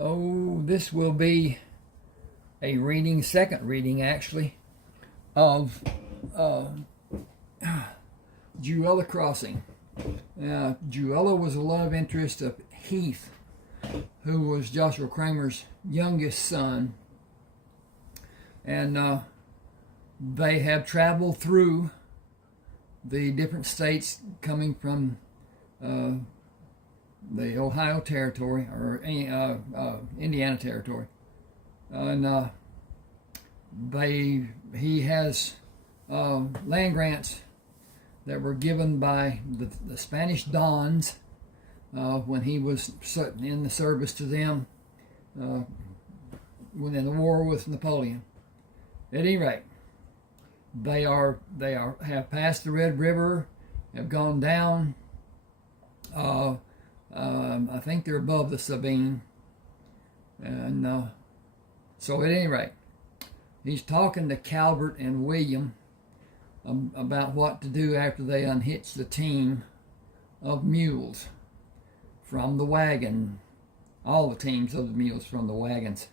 Oh, this will be a reading, second reading actually, of Jewella Crossing. Now, Jewella was a love interest of Heath, who was Joshua Crammer's youngest son. And they have traveled through the different states coming from the Ohio Territory, or Indiana Territory. And he has land grants that were given by the Spanish Dons when he was in the service to them when in the war with Napoleon. At any rate, they have passed the Red River, have gone down. I think they're above the Sabine, and so at any rate, he's talking to Calvert and William about what to do after they unhitch the team of mules from the wagon, all the teams of the mules from the wagons.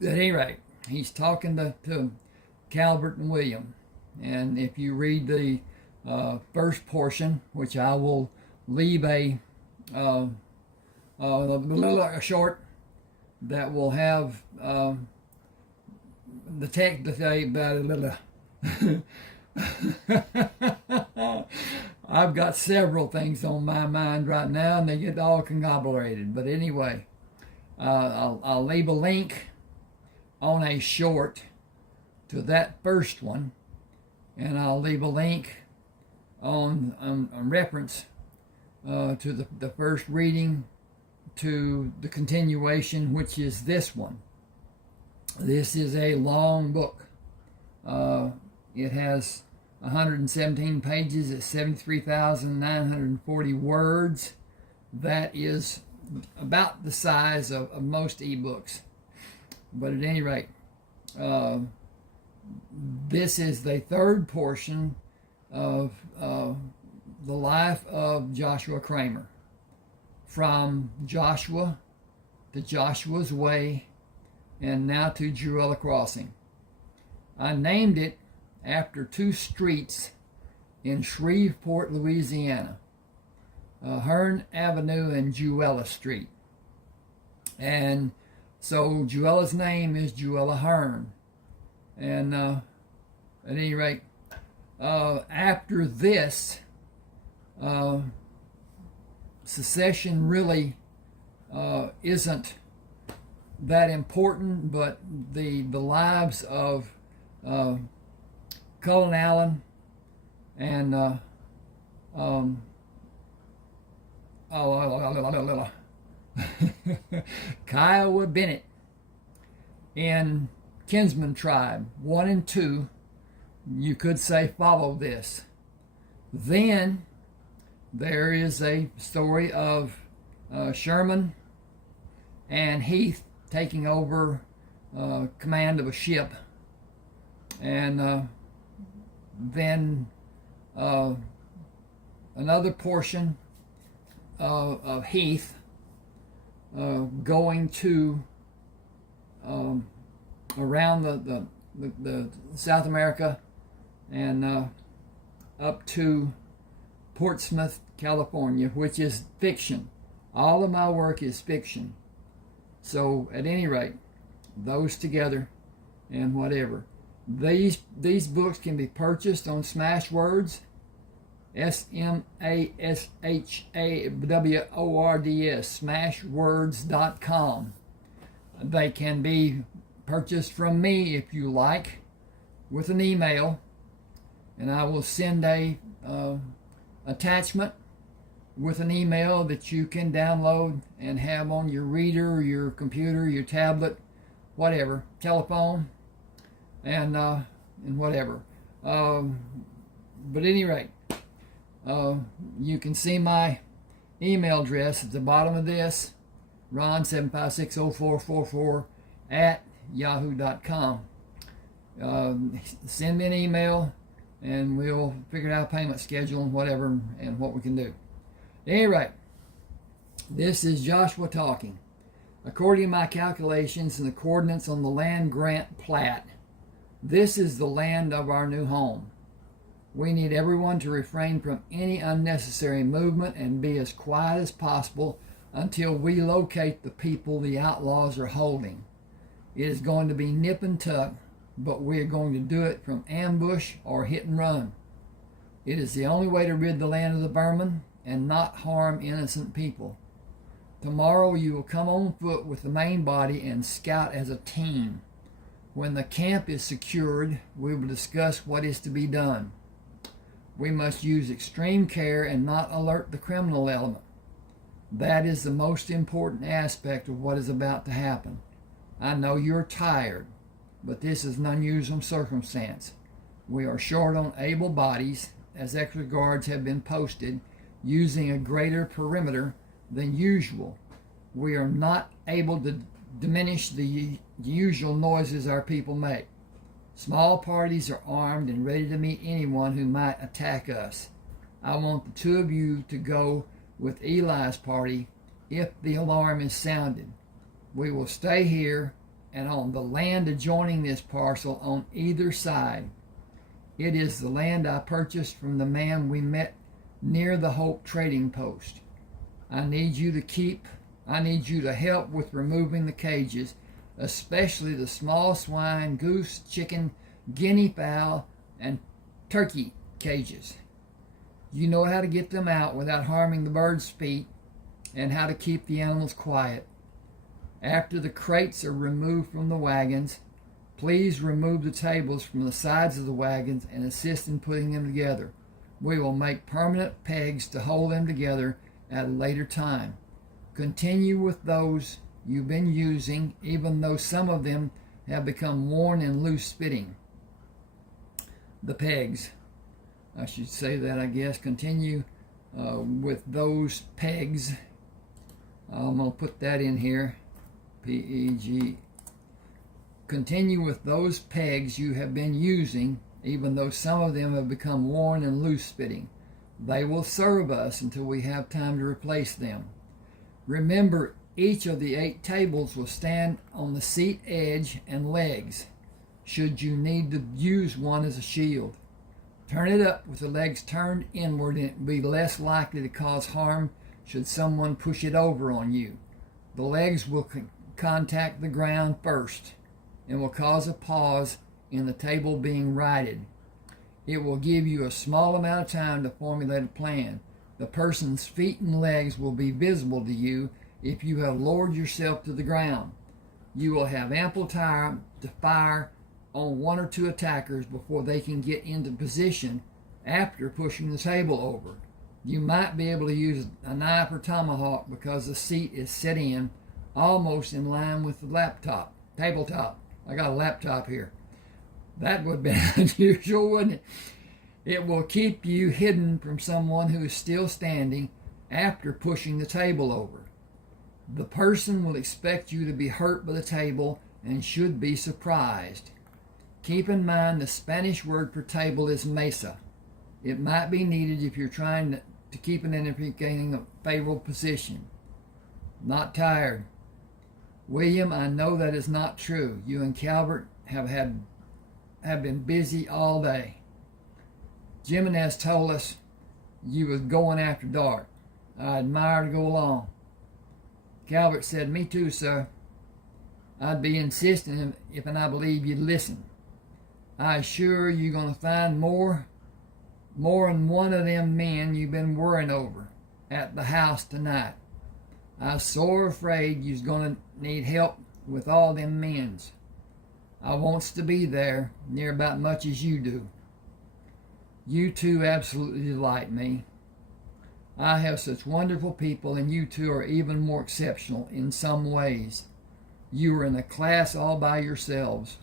At any rate, he's talking to Calvert and William, and if you read the first portion, which I will leave a short that will have the text to say about I've got several things on my mind right now, and they get all conglomerated. But anyway, I'll leave a link on a short to that first one, and I'll leave a link on reference to the first reading to the continuation, which is this one. This is a long book. It has 117 pages. It's 73,940 words. That is about the size of most ebooks. But at any rate, this is the third portion of the life of Joshua Crammer, from Joshua to Joshua's Way, and now to Jewella Crossing. I named it after two streets in Shreveport, Louisiana, Hearn Avenue and Jewella Street. And so Jewella's name is Jewella Hearn. And at any rate, after this, secession really isn't that important, but the lives of Cullen Allen and Kiowa Bennett in Kinsman Tribe 1 and 2, you could say, follow this. Then there is a story of Sherman and Heath taking over command of a ship, and then another portion of Heath going to around the South America and up to Portsmouth, California, which is fiction. All of my work is fiction. So at any rate, those together and whatever. These books can be purchased on Smashwords, SMASHAWORDS, smashwords.com. They can be purchased from me if you like, with an email, and I will send a attachment with an email that you can download and have on your reader, your computer, your tablet, whatever, telephone, and whatever. But at any rate, you can see my email address at the bottom of this, ron7560444 at yahoo.com. Send me an email, and we'll figure out a payment schedule and whatever, and what we can do. At any rate, this is Joshua talking. According to my calculations and the coordinates on the land grant plat, this is the land of our new home. We need everyone to refrain from any unnecessary movement and be as quiet as possible until we locate the people the outlaws are holding. It is going to be nip and tuck, but we are going to do it from ambush or hit and run. It is the only way to rid the land of the vermin and not harm innocent people. Tomorrow you will come on foot with the main body and scout as a team. When the camp is secured, we will discuss what is to be done. We must use extreme care and not alert the criminal element. That is the most important aspect of what is about to happen. I know you're tired, but this is an unusual circumstance. We are short on able bodies, as extra guards have been posted, using a greater perimeter than usual. We are not able to diminish the usual noises our people make. Small parties are armed and ready to meet anyone who might attack us. I want the two of you to go with Eli's party if the alarm is sounded. We will stay here and on the land adjoining this parcel on either side. It is the land I purchased from the man we met near the Hope trading post. I need you to help with removing the cages, especially the small swine, goose, chicken, guinea fowl, and turkey cages. You know how to get them out without harming the birds' feet and how to keep the animals quiet. After the crates are removed from the wagons, please remove the tables from the sides of the wagons and assist in putting them together. We will make permanent pegs to hold them together at a later time. Continue with those you've been using, even though some of them have become worn and loose fitting. The pegs. I should say that, I guess. Continue with those pegs. I'm going to put that in here. P-E-G. Continue with those pegs you have been using, even though some of them have become worn and loose fitting. They will serve us until we have time to replace them. Remember, each of the 8 tables will stand on the seat edge and legs, should you need to use one as a shield. Turn it up with the legs turned inward and it will be less likely to cause harm should someone push it over on you. The legs will contact the ground first and will cause a pause in the table being righted. It will give you a small amount of time to formulate a plan. The person's feet and legs will be visible to you if you have lowered yourself to the ground. You will have ample time to fire on 1 or 2 attackers before they can get into position after pushing the table over. You might be able to use a knife or tomahawk because the seat is set in almost in line with the tabletop. I got a laptop here. That would be unusual, wouldn't it? It will keep you hidden from someone who is still standing after pushing the table over. The person will expect you to be hurt by the table and should be surprised. Keep in mind the Spanish word for table is mesa. It might be needed if you're trying to keep an enemy gaining a favorable position. Not tired. William, I know that is not true. You and Calvert have been busy all day. Jimenez told us you was going after dark. I admire to go along. Calvert said, me too, sir. I'd be insisting if and I believe you'd listen. I assure you're going to find more than one of them men you've been worrying over at the house tonight. I was sore afraid you's going to need help with all them men's. I wants to be there near about much as you do. You two absolutely delight me. I have such wonderful people, and you two are even more exceptional in some ways. You are in a class all by yourselves.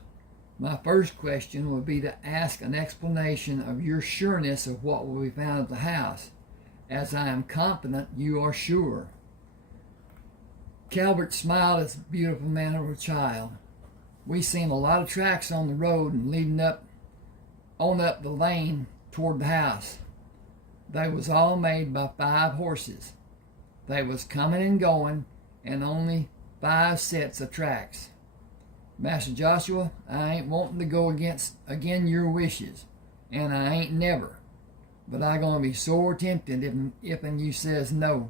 My first question would be to ask an explanation of your sureness of what will be found at the house, as I am confident you are sure. Calvert smiled at the beautiful man of a child. We seen a lot of tracks on the road and leading up the lane toward the house. They was all made by 5 horses. They was coming and going, and only 5 sets of tracks. Master Joshua, I ain't wanting to go again your wishes, and I ain't never. But I gonna be sore tempted if and you says no.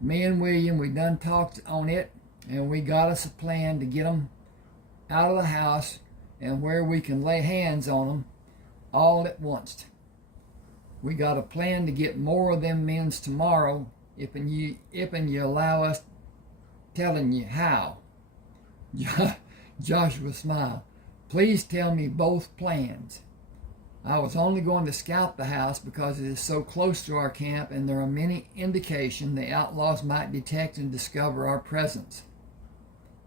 Me and William, we done talked on it, and we got us a plan to get 'em out of the house and where we can lay hands on 'em all at once. We got a plan to get more of them men's tomorrow if and you allow us telling you how. Joshua smiled. Please tell me both plans. I was only going to scout the house because it is so close to our camp and there are many indications the outlaws might detect and discover our presence.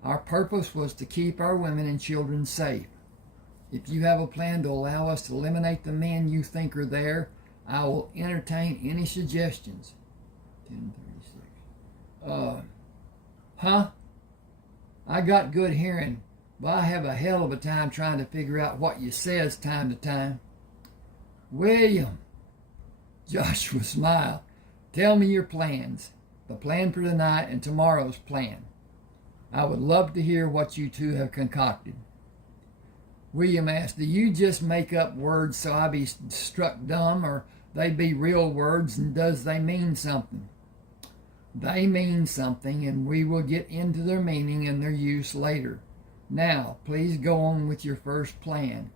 Our purpose was to keep our women and children safe. If you have a plan to allow us to eliminate the men you think are there, I will entertain any suggestions. 10:36. Huh? I got good hearing, but I have a hell of a time trying to figure out what you says time to time. William, Joshua smiled. Tell me your plans. The plan for tonight and tomorrow's plan. I would love to hear what you two have concocted. William asked, do you just make up words so I be struck dumb, or they be real words, and does they mean something? They mean something, and we will get into their meaning and their use later. Now, please go on with your first plan.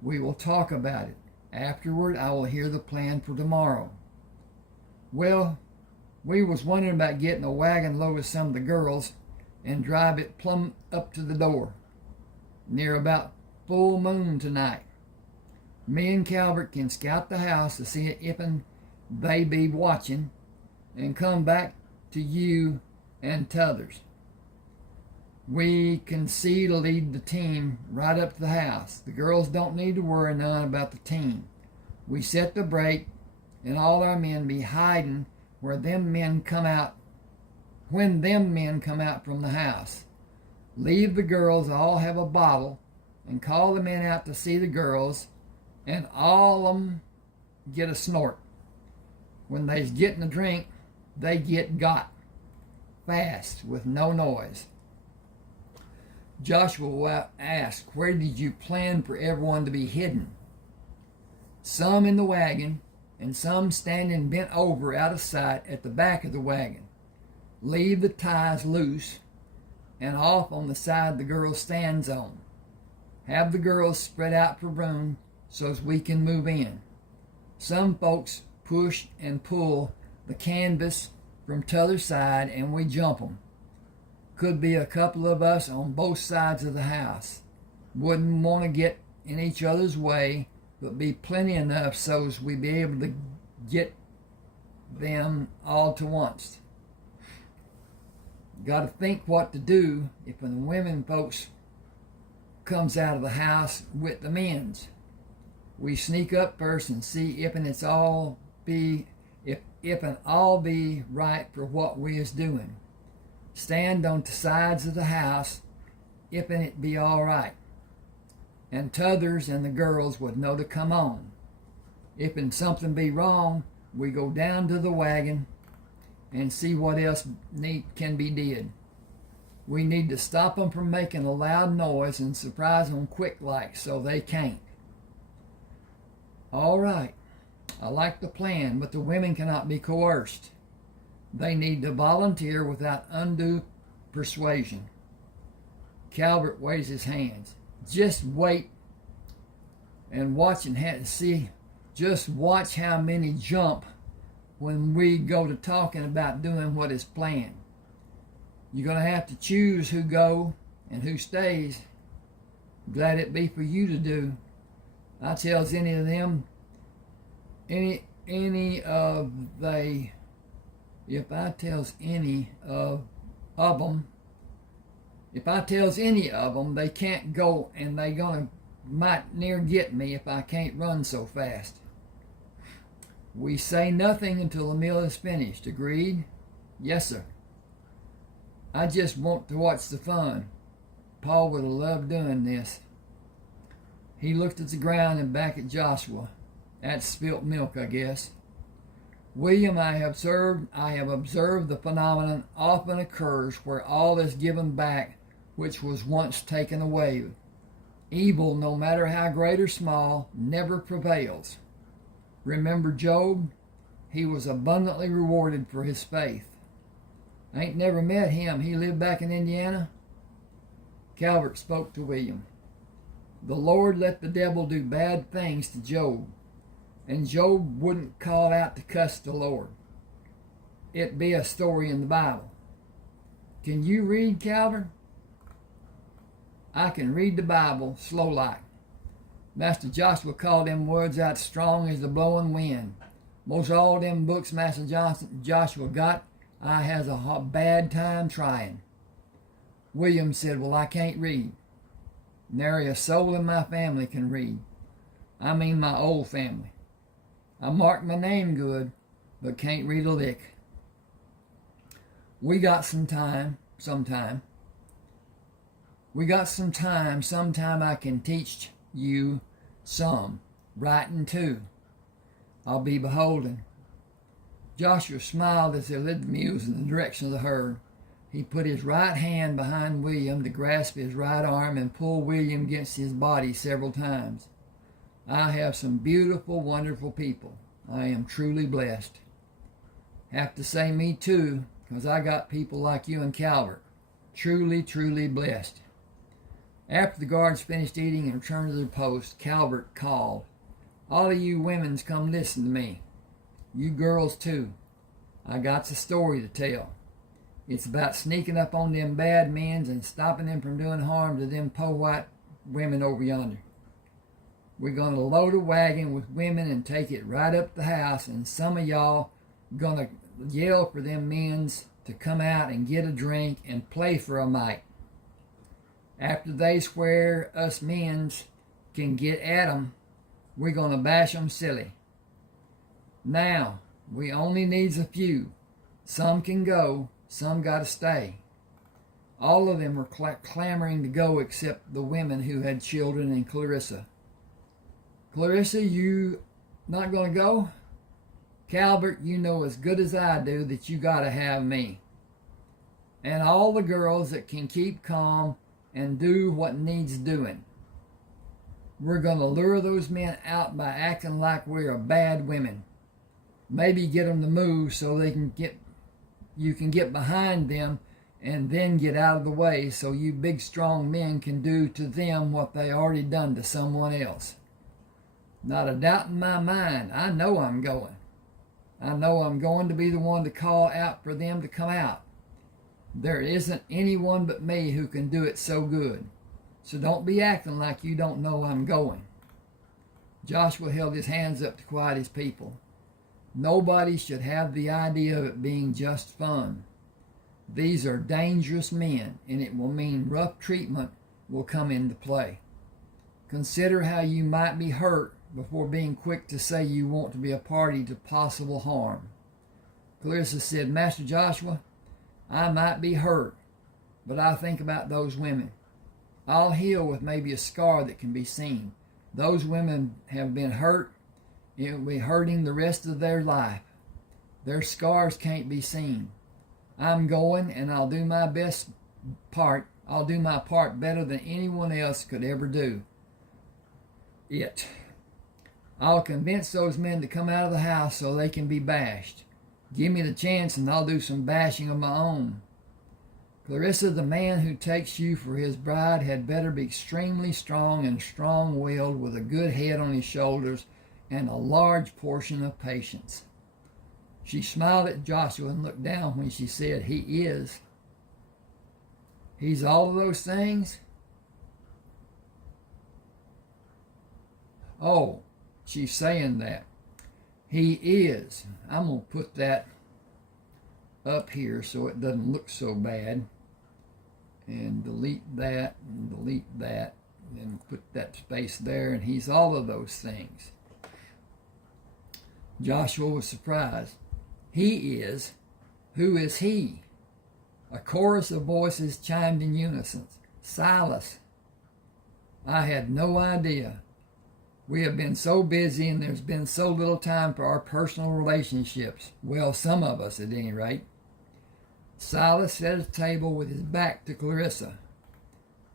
We will talk about it. Afterward, I will hear the plan for tomorrow. Well, we was wondering about getting a wagon load of some of the girls and drive it plumb up to the door. Near about full moon tonight. Me and Calvert can scout the house to see if they be watching and come back to you and t'others. We can see to lead the team right up to the house. The girls don't need to worry none about the team. We set the break and all our men be hiding when them men come out from the house. Leave the girls all have a bottle and call the men out to see the girls, and all of them get a snort. When they's getting a drink, they get got fast with no noise. Joshua asked, where did you plan for everyone to be hidden? Some in the wagon, and some standing bent over out of sight at the back of the wagon. Leave the ties loose and off on the side the girl stands on. Have the girls spread out for room so as we can move in. Some folks push and pull the canvas from t'other side and we jump 'em. Could be a couple of us on both sides of the house. Wouldn't want to get in each other's way, but be plenty enough so as we be able to get them all to once. Got to think what to do if when the women folks comes out of the house with the men's. We sneak up first and see if and all be right for what we is doing. Stand on the sides of the house if and it be all right. And t'others and the girls would know to come on. If and something be wrong, we go down to the wagon and see what else can be did. We need to stop them from making a loud noise and surprise them quick like so they can't. All right, I like the plan, but the women cannot be coerced. They need to volunteer without undue persuasion. Calvert waves his hands. Just wait and watch and see. Just watch how many jump when we go to talking about doing what is planned. You're going to have to choose who go and who stays. Glad it be for you to do. I tells any of them, if I tells any of them, they can't go and they might near get me if I can't run so fast. We say nothing until the meal is finished. Agreed? Yes, sir. I just want to watch the fun. Paul would have loved doing this. He looked at the ground and back at Joshua. That's spilt milk, I guess. William, I have observed the phenomenon often occurs where all is given back which was once taken away. Evil, no matter how great or small, never prevails. Remember Job? He was abundantly rewarded for his faith. I ain't never met him. He lived back in Indiana. Calvert spoke to William. The Lord let the devil do bad things to Job, and Job wouldn't call out to cuss the Lord. It be a story in the Bible. Can you read, Calvert? I can read the Bible slow like. Master Joshua called them words out strong as the blowing wind. Most all them books Master Joshua got, I has a bad time trying. William said, well, I can't read. Nary a soul in my family can read. I mean my old family. I marked my name good, but can't read a lick. We got some time, sometime. Sometime I can teach you some, writing too. I'll be beholden. Joshua smiled as they led the mules in the direction of the herd. He put his right hand behind William to grasp his right arm and pull William against his body several times. I have some beautiful, wonderful people. I am truly blessed. Have to say me too, because I got people like you and Calvert. Truly, truly blessed. After the guards finished eating and returned to their post, Calvert called, all of you women's come listen to me. You girls too. I got a story to tell. It's about sneaking up on them bad men's and stopping them from doing harm to them po' white women over yonder. We're going to load a wagon with women and take it right up the house, and some of y'all going to yell for them men's to come out and get a drink and play for a mite. After they swear us men's can get at 'em, we're going to bash 'em silly. Now, we only needs a few. Some can go, some got to stay. All of them were clamoring to go except the women who had children and Clarissa. Clarissa, you not going to go? Calvert, you know as good as I do that you got to have me. And all the girls that can keep calm and do what needs doing. We're going to lure those men out by acting like we're bad women. Maybe get them to move so you can get behind them and then get out of the way so you big strong men can do to them what they already done to someone else. Not a doubt in my mind, I know I'm going. I know I'm going to be the one to call out for them to come out. There isn't anyone but me who can do it so good. So don't be acting like you don't know I'm going. Joshua held his hands up to quiet his people. Nobody should have the idea of it being just fun. These are dangerous men, and it will mean rough treatment will come into play. Consider how you might be hurt before being quick to say you want to be a party to possible harm. Clarissa said, Master Joshua, I might be hurt, but I think about those women. I'll heal with maybe a scar that can be seen. Those women have been hurt. It will be hurting the rest of their life. Their scars can't be seen. I'm going, and I'll do my best part. I'll do my part better than anyone else could ever do it. I'll convince those men to come out of the house so they can be bashed. Give me the chance, and I'll do some bashing of my own. Clarissa, the man who takes you for his bride had better be extremely strong and strong-willed with a good head on his shoulders and a large portion of patience. She smiled at Joshua and looked down when she said, he is. He's all of those things? Oh, she's saying that. He is. I'm going to put that up here so it doesn't look so bad. And delete that, and put that space there, and he's all of those things. Joshua was surprised. He is. Who is he? A chorus of voices chimed in unison. Silas. I had no idea. We have been so busy and there's been so little time for our personal relationships. Well, some of us at any rate. Silas sat at the table with his back to Clarissa.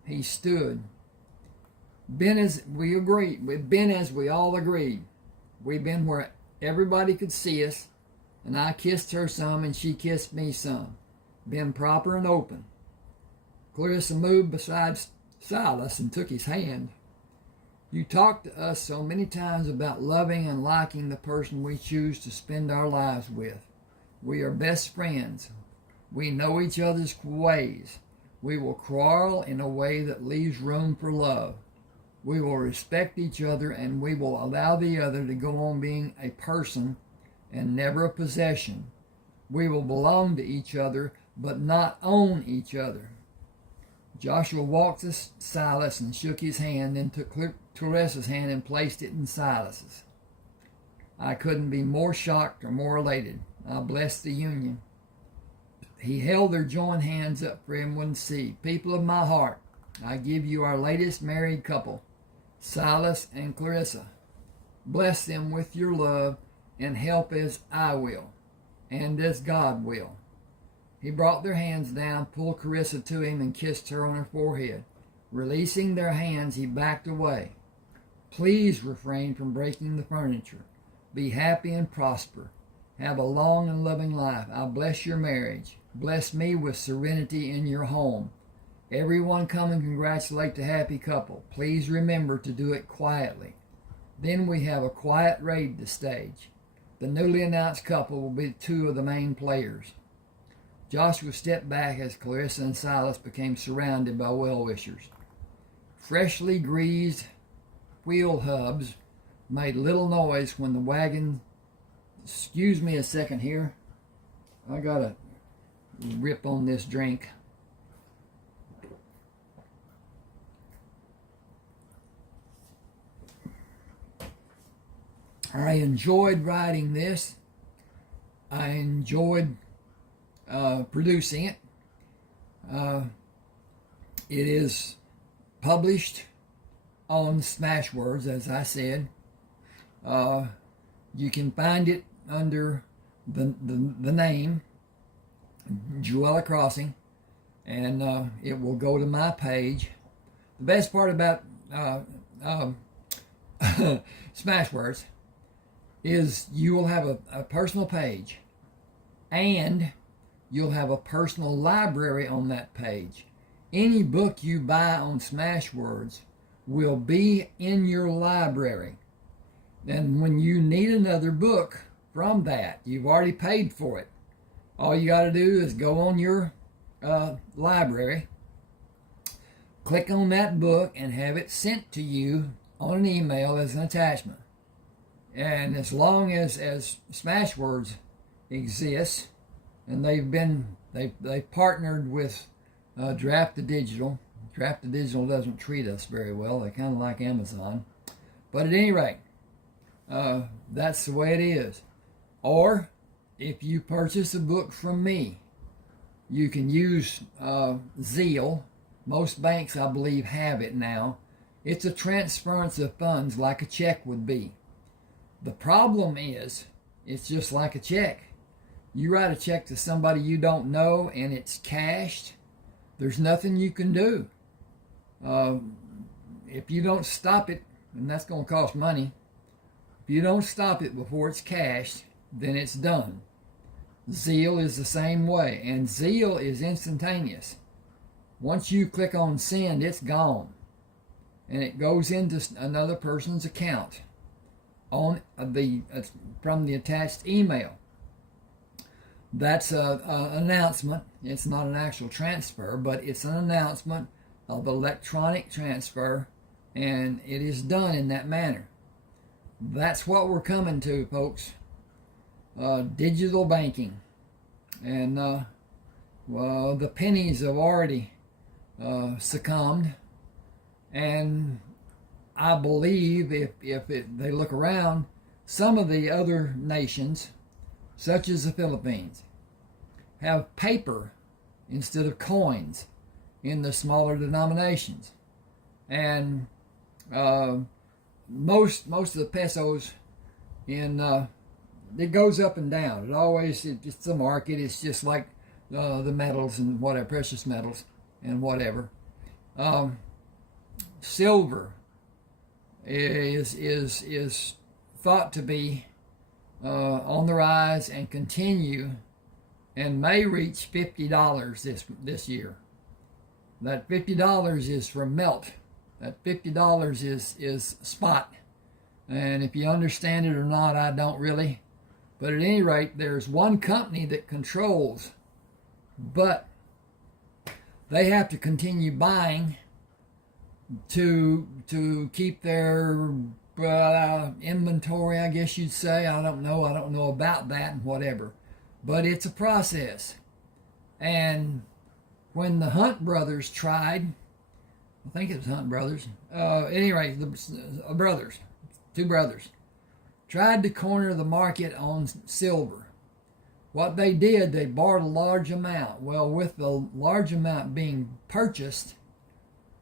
He stood. Been as we agreed. We've been as we all agreed. We've been where everybody could see us, and I kissed her some and she kissed me some. Been proper and open. Clarissa moved beside Silas and took his hand. You talk to us so many times about loving and liking the person we choose to spend our lives with. We are best friends. We know each other's ways. We will quarrel in a way that leaves room for love. We will respect each other, and we will allow the other to go on being a person and never a possession. We will belong to each other, but not own each other. Joshua walked to Silas and shook his hand, then took Clarissa's hand and placed it in Silas's. I couldn't be more shocked or more elated. I blessed the union. He held their joined hands up for everyone to see. People of my heart, I give you our latest married couple, Silas and Clarissa. Bless them with your love and help as I will, and as God will. He brought their hands down, pulled Clarissa to him, and kissed her on her forehead. Releasing their hands, he backed away. Please refrain from breaking the furniture. Be happy and prosper. Have a long and loving life. I bless your marriage. Bless me with serenity in your home. Everyone come and congratulate the happy couple. Please remember to do it quietly. Then we have a quiet raid to stage. The newly announced couple will be two of the main players. Joshua stepped back as Clarissa and Silas became surrounded by well-wishers. Freshly greased wheel hubs made little noise when the wagon... Excuse me a second here. I gotta rip on this drink. I enjoyed writing this. I enjoyed producing it. It is published on Smashwords, as I said. You can find it under the name Jewella Crossing, and it will go to my page. The best part about Smashwords is you will have a personal page, and you'll have a personal library on that page. Any book you buy on Smashwords will be in your library. And when you need another book from that, you've already paid for it. All you got to do is go on your library, click on that book, and have it sent to you on an email as an attachment. And as long as Smashwords exists, and they've partnered with Draft to Digital. Draft to Digital doesn't treat us very well. They kind of like Amazon. But at any rate, that's the way it is. Or if you purchase a book from me, you can use Zeal. Most banks, I believe, have it now. It's a transference of funds like a check would be. The problem is, it's just like a check. You write a check to somebody you don't know and it's cashed, there's nothing you can do. If you don't stop it, and that's going to cost money, if you don't stop it before it's cashed, then it's done. Zeal is the same way, and Zeal is instantaneous. Once you click on send, it's gone, and it goes into another person's account on from the attached email. That's an announcement. It's not an actual transfer, but it's an announcement of electronic transfer, and it is done in that manner. That's what we're coming to, folks. Digital banking. And well, the pennies have already succumbed. And I believe if they look around, some of the other nations, such as the Philippines, have paper instead of coins in the smaller denominations. And most of the pesos in it goes up and down. It's the market. It's just like the metals and whatever, precious metals and whatever. Silver is thought to be on the rise and continue, and may reach $50 this year. That $50 is for melt. That $50 is spot. And if you understand it or not, I don't really. But at any rate, there's one company that controls, but they have to continue buying to keep their inventory, I guess you'd say. I don't know about that and whatever. But it's a process. And when the Hunt brothers tried, I think it was Hunt brothers, anyway, the brothers, two brothers, tried to corner the market on silver. What they did, they borrowed a large amount. Well, with the large amount being purchased,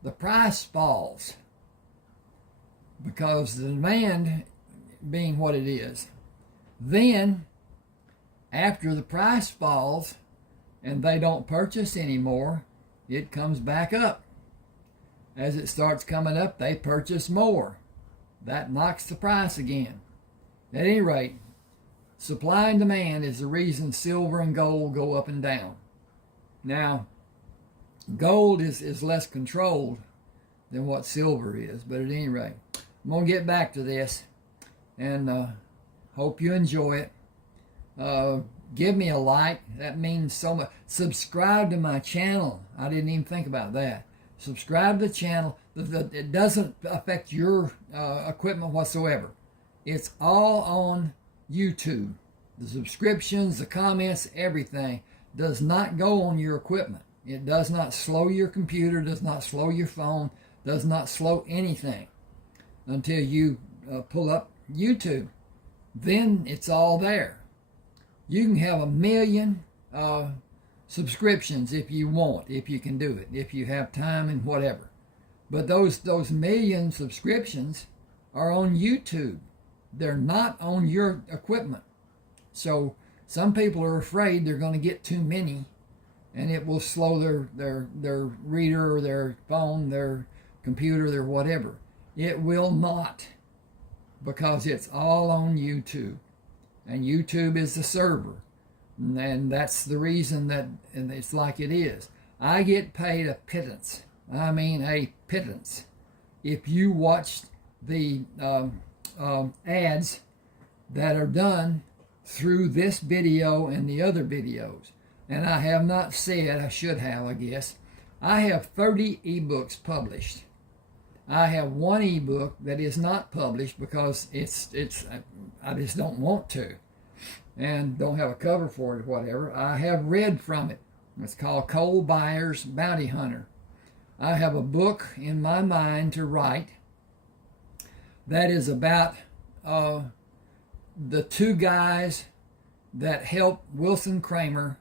the price falls because the demand being what it is. Then, after the price falls and they don't purchase anymore, it comes back up. As it starts coming up, they purchase more. That knocks the price again. At any rate, supply and demand is the reason silver and gold go up and down. Now, gold is less controlled than what silver is, but at any rate, I'm going to get back to this, and hope you enjoy it. Give me a like. That means so much. Subscribe to my channel. I didn't even think about that. Subscribe to the channel. It doesn't affect your equipment whatsoever. It's all on YouTube. The subscriptions, the comments, everything does not go on your equipment. It does not slow your computer, does not slow your phone, does not slow anything until you pull up YouTube. Then it's all there. You can have 1 million subscriptions if you want, if you can do it, if you have time and whatever. But those 1 million subscriptions are on YouTube. They're not on your equipment. So some people are afraid they're going to get too many, and it will slow their reader or their phone, their computer, their whatever. It will not, because it's all on YouTube. And YouTube is the server. And that's the reason that it's like it is. I get paid a pittance. I mean a pittance. If you watched the ads that are done through this video and the other videos. And I have not said, I should have, I guess. I have 30 ebooks published. I have one ebook that is not published because I just don't want to, and don't have a cover for it or whatever. I have read from it. It's called Coal Buyer's Bounty Hunter. I have a book in my mind to write that is about the two guys that helped Wilson Crammer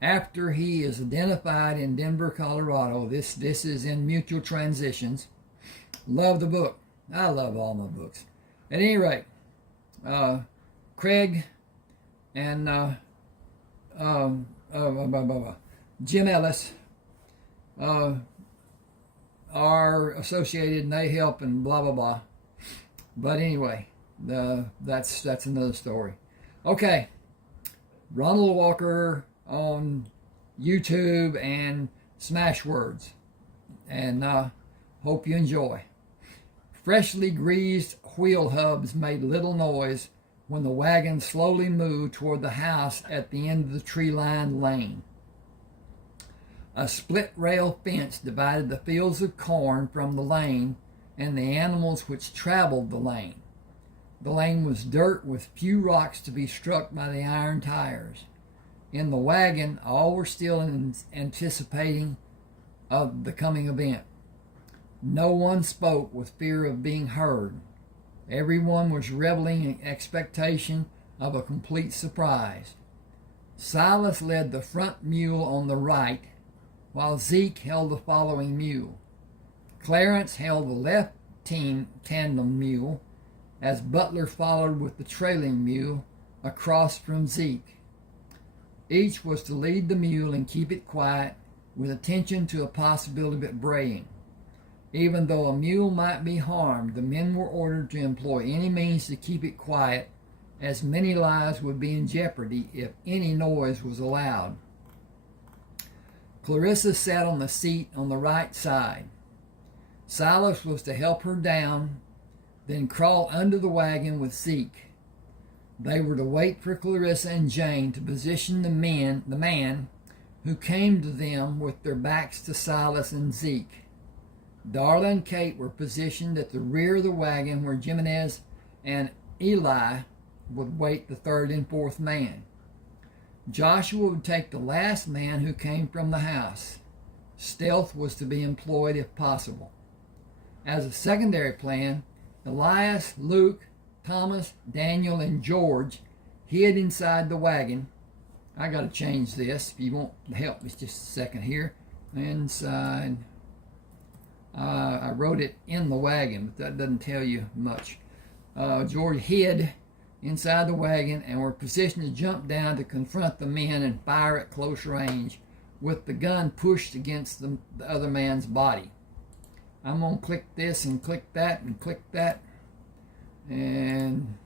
after he is identified in Denver, Colorado. This is in Mutual Transitions. Love the book. I love all my books. At any rate, Craig and Jim Ellis are associated, and they help and blah blah blah. But anyway, that's another story. Okay, Ronald Walker on YouTube and Smashwords, and hope you enjoy. Freshly greased wheel hubs made little noise when the wagon slowly moved toward the house at the end of the tree-lined lane. A split rail fence divided the fields of corn from the lane and the animals which traveled the lane. The lane was dirt with few rocks to be struck by the iron tires. In the wagon, all were still anticipating of the coming event. No one spoke with fear of being heard. Everyone was reveling in expectation of a complete surprise. Silas led the front mule on the right, while Zeke held the following mule. Clarence held the left tandem mule, as Butler followed with the trailing mule across from Zeke. Each was to lead the mule and keep it quiet, with attention to a possibility of braying. Even though a mule might be harmed, the men were ordered to employ any means to keep it quiet, as many lives would be in jeopardy if any noise was allowed. Clarissa sat on the seat on the right side. Silas was to help her down, then crawl under the wagon with Zeke. They were to wait for Clarissa and Jane to position the man who came to them with their backs to Silas and Zeke. Darla and Kate were positioned at the rear of the wagon where Jimenez and Eli would wait the third and fourth man. Joshua would take the last man who came from the house. Stealth was to be employed if possible. As a secondary plan, Elias, Luke, Thomas, Daniel, and George hid inside the wagon. I got to change this. If you want help, it's just a second here. Inside. I wrote it in the wagon, but that doesn't tell you much. George hid inside the wagon and were positioned to jump down to confront the men and fire at close range with the gun pushed against the other man's body. I'm going to click this and click that and click that, and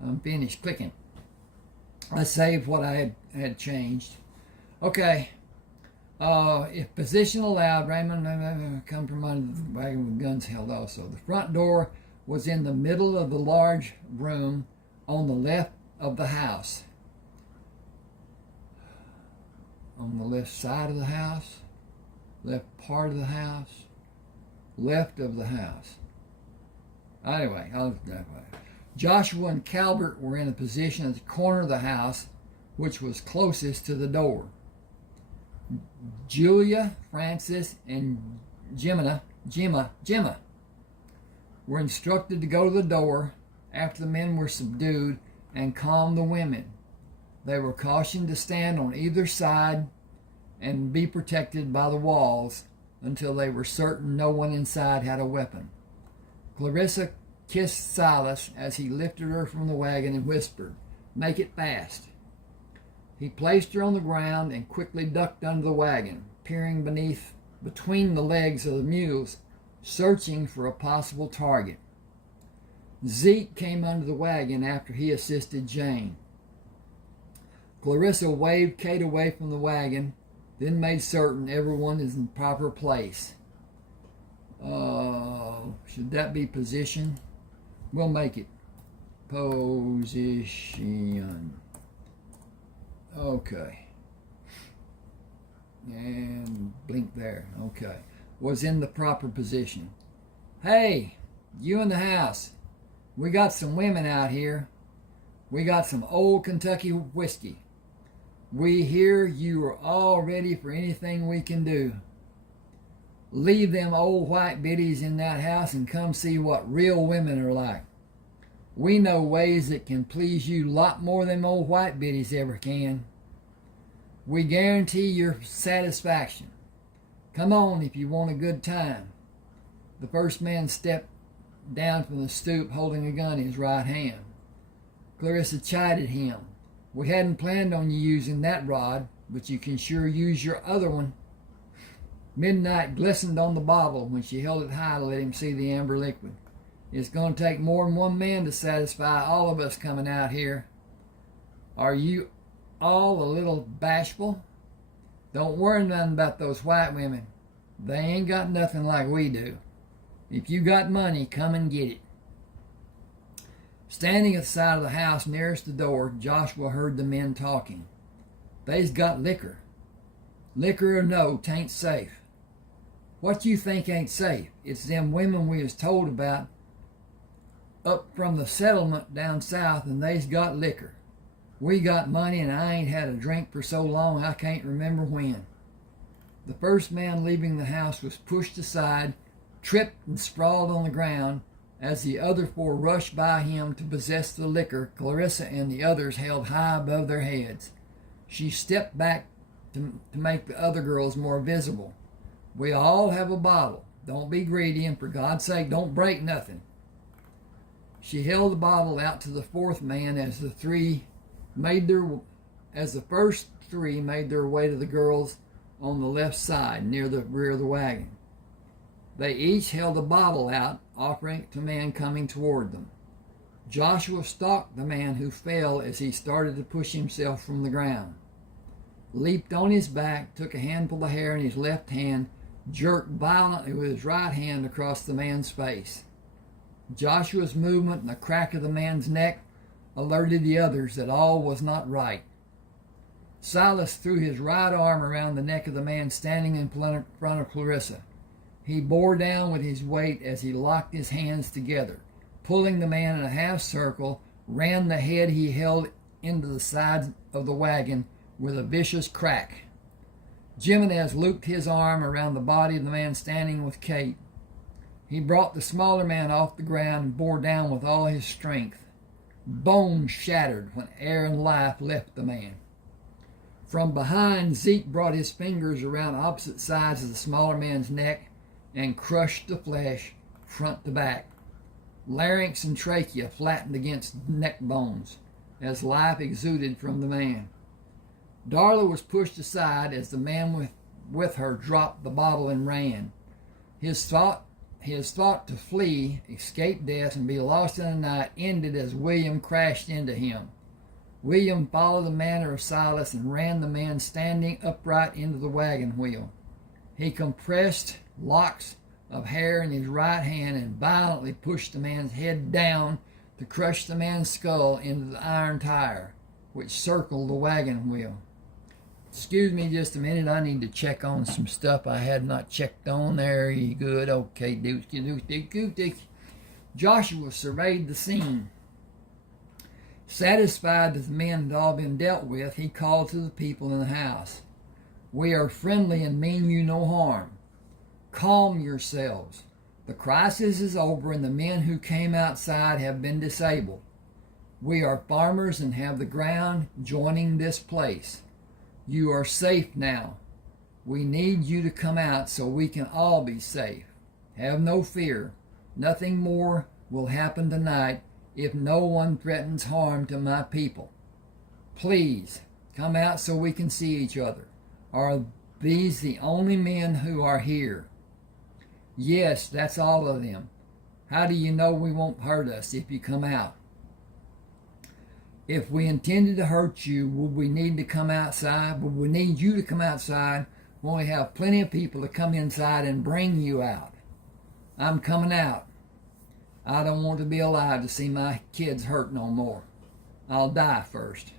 I'm finished clicking. I saved what I had changed. Okay. If position allowed, Raymond come from under the wagon with guns held also. The front door was in the middle of the large room on the left of the house. On the left side of the house, left part of the house, left of the house. Anyway, I'll look that way. Joshua and Calvert were in a position at the corner of the house, which was closest to the door. Julia, Francis, and Gemma were instructed to go to the door after the men were subdued and calm the women. They were cautioned to stand on either side and be protected by the walls until they were certain no one inside had a weapon. Clarissa kissed Silas as he lifted her from the wagon and whispered, "Make it fast." He placed her on the ground and quickly ducked under the wagon, peering between the legs of the mules, searching for a possible target. Zeke came under the wagon after he assisted Jane. Clarissa waved Kate away from the wagon, then made certain everyone is in proper place. Should that be position? We'll make it position. Okay. And blink there. Okay. Was in the proper position. Hey, you in the house. We got some women out here. We got some old Kentucky whiskey. We hear you are all ready for anything we can do. Leave them old white biddies in that house and come see what real women are like. We know ways that can please you a lot more than old white biddies ever can. We guarantee your satisfaction. Come on if you want a good time. The first man stepped down from the stoop holding a gun in his right hand. Clarissa chided him. We hadn't planned on you using that rod, but you can sure use your other one. Midnight glistened on the bottle when she held it high to let him see the amber liquid. It's going to take more than one man to satisfy all of us coming out here. Are you all a little bashful? Don't worry nothing about those white women. They ain't got nothing like we do. If you got money, come and get it. Standing at the side of the house nearest the door, Joshua heard the men talking. They's got liquor. Liquor or no, 'tain't safe. What you think ain't safe? It's them women we was told about up from the settlement down south, and they's got liquor. We got money, and I ain't had a drink for so long I can't remember when. The first man leaving the house was pushed aside, tripped and sprawled on the ground as the other four rushed by him to possess the liquor Clarissa and the others held high above their heads. She stepped back to make the other girls more visible. We all have a bottle. Don't be greedy, and for God's sake, don't break nothing. She held the bottle out to the fourth man as the first three made their way to the girls on the left side near the rear of the wagon. They each held a bottle out, offering it to a man coming toward them. Joshua stalked the man who fell as he started to push himself from the ground, leaped on his back, took a handful of hair in his left hand, jerked violently with his right hand across the man's face. Joshua's movement and the crack of the man's neck alerted the others that all was not right. Silas threw his right arm around the neck of the man standing in front of Clarissa. He bore down with his weight as he locked his hands together, pulling the man in a half circle, ran the head he held into the side of the wagon with a vicious crack. Jimenez looped his arm around the body of the man standing with Kate. He brought the smaller man off the ground and bore down with all his strength. Bones shattered when air and life left the man. From behind, Zeke brought his fingers around opposite sides of the smaller man's neck and crushed the flesh front to back. Larynx and trachea flattened against neck bones as life exuded from the man. Darla was pushed aside as the man with her dropped the bottle and ran. His thought to flee, escape death, and be lost in the night ended as William crashed into him. William followed the manner of Silas and ran the man standing upright into the wagon wheel. He compressed locks of hair in his right hand and violently pushed the man's head down to crush the man's skull into the iron tire, which circled the wagon wheel. Excuse me just a minute, I need to check on some stuff I had not checked on. There you good. Okay, dookie. Joshua surveyed the scene. Satisfied that the men had all been dealt with, he called to the people in the house. We are friendly and mean you no harm. Calm yourselves. The crisis is over and the men who came outside have been disabled. We are farmers and have the ground joining this place. You are safe now. We need you to come out so we can all be safe. Have no fear. Nothing more will happen tonight if no one threatens harm to my people. Please, come out so we can see each other. Are these the only men who are here? Yes, that's all of them. How do you know we won't hurt us if you come out? If we intended to hurt you, would we need to come outside? Would we need you to come outside when we have plenty of people to come inside and bring you out? I'm coming out. I don't want to be alive to see my kids hurt no more. I'll die first.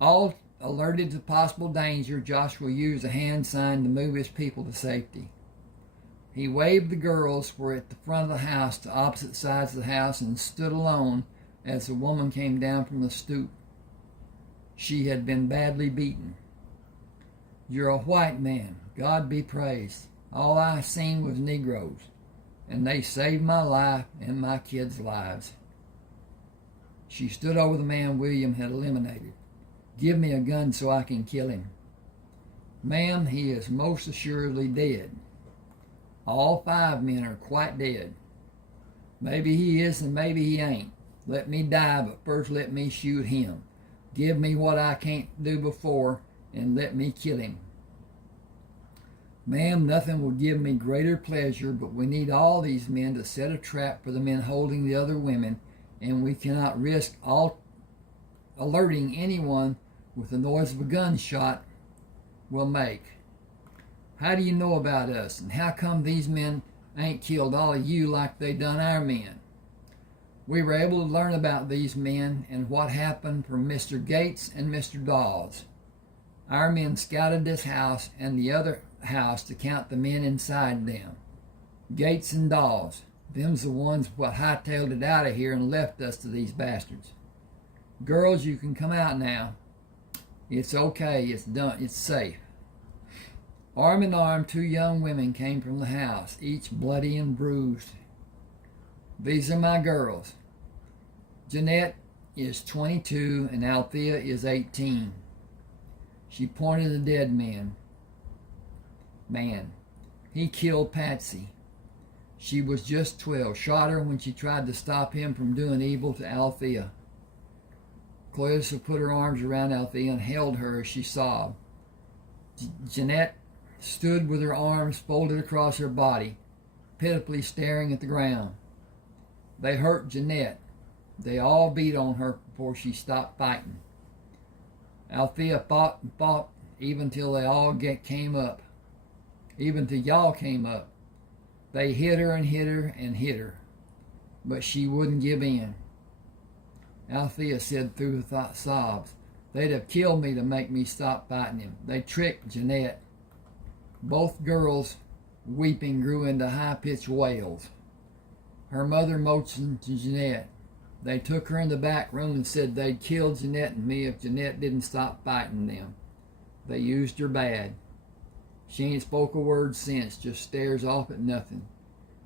All alerted to possible danger, Joshua used a hand sign to move his people to safety. He waved the girls who were at the front of the house to opposite sides of the house and stood alone as the woman came down from the stoop. She had been badly beaten. You're a white man. God be praised. All I seen was Negroes, and they saved my life and my kids' lives. She stood over the man William had eliminated. Give me a gun so I can kill him. Ma'am, he is most assuredly dead. All 5 men are quite dead. Maybe he is and maybe he ain't. Let me die, but first let me shoot him. Give me what I can't do before, and let me kill him. Ma'am, nothing will give me greater pleasure, but we need all these men to set a trap for the men holding the other women, and we cannot risk alerting anyone with the noise of a gunshot will make. How do you know about us, and how come these men ain't killed all of you like they done our men? We were able to learn about these men and what happened from Mr. Gates and Mr. Dawes. Our men scouted this house and the other house to count the men inside them. Gates and Dawes, them's the ones what hightailed it out of here and left us to these bastards. Girls, you can come out now. It's okay, it's done, it's safe. Arm in arm, 2 young women came from the house, each bloody and bruised. These are my girls. Jeanette is 22 and Althea is 18. She pointed to the dead man. He killed Patsy. She was just 12. Shot her when she tried to stop him from doing evil to Althea. Clarissa put her arms around Althea and held her as she sobbed. Jeanette stood with her arms folded across her body, pitifully staring at the ground. They hurt Jeanette. They all beat on her before she stopped fighting. Althea fought and fought even till they all came up. Even till y'all came up. They hit her and hit her and hit her. But she wouldn't give in. Althea said through her sobs, "They'd have killed me to make me stop fighting him. They tricked Jeanette." Both girls, weeping, grew into high-pitched wails. Her mother motioned to Jeanette. They took her in the back room and said they'd kill Jeanette and me if Jeanette didn't stop fighting them. They used her bad. She ain't spoke a word since, just stares off at nothing.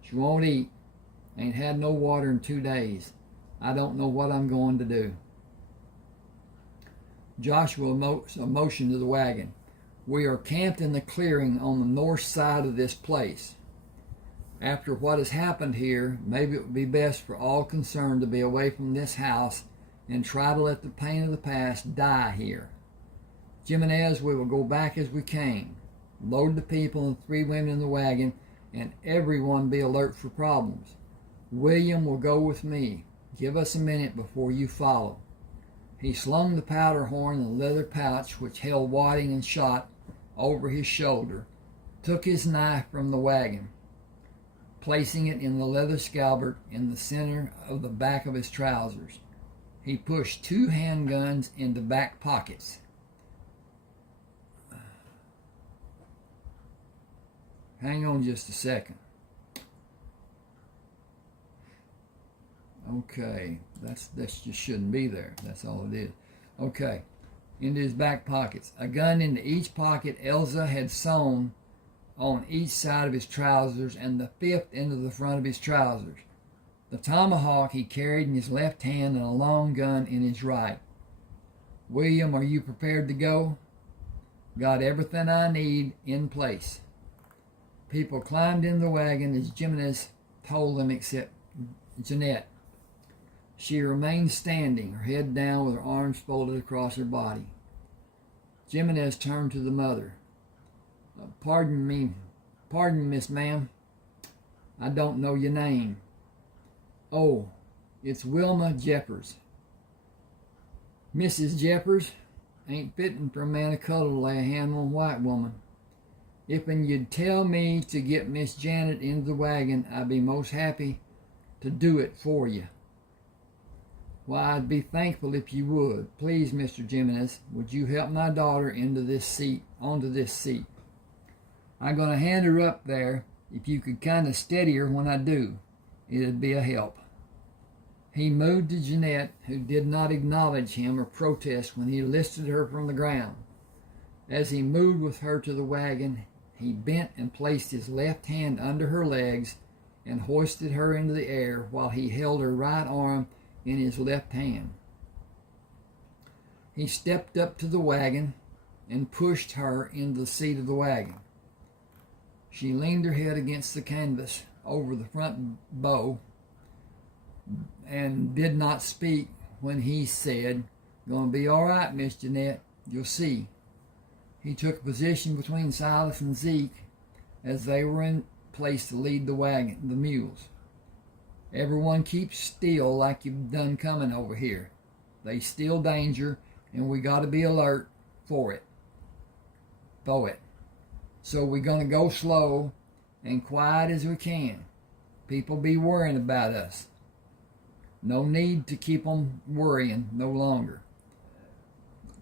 She won't eat. Ain't had no water in 2 days. I don't know what I'm going to do. Joshua motioned to the wagon. We are camped in the clearing on the north side of this place. After what has happened here, maybe it would be best for all concerned to be away from this house and try to let the pain of the past die here. Jimenez, we will go back as we came. Load the people and 3 women in the wagon, and everyone be alert for problems. William will go with me. Give us a minute before you follow. He slung the powder horn in the leather pouch which held wadding and shot over his shoulder, took his knife from the wagon, placing it in the leather scabbard in the center of the back of his trousers. He pushed 2 handguns into back pockets. Hang on just a second. Okay, that just shouldn't be there. That's all it is. Okay, into his back pockets. A gun into each pocket Elsa had sewn on each side of his trousers, and the 5th into the front of his trousers. The tomahawk he carried in his left hand and a long gun in his right. William, are you prepared to go? Got everything I need in place. People climbed in the wagon as Jimenez told them, except Jeanette. She remained standing, her head down with her arms folded across her body. Jimenez turned to the mother. Pardon me, Miss Ma'am. I don't know your name. Oh, it's Wilma Jeffers. Mrs. Jeffers, ain't fitting for a man of color to lay a hand on a white woman. If'n you'd tell me to get Miss Janet into the wagon, I'd be most happy to do it for you. Why, I'd be thankful if you would. Please, Mr. Jimenez, would you help my daughter onto this seat? I'm going to hand her up there. If you could kind of steady her when I do, it'd be a help. He moved to Jeanette, who did not acknowledge him or protest when he lifted her from the ground. As he moved with her to the wagon, he bent and placed his left hand under her legs and hoisted her into the air while he held her right arm in his left hand. He stepped up to the wagon and pushed her into the seat of the wagon. She leaned her head against the canvas over the front bow and did not speak when he said, "Gonna be all right, Miss Jeanette. You'll see." He took a position between Silas and Zeke as they were in place to lead the mules. Everyone keep still like you've done coming over here. They still danger, and we got to be alert for it. So we're going to go slow and quiet as we can. People be worrying about us. No need to keep them worrying no longer.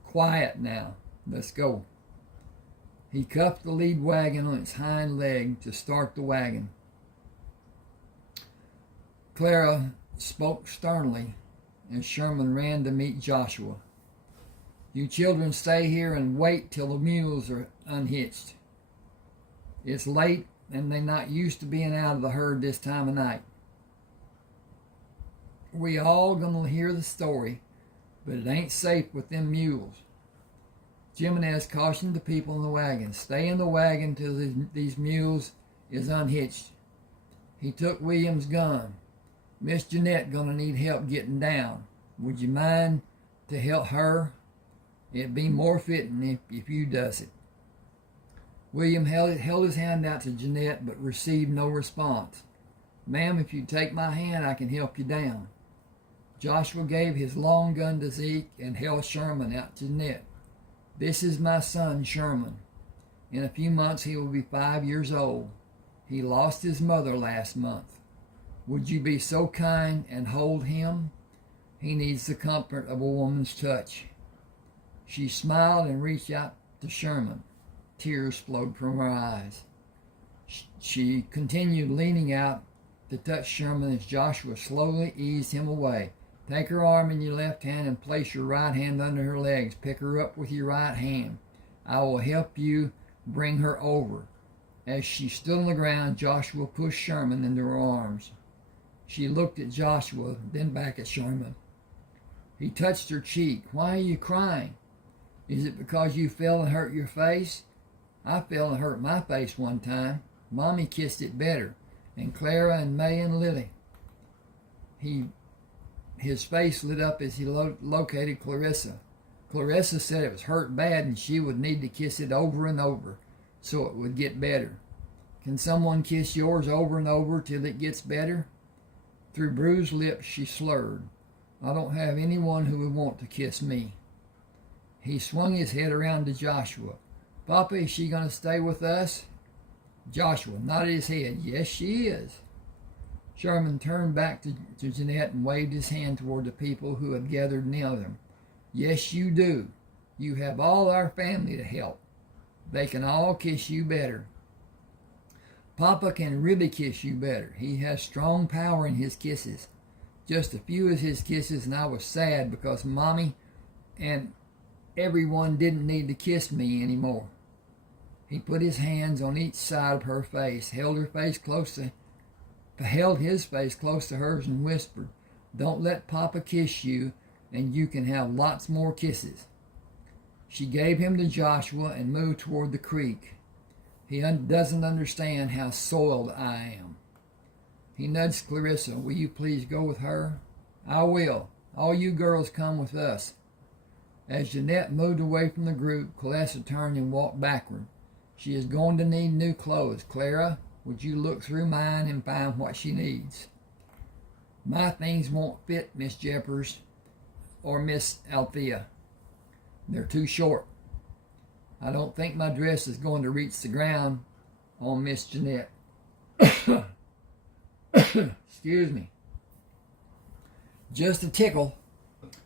Quiet now. Let's go. He cuffed the lead wagon on its hind leg to start the wagon. Clara spoke sternly as Sherman ran to meet Joshua. You children stay here and wait till the mules are unhitched. It's late and they're not used to being out of the herd this time of night. We all gonna hear the story, but it ain't safe with them mules. Jimenez cautioned the people in the wagon. Stay in the wagon till these mules is unhitched. He took William's gun. Miss Jeanette gonna need help getting down. Would you mind to help her? It'd be more fitting if you does it. William held his hand out to Jeanette, but received no response. Ma'am, if you take my hand, I can help you down. Joshua gave his long gun to Zeke and held Sherman out to Jeanette. This is my son, Sherman. In a few months, he will be 5 years old. He lost his mother last month. Would you be so kind and hold him? He needs the comfort of a woman's touch. She smiled and reached out to Sherman. Tears flowed from her eyes. She continued leaning out to touch Sherman as Joshua slowly eased him away. Take her arm in your left hand and place your right hand under her legs. Pick her up with your right hand. I will help you bring her over. As she stood on the ground, Joshua pushed Sherman into her arms. She looked at Joshua, then back at Sherman. He touched her cheek. Why are you crying? Is it because you fell and hurt your face? I fell and hurt my face one time. Mommy kissed it better. And Clara and May and Lily. His face lit up as he located Clarissa. Clarissa said it was hurt bad and she would need to kiss it over and over so it would get better. Can someone kiss yours over and over till it gets better? Through bruised lips she slurred. I don't have anyone who would want to kiss me. He swung his head around to Joshua. Papa, is she going to stay with us? Joshua nodded his head. Yes, she is. Sherman turned back to Jeanette and waved his hand toward the people who had gathered near them. Yes, you do. You have all our family to help. They can all kiss you better. Papa can really kiss you better. He has strong power in his kisses. Just a few of his kisses, and I was sad because Mommy and everyone didn't need to kiss me anymore. He put his hands on each side of her face, held his face close to hers and whispered, Don't let Papa kiss you, and you can have lots more kisses. She gave him to Joshua and moved toward the creek. He doesn't understand how soiled I am. He nudged Clarissa. Will you please go with her? I will. All you girls come with us. As Jeanette moved away from the group, Clarissa turned and walked backward. She is going to need new clothes. Clara, would you look through mine and find what she needs? My things won't fit Miss Jeffers or Miss Althea. They're too short. I don't think my dress is going to reach the ground on Miss Jeanette. Excuse me. Just a tickle.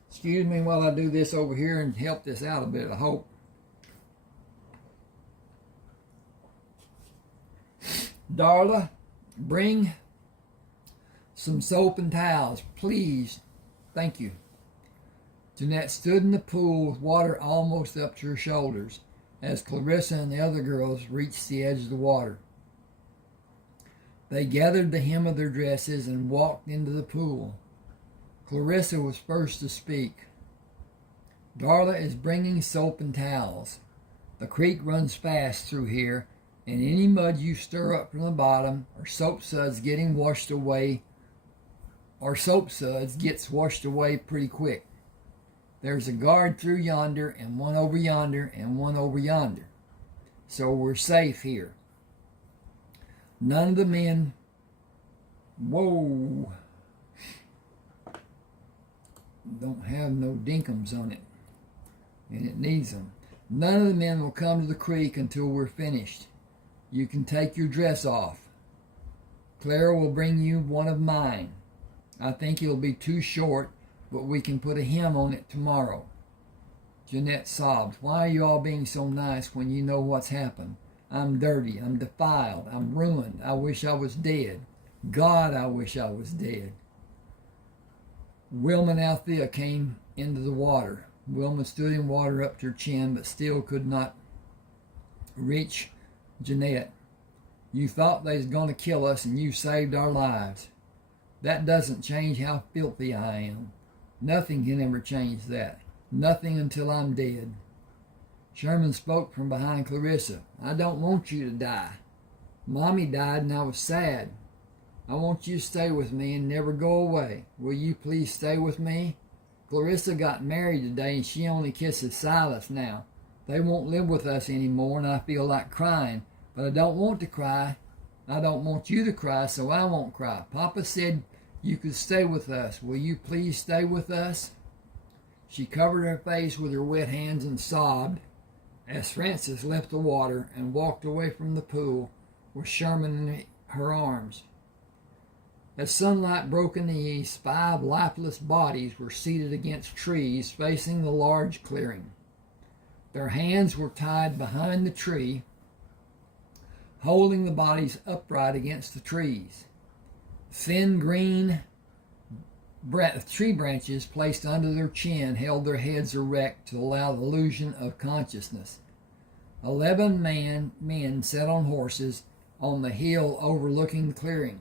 Excuse me while I do this over here and help this out a bit, I hope. Darla, bring some soap and towels, please. Thank you. Jeanette stood in the pool with water almost up to her shoulders as Clarissa and the other girls reached the edge of the water. They gathered the hem of their dresses and walked into the pool. Clarissa was first to speak. Darla is bringing soap and towels. The creek runs fast through here, and any mud you stir up from the bottom or soap suds gets washed away pretty quick. There's a guard through yonder and one over yonder and one over yonder. So we're safe here. None of the men... Whoa! Don't have no dinkums on it. And it needs them. None of the men will come to the creek until we're finished. You can take your dress off. Clara will bring you one of mine. I think it'll be too short, but we can put a hem on it tomorrow. Jeanette sobbed. Why are you all being so nice when you know what's happened? I'm dirty. I'm defiled. I'm ruined. I wish I was dead. God, I wish I was dead. Wilma and Althea came into the water. Wilma stood in water up to her chin, but still could not reach Jeanette. You thought they was going to kill us, and you saved our lives. That doesn't change how filthy I am. Nothing can ever change that. Nothing until I'm dead. Sherman spoke from behind Clarissa. I don't want you to die. Mommy died and I was sad. I want you to stay with me and never go away. Will you please stay with me? Clarissa got married today and she only kisses Silas now. They won't live with us anymore and I feel like crying. But I don't want to cry. I don't want you to cry, so I won't cry. Papa said you could stay with us. Will you please stay with us? She covered her face with her wet hands and sobbed as Frances left the water and walked away from the pool with Sherman in her arms. As sunlight broke in the east, 5 lifeless bodies were seated against trees facing the large clearing. Their hands were tied behind the tree, holding the bodies upright against the trees. Thin green tree branches placed under their chin held their heads erect to allow the illusion of consciousness. 11 men sat on horses on the hill overlooking the clearing.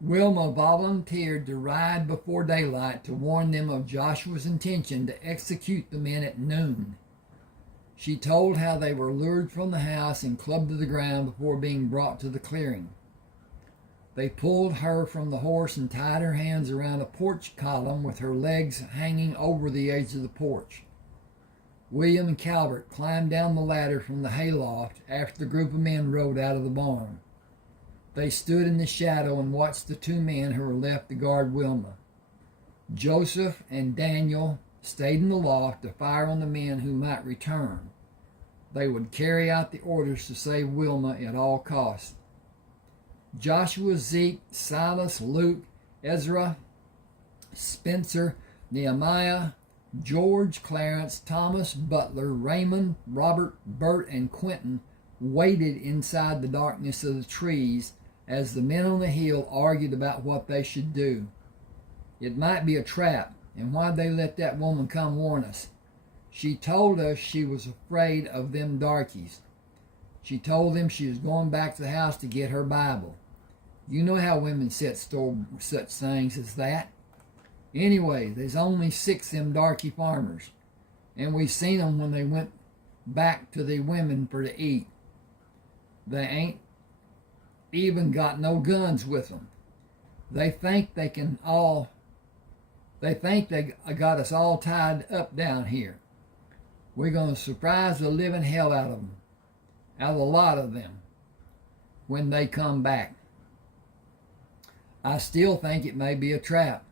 Wilma volunteered to ride before daylight to warn them of Joshua's intention to execute the men at noon. She told how they were lured from the house and clubbed to the ground before being brought to the clearing. They pulled her from the horse and tied her hands around a porch column with her legs hanging over the edge of the porch. William and Calvert climbed down the ladder from the hayloft after the group of men rode out of the barn. They stood in the shadow and watched the 2 men who were left to guard Wilma. Joseph and Daniel stayed in the loft to fire on the men who might return. They would carry out the orders to save Wilma at all costs. Joshua, Zeke, Silas, Luke, Ezra, Spencer, Nehemiah, George, Clarence, Thomas, Butler, Raymond, Robert, Bert, and Quentin waited inside the darkness of the trees as the men on the hill argued about what they should do. It might be a trap, and why'd they let that woman come warn us? She told us she was afraid of them darkies. She told them she was going back to the house to get her Bible. You know how women set store such things as that. Anyway, there's only 6 them darky farmers, and we seen them when they went back to the women for to eat. They ain't even got no guns with them. They think they got us all tied up down here. We're going to surprise the living hell out of them, out of a lot of them, when they come back. I still think it may be a trap.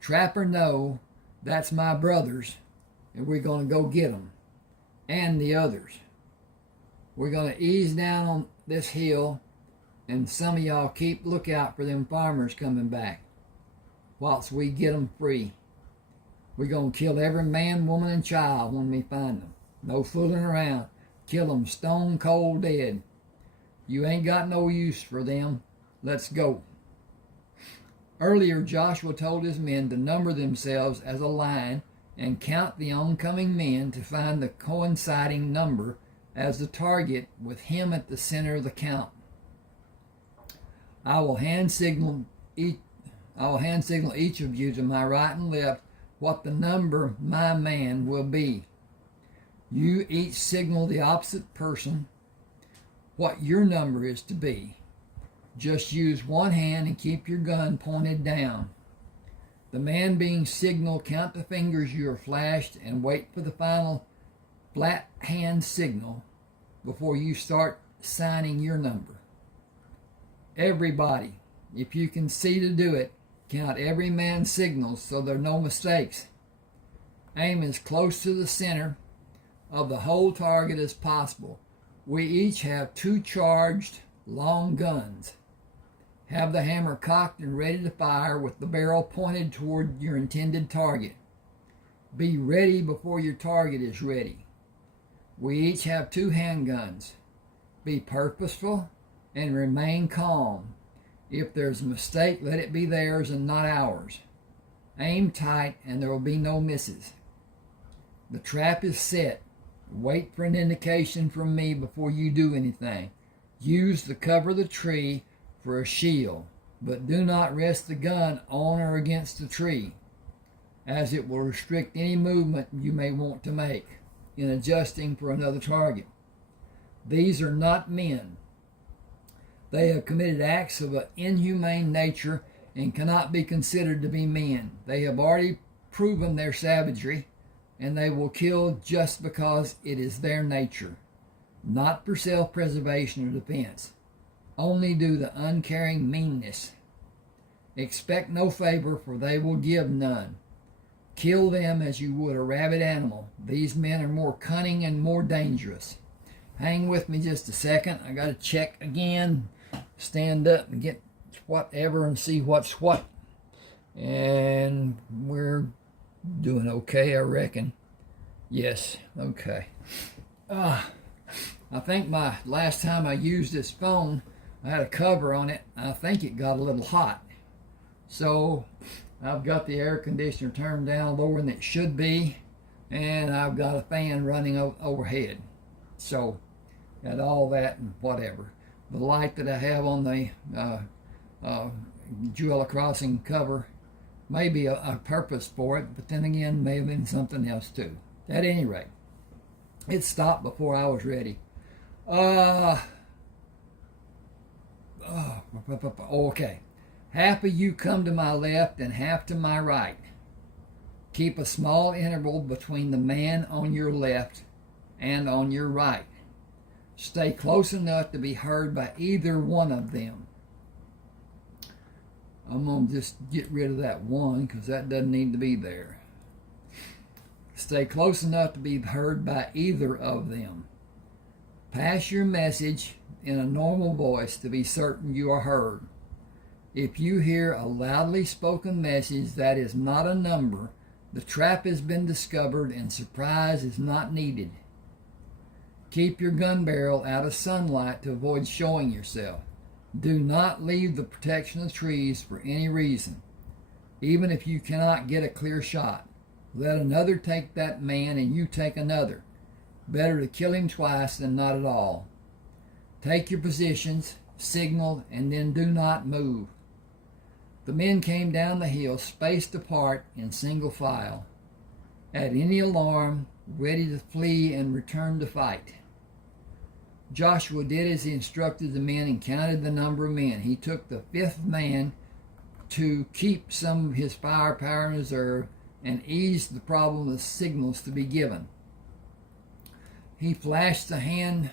Trap or no, that's my brothers, and we're going to go get them, and the others. We're going to ease down on this hill, and some of y'all keep lookout for them farmers coming back, whilst we get them free. We're going to kill every man, woman, and child when we find them. No fooling around. Kill them stone cold dead. You ain't got no use for them. Let's go. Earlier, Joshua told his men to number themselves as a line and count the oncoming men to find the coinciding number as the target with him at the center of the count. I will hand signal each of you to my right and left what the number my man will be. You each signal the opposite person what your number is to be. Just use one hand and keep your gun pointed down. The man being signaled, count the fingers you are flashed and wait for the final flat hand signal before you start signing your number. Everybody, if you can see to do it, count every man's signals so there are no mistakes. Aim as close to the center of the whole target as possible. We each have 2 charged long guns. Have the hammer cocked and ready to fire with the barrel pointed toward your intended target. Be ready before your target is ready. We each have 2 handguns. Be purposeful and remain calm. If there's a mistake, let it be theirs and not ours. Aim tight and there will be no misses. The trap is set. Wait for an indication from me before you do anything. Use the cover of the tree for a shield, but do not rest the gun on or against the tree, as it will restrict any movement you may want to make in adjusting for another target. These are not men. They have committed acts of an inhumane nature and cannot be considered to be men. They have already proven their savagery, and they will kill just because it is their nature, not for self-preservation or defense, only due to uncaring meanness. Expect no favor, for they will give none. Kill them as you would a rabid animal. These men are more cunning and more dangerous. Hang with me just a second. I got to check again. Stand up and get whatever and see what's what. And we're doing okay, I reckon. Yes, okay. I think my last time I used this phone, I had a cover on it. I think it got a little hot. So I've got the air conditioner turned down lower than it should be, and I've got a fan running overhead. So got all that and whatever. The light that I have on the Jewella crossing cover may be a purpose for it, but then again, may have been something else too. At any rate, it stopped before I was ready. Okay. Half of you come to my left and half to my right. Keep a small interval between the man on your left and on your right. Stay close enough to be heard by either one of them. I'm going to just get rid of that one because that doesn't need to be there. Stay close enough to be heard by either of them. Pass your message in a normal voice to be certain you are heard. If you hear a loudly spoken message that is not a number, the trap has been discovered and surprise is not needed. Keep your gun barrel out of sunlight to avoid showing yourself. Do not leave the protection of trees for any reason, even if you cannot get a clear shot. Let another take that man and you take another. Better to kill him twice than not at all. Take your positions, signal, and then do not move. The men came down the hill, spaced apart in single file. At any alarm, ready to flee and return to fight. Joshua did as he instructed the men and counted the number of men. He took the fifth man to keep some of his firepower in reserve and ease the problem of signals to be given. He flashed the hand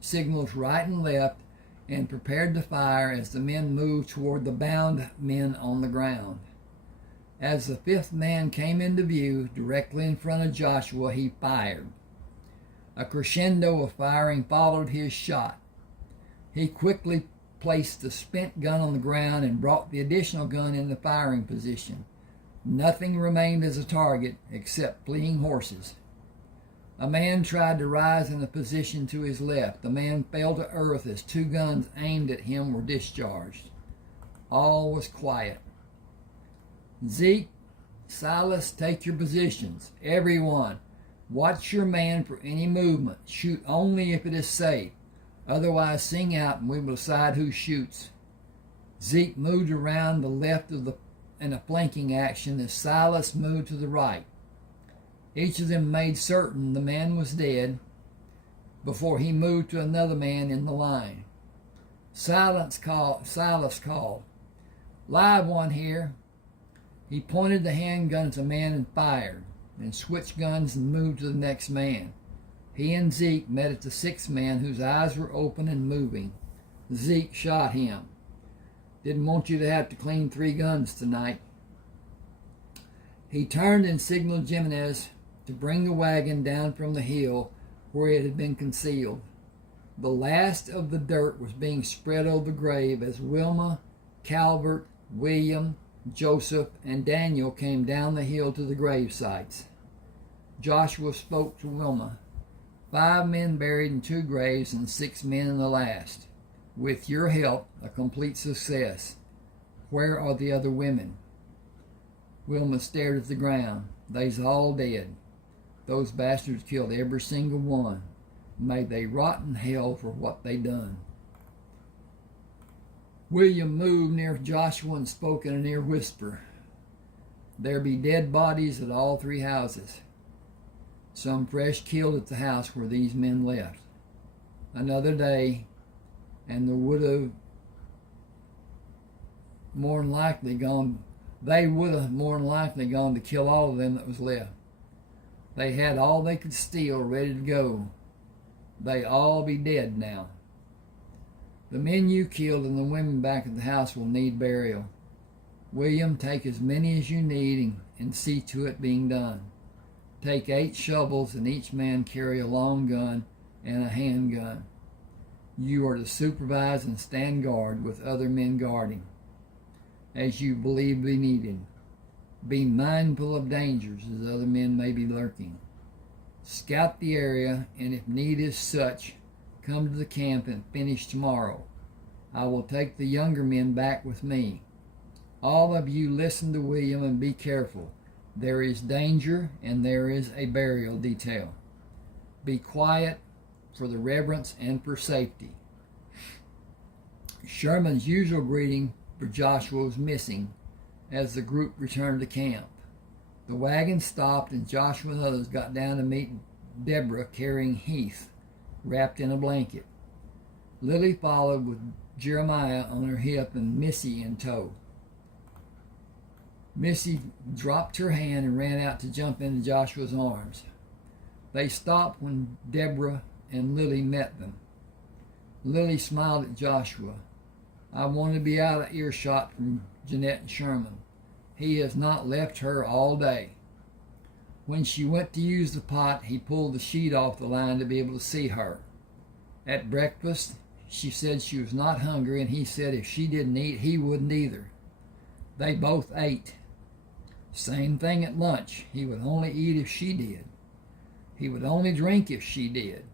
signals right and left and prepared to fire as the men moved toward the bound men on the ground. As the fifth man came into view, directly in front of Joshua, he fired. A crescendo of firing followed his shot. He quickly placed the spent gun on the ground and brought the additional gun into firing position. Nothing remained as a target except fleeing horses. A man tried to rise in a position to his left. The man fell to earth as two guns aimed at him were discharged. All was quiet. Zeke, Silas, take your positions. Everyone, watch your man for any movement. Shoot only if it is safe. Otherwise, sing out and we will decide who shoots. Zeke moved around the left in a flanking action as Silas moved to the right. Each of them made certain the man was dead before he moved to another man in the line. Silas called, "Live one here." He pointed the handgun at the man and fired, then switched guns and moved to the next man. He and Zeke met at the sixth man, whose eyes were open and moving. Zeke shot him. "Didn't want you to have to clean 3 guns tonight." He turned and signaled Jimenez to bring the wagon down from the hill where it had been concealed. The last of the dirt was being spread over the grave as Wilma, Calvert, William, Joseph, and Daniel came down the hill to the grave sites. Joshua spoke to Wilma. 5 men buried in 2 graves and 6 men in the last. With your help, a complete success. Where are the other women? Wilma stared at the ground. They's all dead. Those bastards killed every single one. May they rot in hell for what they done. William moved near Joshua and spoke in an ear whisper. There be dead bodies at all 3 houses. Some fresh killed at the house where these men left. Another day, and there would have more than likely gone. They would have more than likely gone to kill all of them that was left. They had all they could steal ready to go. They all be dead now. The men you killed and the women back at the house will need burial. William, take as many as you need and see to it being done. Take 8 shovels and each man carry a long gun and a handgun. You are to supervise and stand guard with other men guarding, as you believe be needed. Be mindful of dangers as other men may be lurking. Scout the area, and if need is such, come to the camp and finish tomorrow. I will take the younger men back with me. All of you listen to William and be careful. There is danger and there is a burial detail. Be quiet for the reverence and for safety. Sherman's usual greeting for Joshua was missing as the group returned to camp. The wagon stopped and Joshua and others got down to meet Deborah carrying Heath wrapped in a blanket. Lily followed with Jeremiah on her hip and Missy in tow. Missy dropped her hand and ran out to jump into Joshua's arms. They stopped when Deborah and Lily met them. Lily smiled at Joshua. I want to be out of earshot from Jeanette and Sherman. He has not left her all day. When she went to use the pot, he pulled the sheet off the line to be able to see her. At breakfast, she said she was not hungry, and he said if she didn't eat, he wouldn't either. They both ate. Same thing at lunch. He would only eat if she did. He would only drink if she did.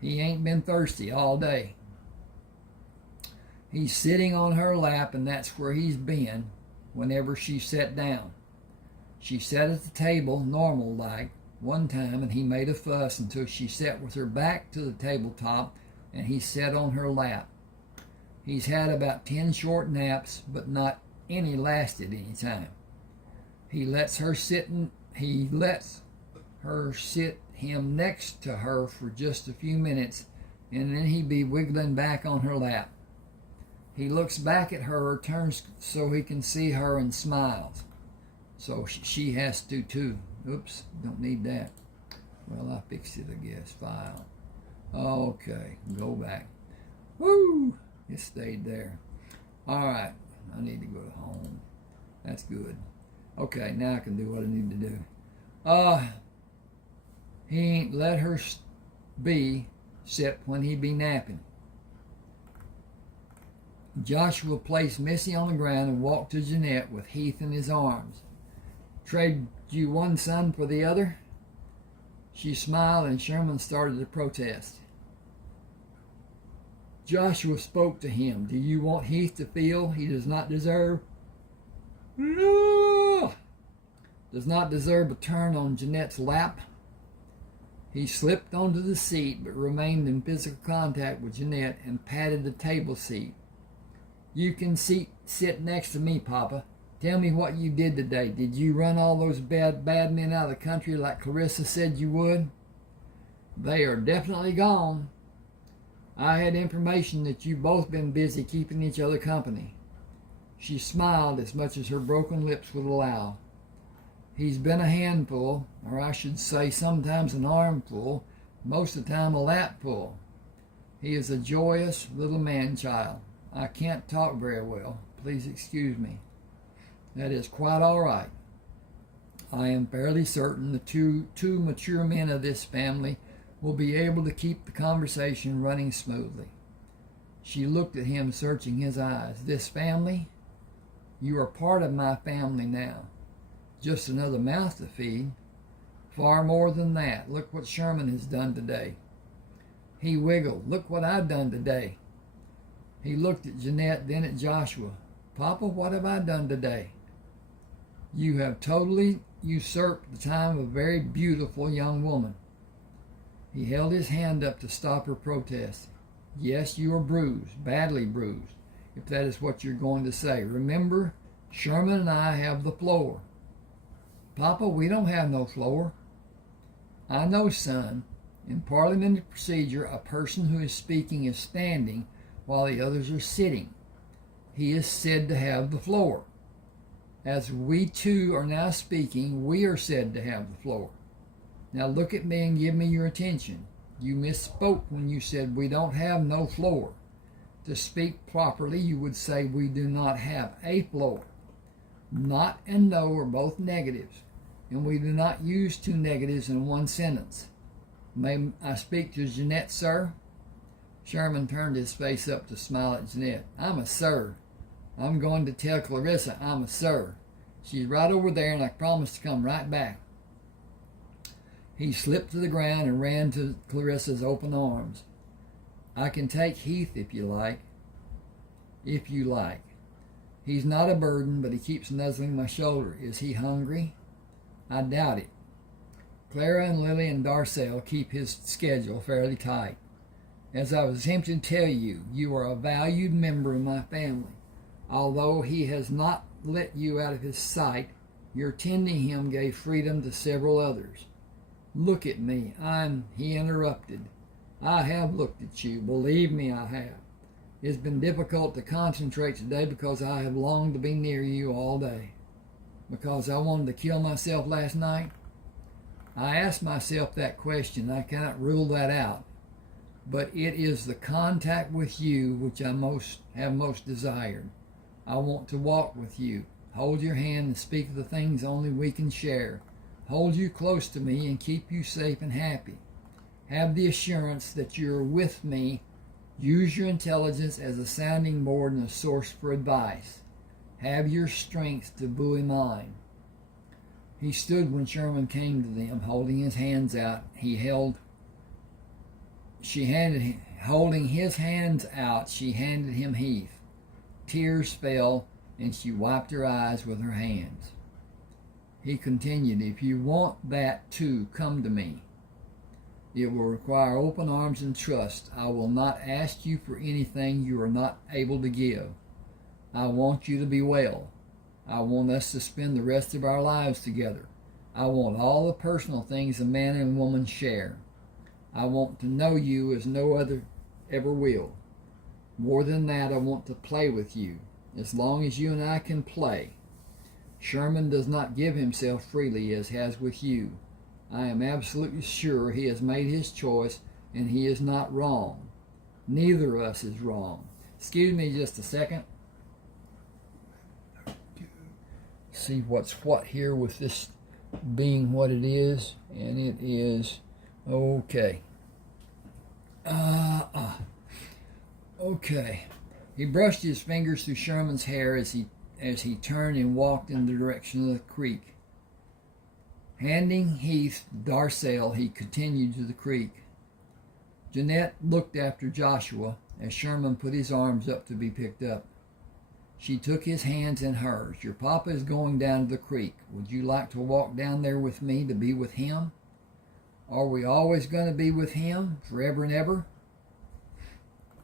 He ain't been thirsty all day. He's sitting on her lap, and that's where he's been whenever she sat down. She sat at the table normal-like one time, and he made a fuss until she sat with her back to the tabletop, and he sat on her lap. He's had about 10 short naps, but not any lasted any time. He lets her sit him next to her for just a few minutes, and then he'd be wiggling back on her lap. He looks back at her, turns so he can see her, and smiles. So she has to too. Oops, don't need that. Well, I fixed it, I guess. File. Okay, go back. Woo! It stayed there. All right, I need to go to home. That's good. Okay, now I can do what I need to do. He ain't let her be, except when he be napping. Joshua placed Missy on the ground and walked to Jeanette with Heath in his arms. Trade you one son for the other? She smiled, and Sherman started to protest. Joshua spoke to him. Do you want Heath to feel he does not deserve? No! Does not deserve a turn on Jeanette's lap? He slipped onto the seat but remained in physical contact with Jeanette and patted the table seat. You can sit next to me, Papa. Tell me what you did today. Did you run all those bad men out of the country like Clarissa said you would? They are definitely gone. I had information that you've both been busy keeping each other company. She smiled as much as her broken lips would allow. He's been a handful, or I should say sometimes an armful, most of the time a lapful. He is a joyous little man-child. I can't talk very well. Please excuse me. That is quite all right. I am fairly certain the two mature men of this family will be able to keep the conversation running smoothly. She looked at him, searching his eyes. This family? You are part of my family now. Just another mouth to feed. Far more than that. Look what Sherman has done today. He wiggled. Look what I've done today. He looked at Jeanette, then at Joshua. Papa, what have I done today? You have totally usurped the time of a very beautiful young woman. He held his hand up to stop her protest. Yes, you are bruised, badly bruised, if that is what you're going to say. Remember, Sherman and I have the floor. Papa, we don't have no floor. I know, son. In parliamentary procedure, a person who is speaking is standing while the others are sitting. he is said to have the floor. As we two are now speaking, we are said to have the floor. Now look at me and give me your attention. You misspoke when you said we don't have no floor. To speak properly, you would say we do not have a floor. Not and no are both negatives, and we do not use two negatives in one sentence. May I speak to Jeanette, sir? Sherman turned his face up to smile at Jeanette. I'm a sir. I'm going to tell Clarissa I'm a sir. She's right over there, and I promise to come right back. He slipped to the ground and ran to Clarissa's open arms. I can take Heath if you like. If you like. He's not a burden, but he keeps nuzzling my shoulder. Is he hungry? I doubt it. Clara and Lily and Darcel keep his schedule fairly tight. As I was attempting to tell you, you are a valued member of my family. Although he has not let you out of his sight, your tending him gave freedom to several others. Look at me. He interrupted. I have looked at you. Believe me, I have. It's been difficult to concentrate today because I have longed to be near you all day. Because I wanted to kill myself last night? I asked myself that question. I cannot rule that out. But it is the contact with you which I have most desired. I want to walk with you, hold your hand and speak of the things only we can share, hold you close to me and keep you safe and happy. Have the assurance that you're with me. Use your intelligence as a sounding board and a source for advice. Have your strength to buoy mine. He stood when Sherman came to them, holding his hands out. Holding his hands out, she handed him Heath. Tears fell, and she wiped her eyes with her hands. He continued, if you want that too, come to me. It will require open arms and trust. I will not ask you for anything you are not able to give. I want you to be well. I want us to spend the rest of our lives together. I want all the personal things a man and woman share. I want to know you as no other ever will. More than that, I want to play with you, as long as you and I can play. Sherman does not give himself freely as has with you. I am absolutely sure he has made his choice, and he is not wrong. Neither of us is wrong. Excuse me just a second. See what's what here with this being what it is, and it is okay. Okay. He brushed his fingers through Sherman's hair as he turned and walked in the direction of the creek. Handing Heath Darcel, he continued to the creek. Jeanette looked after Joshua as Sherman put his arms up to be picked up. She took his hands in hers. Your papa is going down to the creek. Would you like to walk down there with me to be with him? Are we always going to be with him, forever and ever?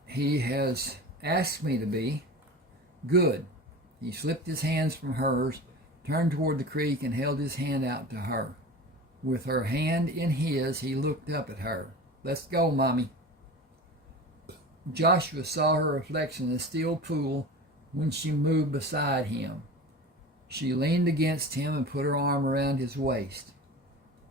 He has asked me to be. Good. He slipped his hands from hers, turned toward the creek, and held his hand out to her. With her hand in his, he looked up at her. Let's go, Mommy. Joshua saw her reflection in the still pool when she moved beside him. She leaned against him and put her arm around his waist.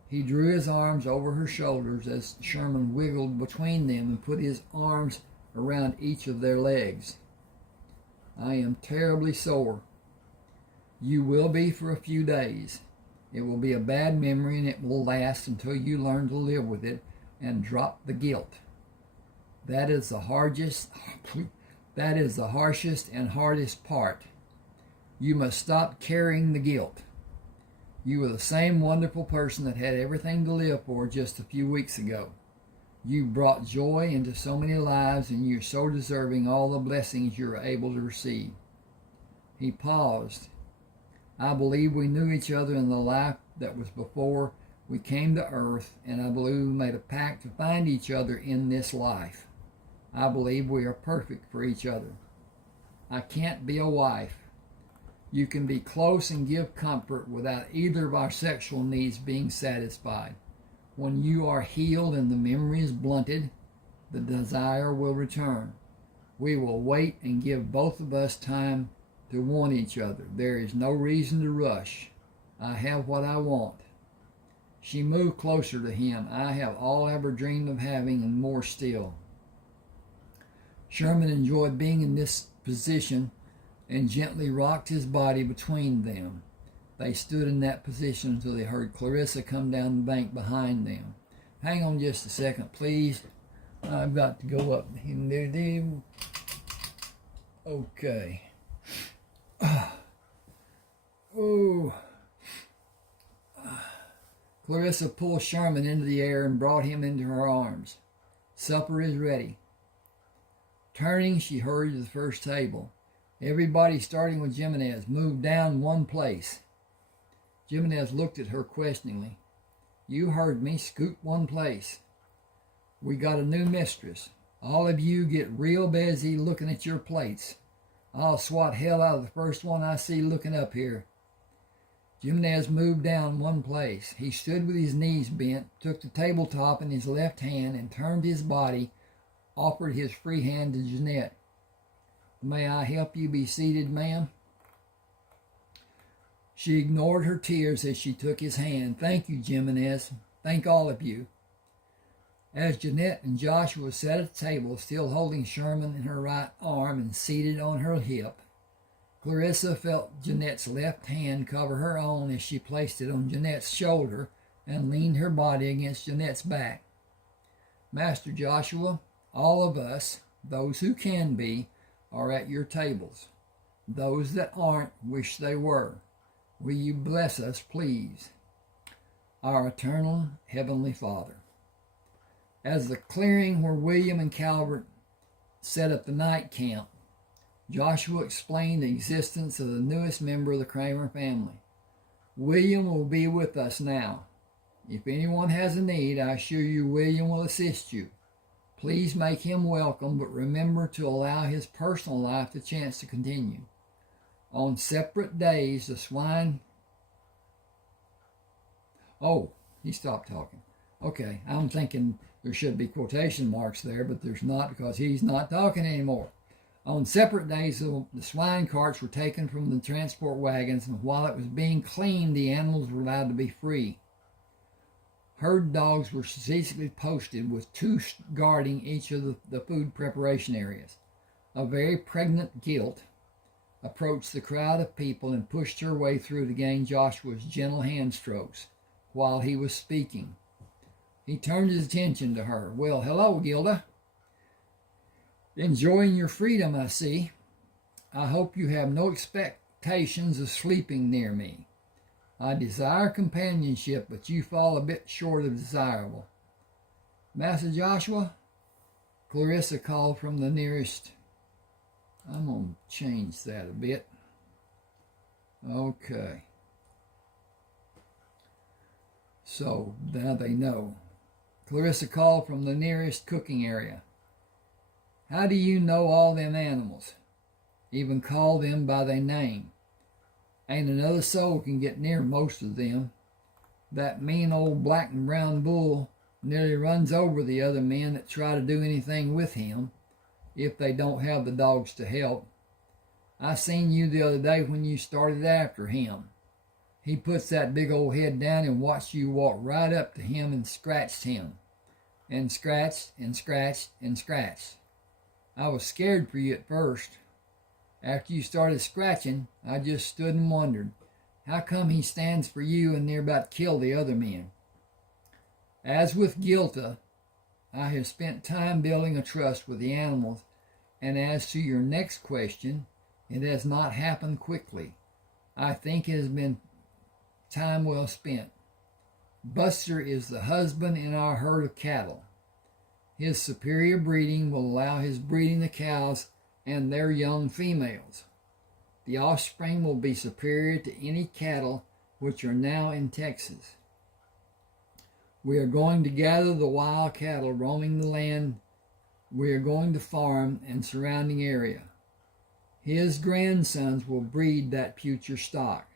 He drew his arms over her shoulders as Sherman wiggled between them and put his arms around each of their legs. I am terribly sore. You will be for a few days. It will be a bad memory, and it will last until you learn to live with it and drop the guilt. That is the harshest and hardest part. You must stop carrying the guilt. You are the same wonderful person that had everything to live for just a few weeks ago. You brought joy into so many lives, and you're so deserving all the blessings you're able to receive. He paused. I believe we knew each other in the life that was before we came to earth, and I believe we made a pact to find each other in this life. I believe we are perfect for each other. I can't be a wife. You can be close and give comfort without either of our sexual needs being satisfied. When you are healed and the memory is blunted, the desire will return. We will wait and give both of us time to want each other. There is no reason to rush. I have what I want. She moved closer to him. I have all I ever dreamed of having and more still. Sherman enjoyed being in this position and gently rocked his body between them. They stood in that position until they heard Clarissa come down the bank behind them. Hang on just a second, please. I've got to go up. Okay. Oh. Clarissa pulled Sherman into the air and brought him into her arms. Supper is ready. Turning, she hurried to the first table. Everybody, starting with Jimenez, moved down one place. Jimenez looked at her questioningly. You heard me. Scoot one place. We got a new mistress. All of you get real busy looking at your plates. I'll swat hell out of the first one I see looking up here. Jimenez moved down one place. He stood with his knees bent, took the tabletop in his left hand, and turned his body, offered his free hand to Jeanette. May I help you be seated, ma'am? She ignored her tears as she took his hand. Thank you, Jimenez. Thank all of you. As Jeanette and Joshua sat at the table, still holding Sherman in her right arm and seated on her hip, Clarissa felt Jeanette's left hand cover her own as she placed it on Jeanette's shoulder and leaned her body against Jeanette's back. Master Joshua, all of us, those who can be, are at your tables. Those that aren't wish they were. Will you bless us, please? Our eternal Heavenly Father. As the clearing where William and Calvert set up the night camp, Joshua explained the existence of the newest member of the Crammer family. William will be with us now. If anyone has a need, I assure you William will assist you. Please make him welcome, but remember to allow his personal life the chance to continue. On separate days, the swine... Oh, he stopped talking. Okay, I'm thinking there should be quotation marks there, but there's not because he's not talking anymore. On separate days, the swine carts were taken from the transport wagons, and while it was being cleaned, the animals were allowed to be free. Herd dogs were strategically posted with two guarding each of the food preparation areas. A very pregnant gilt approached the crowd of people and pushed her way through to gain Joshua's gentle hand strokes while he was speaking. He turned his attention to her. Well, hello, Gilda. Enjoying your freedom, I see. I hope you have no expectations of sleeping near me. I desire companionship, but you fall a bit short of desirable. Master Joshua, Clarissa called from the nearest. I'm going to change that a bit. Okay. So now they know. Clarissa called from the nearest cooking area. How do you know all them animals? Even call them by their name. Ain't another soul can get near most of them. That mean old black and brown bull nearly runs over the other men that try to do anything with him, if they don't have the dogs to help. I seen you the other day when you started after him. He puts that big old head down and watched you walk right up to him and scratched him. And scratched and scratched and scratched. I was scared for you at first. After you started scratching, I just stood and wondered, how come he stands for you and near about killed the other men? As with Gilda, I have spent time building a trust with the animals, and as to your next question, it has not happened quickly. I think it has been time well spent. Buster is the husband in our herd of cattle. His superior breeding will allow his breeding the cows and their young females. The offspring will be superior to any cattle which are now in Texas. We are going to gather the wild cattle roaming the land we are going to farm and surrounding area. His grandsons will breed that future stock.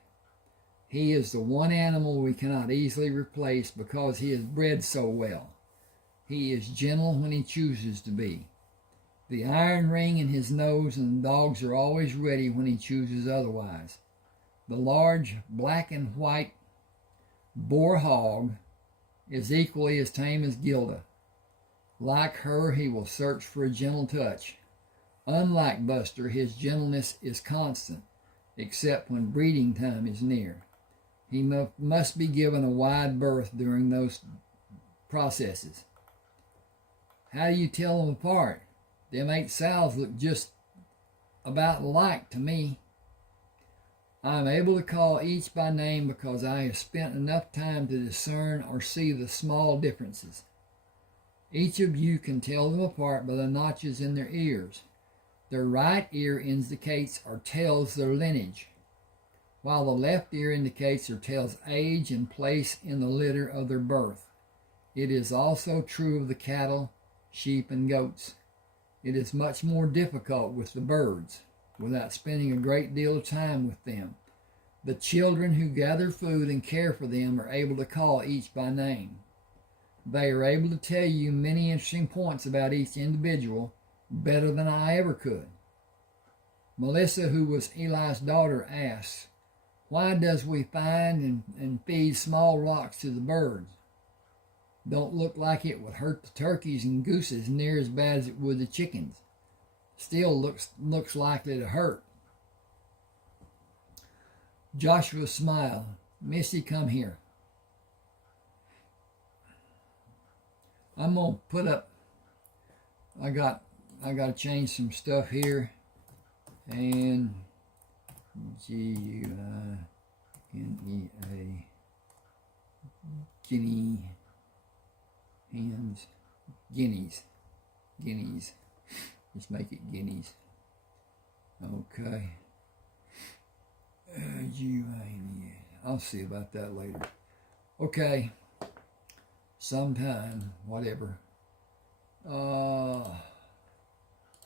He is the one animal we cannot easily replace because he is bred so well. He is gentle when he chooses to be. the iron ring in his nose, and the dogs are always ready when he chooses otherwise. The large black and white boar hog is equally as tame as Gilda. Like her, he will search for a gentle touch. Unlike Buster, his gentleness is constant, except when breeding time is near. He must be given a wide berth during those processes. How do you tell them apart? Them 8 sows look just about alike to me. I am able to call each by name because I have spent enough time to discern or see the small differences. Each of you can tell them apart by the notches in their ears. Their right ear indicates or tells their lineage, while the left ear indicates or tells age and place in the litter of their birth. It is also true of the cattle, sheep, and goats. It is much more difficult with the birds, without spending a great deal of time with them. The children who gather food and care for them are able to call each by name. They are able to tell you many interesting points about each individual, better than I ever could. Melissa, who was Eli's daughter, asks, "Why does we find and feed small rocks to the birds? Don't look like it would hurt the turkeys and gooses near as bad as it would the chickens. Still looks likely to hurt." Joshua smiled. "Missy, come here. I'm gonna put up. I got to change some stuff here, and Guinea, guinea hens, guineas. Just make it guineas. Okay. I'll see about that later. Okay. Sometime, whatever.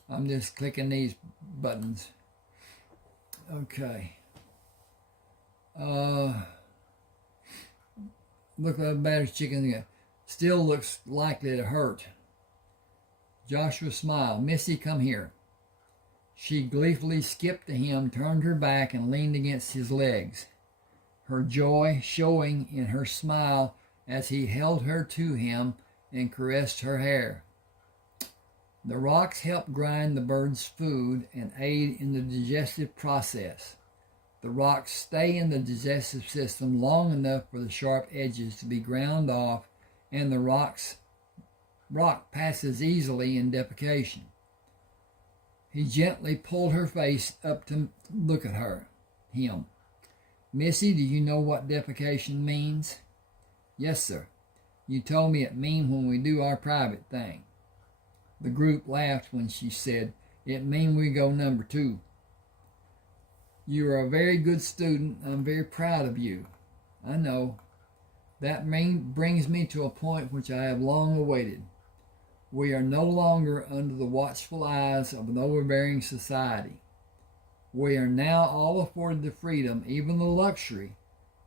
I'm just clicking these buttons. Okay. Look at the battered chicken again. Still looks likely to hurt. Joshua smiled. "Missy, come here." She gleefully skipped to him, turned her back, and leaned against his legs, her joy showing in her smile as he held her to him and caressed her hair. The rocks help grind the bird's food and aid in the digestive process. The rocks stay in the digestive system long enough for the sharp edges to be ground off, and the rock passes easily in defecation. He gently pulled her face up to look at him. "Missy, do you know what defecation means?" "Yes, sir. You told me it mean when we do our private thing." The group laughed when she said, "It mean we go number 2. You are a very good student. I'm very proud of you." "I know. That brings me to a point which I have long awaited. We are no longer under the watchful eyes of an overbearing society. We are now all afforded the freedom, even the luxury,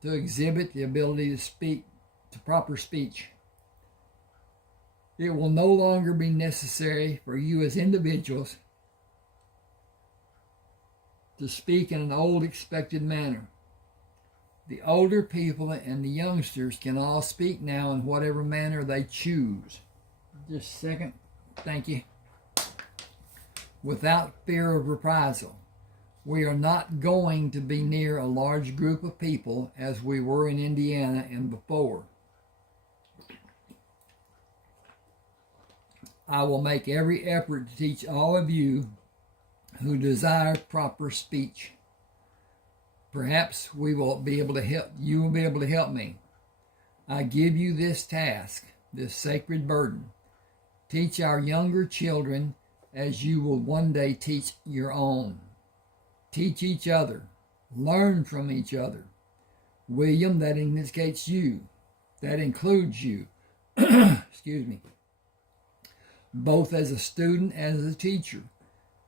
to exhibit the ability to speak to proper speech. It will no longer be necessary for you as individuals to speak in an old expected manner. The older people and the youngsters can all speak now in whatever manner they choose." Just a second. Thank you. "Without fear of reprisal. We are not going to be near a large group of people as we were in Indiana and before. I will make every effort to teach all of you who desire proper speech. Perhaps we will be able to help. You will be able to help me. I give you this task, this sacred burden. Teach our younger children as you will one day teach your own. Teach each other. Learn from each other. William, that indicates you. That includes you. Excuse me. Both as a student and as a teacher.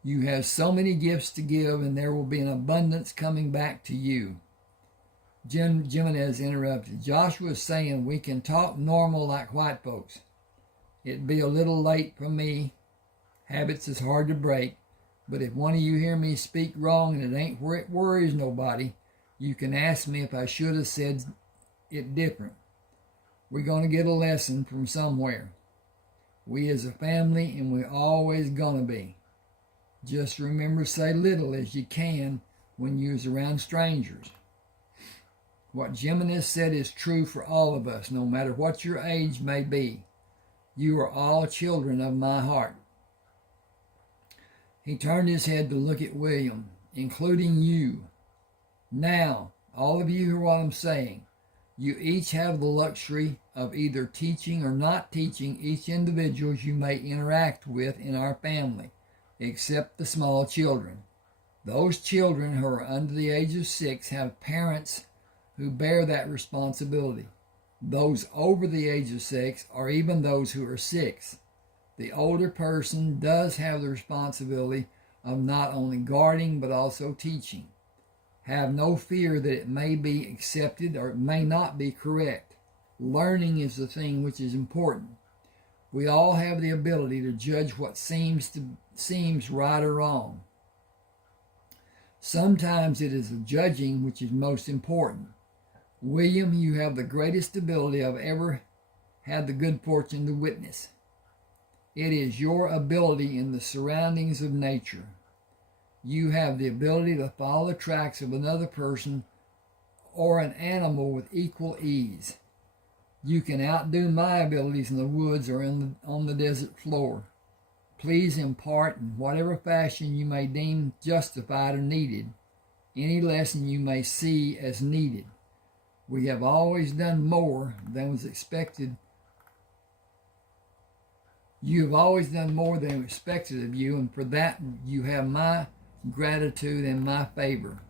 You have so many gifts to give, and there will be an abundance coming back to you." Jimenez interrupted. "Joshua is saying we can talk normal like white folks. It'd be a little late for me. Habits is hard to break, but if one of you hear me speak wrong and it ain't where it worries nobody, you can ask me if I should have said it different. We're going to get a lesson from somewhere. We as a family, and we're always going to be. Just remember, say little as you can when you're around strangers. What Jim said is true for all of us, no matter what your age may be. You are all children of my heart. He turned his head to look at William, including you. Now, all of you hear what I'm saying. You each have the luxury of either teaching or not teaching each individual you may interact with in our family, except the small children. Those children who are under the age of 6 have parents who bear that responsibility. Those over the age of 6, or even those who are 6, the older person does have the responsibility of not only guarding but also teaching. Have no fear that it may be accepted or it may not be correct. Learning is the thing which is important. We all have the ability to judge what seems right or wrong. Sometimes it is the judging which is most important. William, you have the greatest ability I've ever had the good fortune to witness. It is your ability in the surroundings of nature. You have the ability to follow the tracks of another person or an animal with equal ease. You can outdo my abilities in the woods or on the desert floor. Please impart in whatever fashion you may deem justified or needed, any lesson you may see as needed. We have always done more than was expected. You have always done more than was expected of you, and for that you have my gratitude and my favor.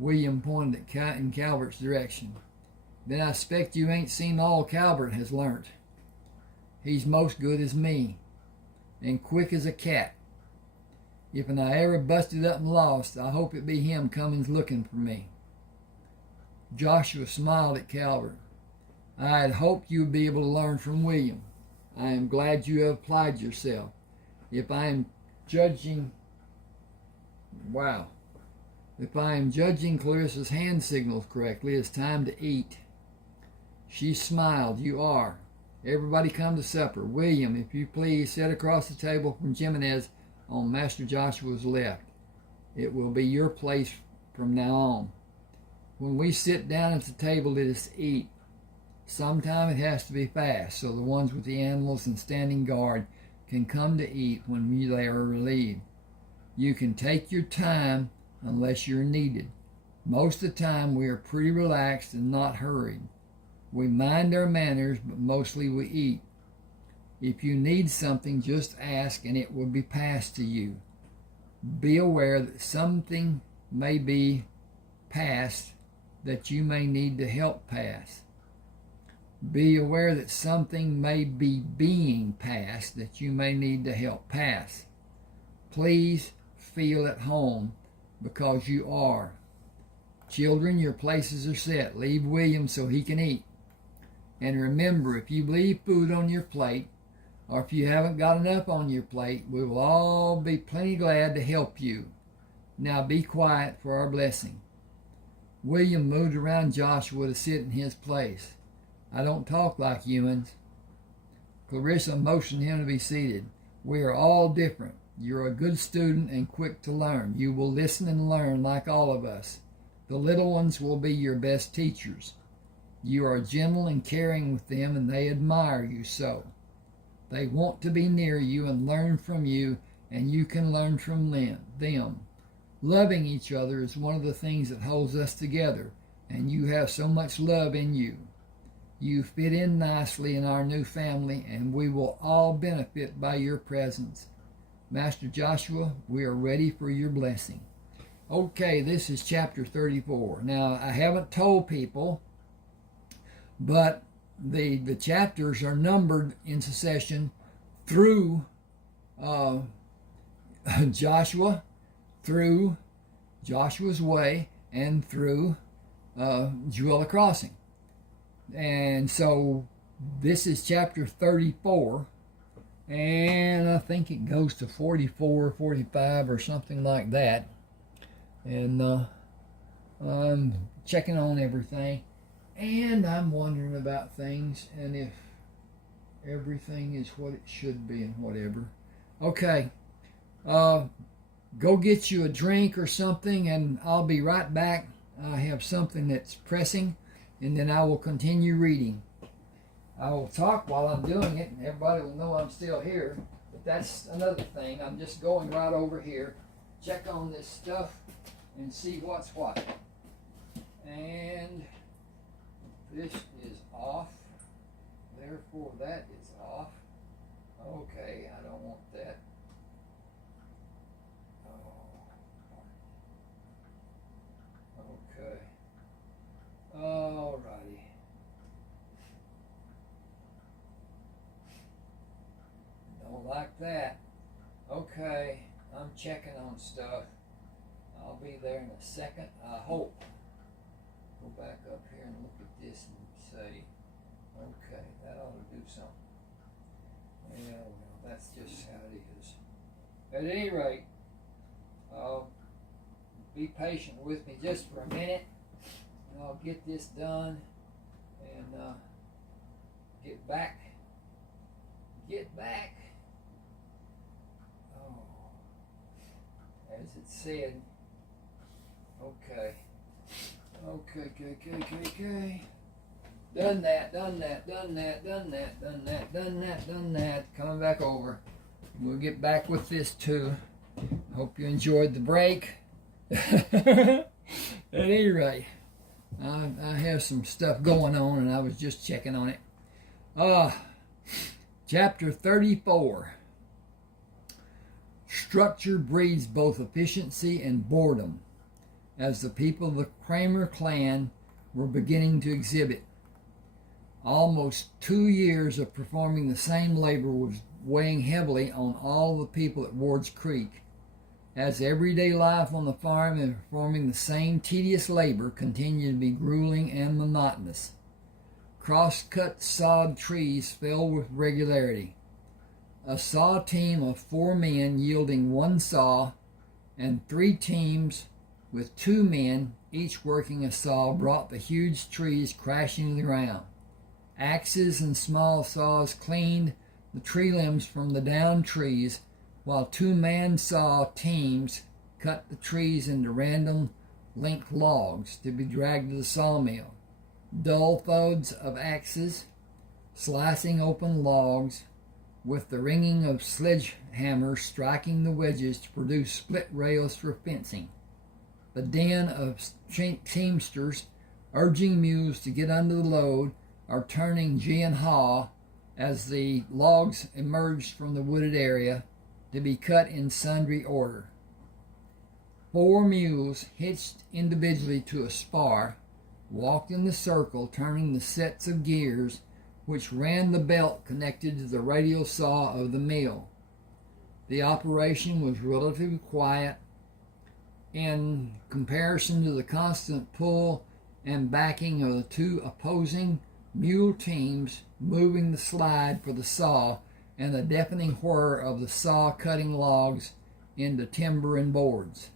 William pointed in Calvert's direction. Then I expect you ain't seen all Calvert has learnt. He's most good as me, and quick as a cat. If I ever busted up and lost, I hope it be him coming looking for me. Joshua smiled at Calvert. I had hoped you would be able to learn from William. I am glad you have applied yourself. If I am judging Clarissa's hand signals correctly, it's time to eat. She smiled. You are. Everybody come to supper. William, if you please, sit across the table from Jimenez on Master Joshua's left. It will be your place from now on. When we sit down at the table, it is to eat. Sometime it has to be fast, so the ones with the animals and standing guard can come to eat when they are relieved. You can take your time unless you're needed. Most of the time we are pretty relaxed and not hurried. We mind our manners, but mostly we eat. If you need something, just ask and it will be passed to you. Be aware that something may be passed that you may need to help pass. Be aware that something may be being passed that you may need to help pass. Please feel at home because you are. Children, your places are set. Leave William so he can eat. And remember, if you leave food on your plate, or if you haven't got enough on your plate, we will all be plenty glad to help you. Now be quiet for our blessing. William moved around Joshua to sit in his place. I don't talk like humans. Clarissa motioned him to be seated. We are all different. You're a good student and quick to learn. You will listen and learn like all of us. The little ones will be your best teachers. You are gentle and caring with them, and they admire you so. They want to be near you and learn from you, and you can learn from them. Loving each other is one of the things that holds us together, and you have so much love in you. You fit in nicely in our new family, and we will all benefit by your presence. Master Joshua, we are ready for your blessing. Okay, this is chapter 34. Now, I haven't told people, but the chapters are numbered in succession through Joshua, through Joshua's Way, and through Jewella Crossing. And so this is chapter 34, and I think it goes to 44, 45 or something like that. And I'm checking on everything, and I'm wondering about things and if everything is what it should be and whatever. Okay, go get you a drink or something, and I'll be right back. I have something that's pressing, and then I will continue reading. I will talk while I'm doing it, and everybody will know I'm still here. But that's another thing. I'm just going right over here, check on this stuff, and see what's what. And this is off. Therefore, that is off. Okay, I don't want that. Okay. Alrighty. Don't like that. Okay, I'm checking on stuff. I'll be there in a second, I hope. Go back up here and look at this and say, okay, that ought to do something. Yeah, well, that's just how it is. At any rate, be patient with me just for a minute, and I'll get this done and get back. Oh, as it said. Okay. Done that. Coming back over. We'll get back with this too. Hope you enjoyed the break. At any rate, I have some stuff going on, and I was just checking on it. Chapter 34. Structure breeds both efficiency and boredom, as the people of the Crammer clan were beginning to exhibit. Almost 2 years of performing the same labor was weighing heavily on all the people at Ward's Creek, as everyday life on the farm and performing the same tedious labor continued to be grueling and monotonous. Cross-cut sawed trees fell with regularity. A saw team of 4 men yielding 1 saw, and 3 teams with 2 men each working a saw brought the huge trees crashing to the ground. Axes and small saws cleaned the tree limbs from the downed trees, while 2-man saw teams cut the trees into random length logs to be dragged to the sawmill. Dull thuds of axes, slicing open logs, with the ringing of sledgehammers striking the wedges to produce split rails for fencing. The din of teamsters urging mules to get under the load or turning gee and haw as the logs emerged from the wooded area to be cut in sundry order. 4 mules hitched individually to a spar walked in the circle, turning the sets of gears which ran the belt connected to the radial saw of the mill. The operation was relatively quiet in comparison to the constant pull and backing of the 2 opposing mule teams moving the slide for the saw and the deafening whir of the saw cutting logs into timber and boards.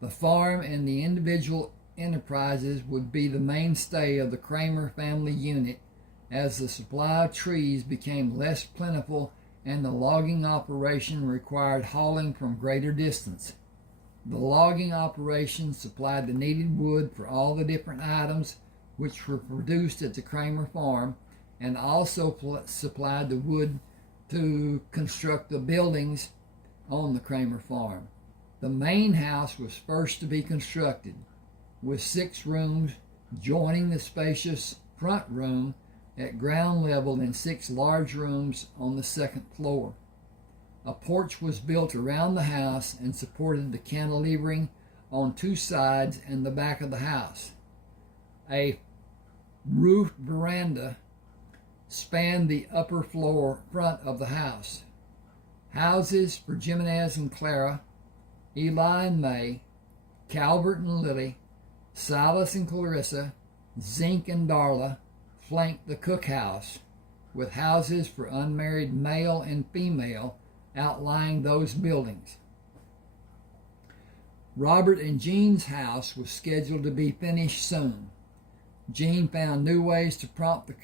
The farm and the individual enterprises would be the mainstay of the Crammer family unit as the supply of trees became less plentiful and the logging operation required hauling from greater distance. The logging operation supplied the needed wood for all the different items which were produced at the Crammer farm, and also supplied the wood to construct the buildings on the Crammer farm. The main house was first to be constructed, with 6 rooms joining the spacious front room at ground level and 6 large rooms on the 2nd floor. A porch was built around the house and supported the cantilevering on 2 sides and the back of the house. A roofed veranda spanned the upper floor front of the house. Houses for Jimenez and Clara, Eli and May, Calvert and Lily, Silas and Clarissa, Zink and Darla flanked the cookhouse, with houses for unmarried male and female outlying those buildings. Robert and Jean's house was scheduled to be finished soon. Jean found new ways to prompt the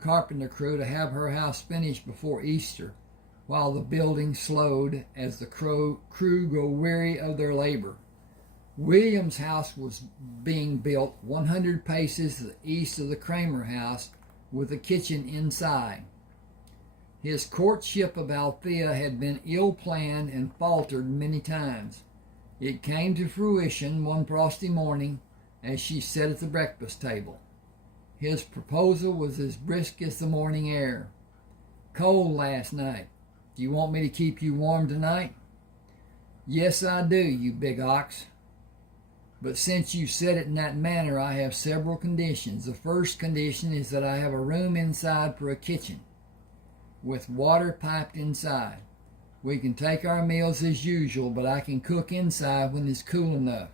carpenter crew to have her house finished before Easter, while the building slowed as the crew grew weary of their labor. William's house was being built 100 paces east of the Crammer house with a kitchen inside. His courtship of Althea had been ill-planned and faltered many times. It came to fruition one frosty morning as she sat at the breakfast table. His proposal was as brisk as the morning air. "Cold last night. Do you want me to keep you warm tonight?" "Yes, I do, you big ox. But since you said it in that manner, I have several conditions. The first condition is that I have a room inside for a kitchen, with water piped inside. We can take our meals as usual, but I can cook inside when it's cool enough.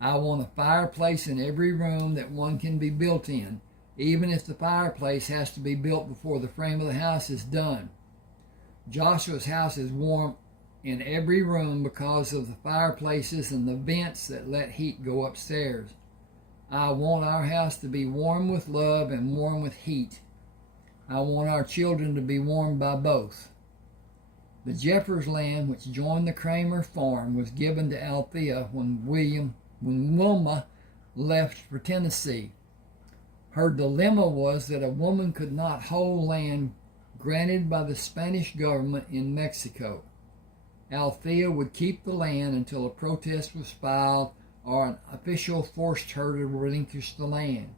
I want a fireplace in every room that one can be built in, even if the fireplace has to be built before the frame of the house is done. Joshua's house is warm in every room because of the fireplaces and the vents that let heat go upstairs. I want our house to be warm with love and warm with heat. I want our children to be warmed by both." The Jeffers land, which joined the Crammer farm, was given to Althea when Wilma left for Tennessee. Her dilemma was that a woman could not hold land granted by the Spanish government in Mexico. Althea would keep the land until a protest was filed or an official forced her to relinquish the land.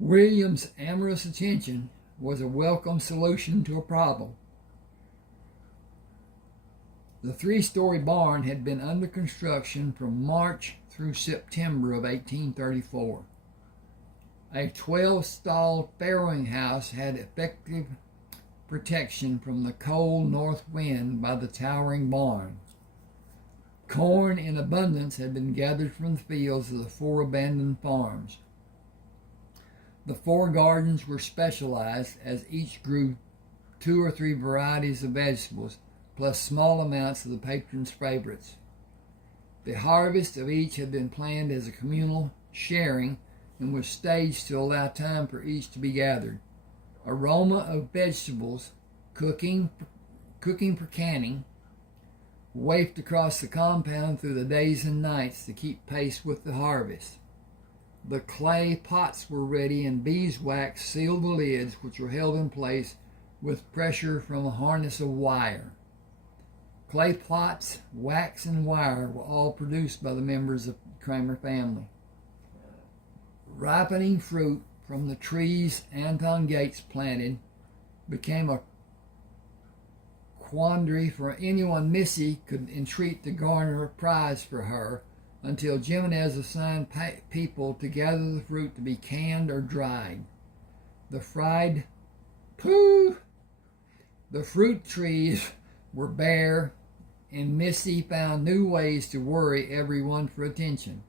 William's amorous attention was a welcome solution to a problem. The 3-story barn had been under construction from March through September of 1834. A 12-stall farrowing house had effective protection from the cold north wind by the towering barn. Corn in abundance had been gathered from the fields of the 4 abandoned farms. The 4 gardens were specialized, as each grew 2 or 3 varieties of vegetables, plus small amounts of the patron's favorites. The harvest of each had been planned as a communal sharing and was staged to allow time for each to be gathered. Aroma of vegetables, cooking for canning, wafted across the compound through the days and nights to keep pace with the harvest. The clay pots were ready, and beeswax sealed the lids, which were held in place with pressure from a harness of wire. Clay pots, wax, and wire were all produced by the members of the Crammer family. Ripening fruit from the trees Anton Gates planted became a quandary for anyone Missy could entreat to garner a prize for her, until Jimenez assigned people to gather the fruit to be canned or dried. The fruit trees were bare, and Missy found new ways to worry everyone for attention.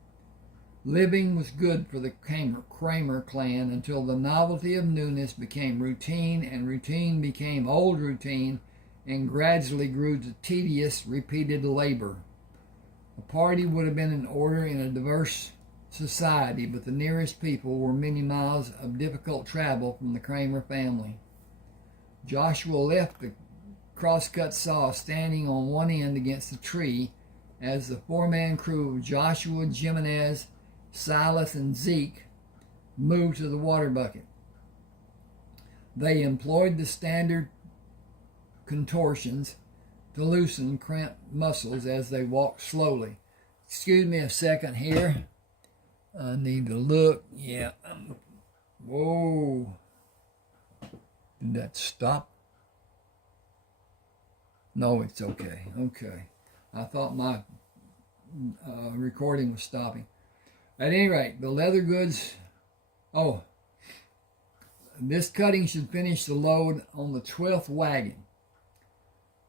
Living was good for the Crammer clan until the novelty of newness became routine, and routine became old routine, and gradually grew to tedious, repeated labor. A party would have been in order in a diverse society, but the nearest people were many miles of difficult travel from the Crammer family. Joshua left the crosscut saw standing on one end against the tree as the 4-man crew of Joshua, Jimenez, Silas, and Zeke moved to the water bucket. They employed the standard contortions to loosen cramped muscles as they walked slowly. Excuse me a second here. I need to look. Yeah. Whoa. Did that stop? No, it's okay. Okay. I thought my recording was stopping. At any rate, the leather goods... Oh. This cutting should finish the load on the 12th wagon.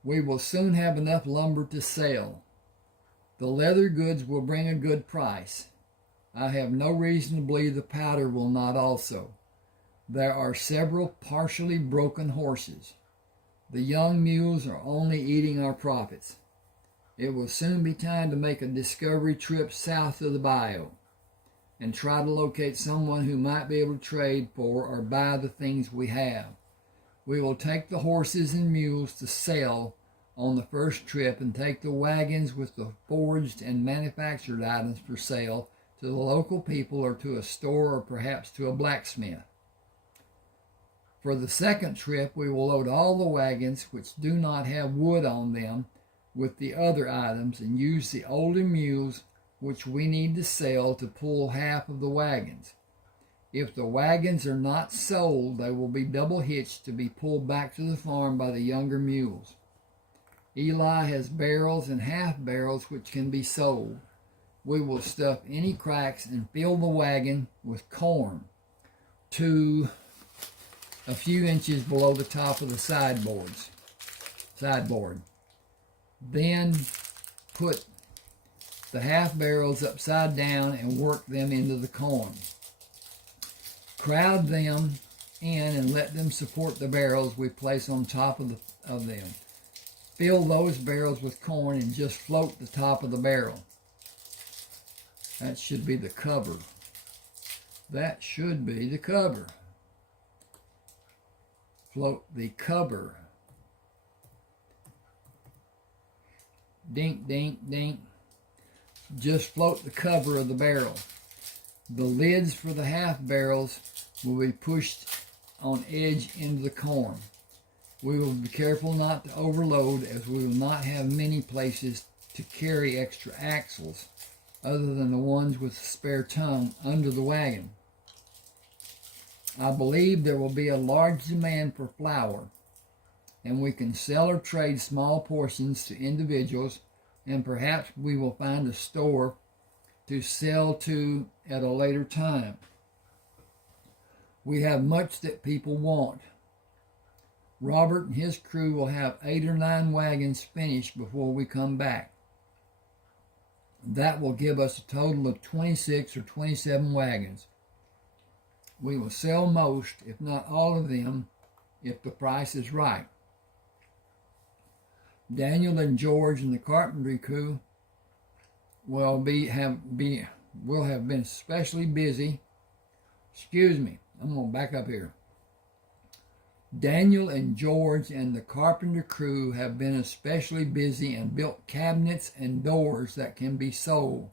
We will soon have enough lumber to sell. The leather goods will bring a good price. I have no reason to believe the powder will not also. There are several partially broken horses. The young mules are only eating our profits. It will soon be time to make a discovery trip south of the bayou and try to locate someone who might be able to trade for or buy the things we have. We will take the horses and mules to sell on the first trip and take the wagons with the forged and manufactured items for sale to the local people or to a store or perhaps to a blacksmith. For the second trip, we will load all the wagons which do not have wood on them with the other items and use the older mules which we need to sell to pull half of the wagons. If the wagons are not sold, they will be double hitched to be pulled back to the farm by the younger mules. Eli has barrels and half barrels which can be sold. We will stuff any cracks and fill the wagon with corn to a few inches below the top of the sideboard. Then put the half barrels upside down and work them into the corn. Crowd them in and let them support the barrels we place on top of them. Fill those barrels with corn and just float the top of the barrel. That should be the cover. That should be the cover. Float the cover. Dink, dink, dink. Just float the cover of the barrel. The lids for the half barrels will be pushed on edge into the corn. We will be careful not to overload, as we will not have many places to carry extra axles other than the ones with a spare tongue under the wagon. I believe there will be a large demand for flour, and we can sell or trade small portions to individuals, and perhaps we will find a store to sell to at a later time. We have much that people want. Robert and his crew will have 8 or 9 wagons finished before we come back. That will give us a total of 26 or 27 wagons. We will sell most, if not all of them, if the price is right. Daniel and George and the carpentry crew will have been especially busy. Excuse me, I'm going to back up here. Daniel and George and the carpenter crew have been especially busy and built cabinets and doors that can be sold.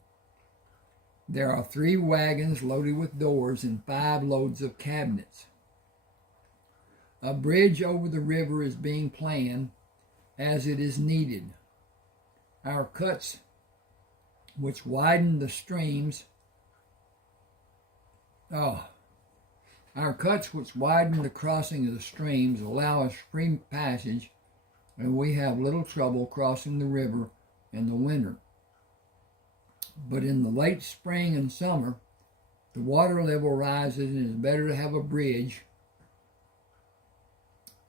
There are 3 wagons loaded with doors and 5 loads of cabinets. A bridge over the river is being planned as it is needed. Our cuts which widen the streams Our cuts which widen the crossing of the streams allow us free passage, and we have little trouble crossing the river in the winter. But in the late spring and summer, the water level rises, and it is better to have a bridge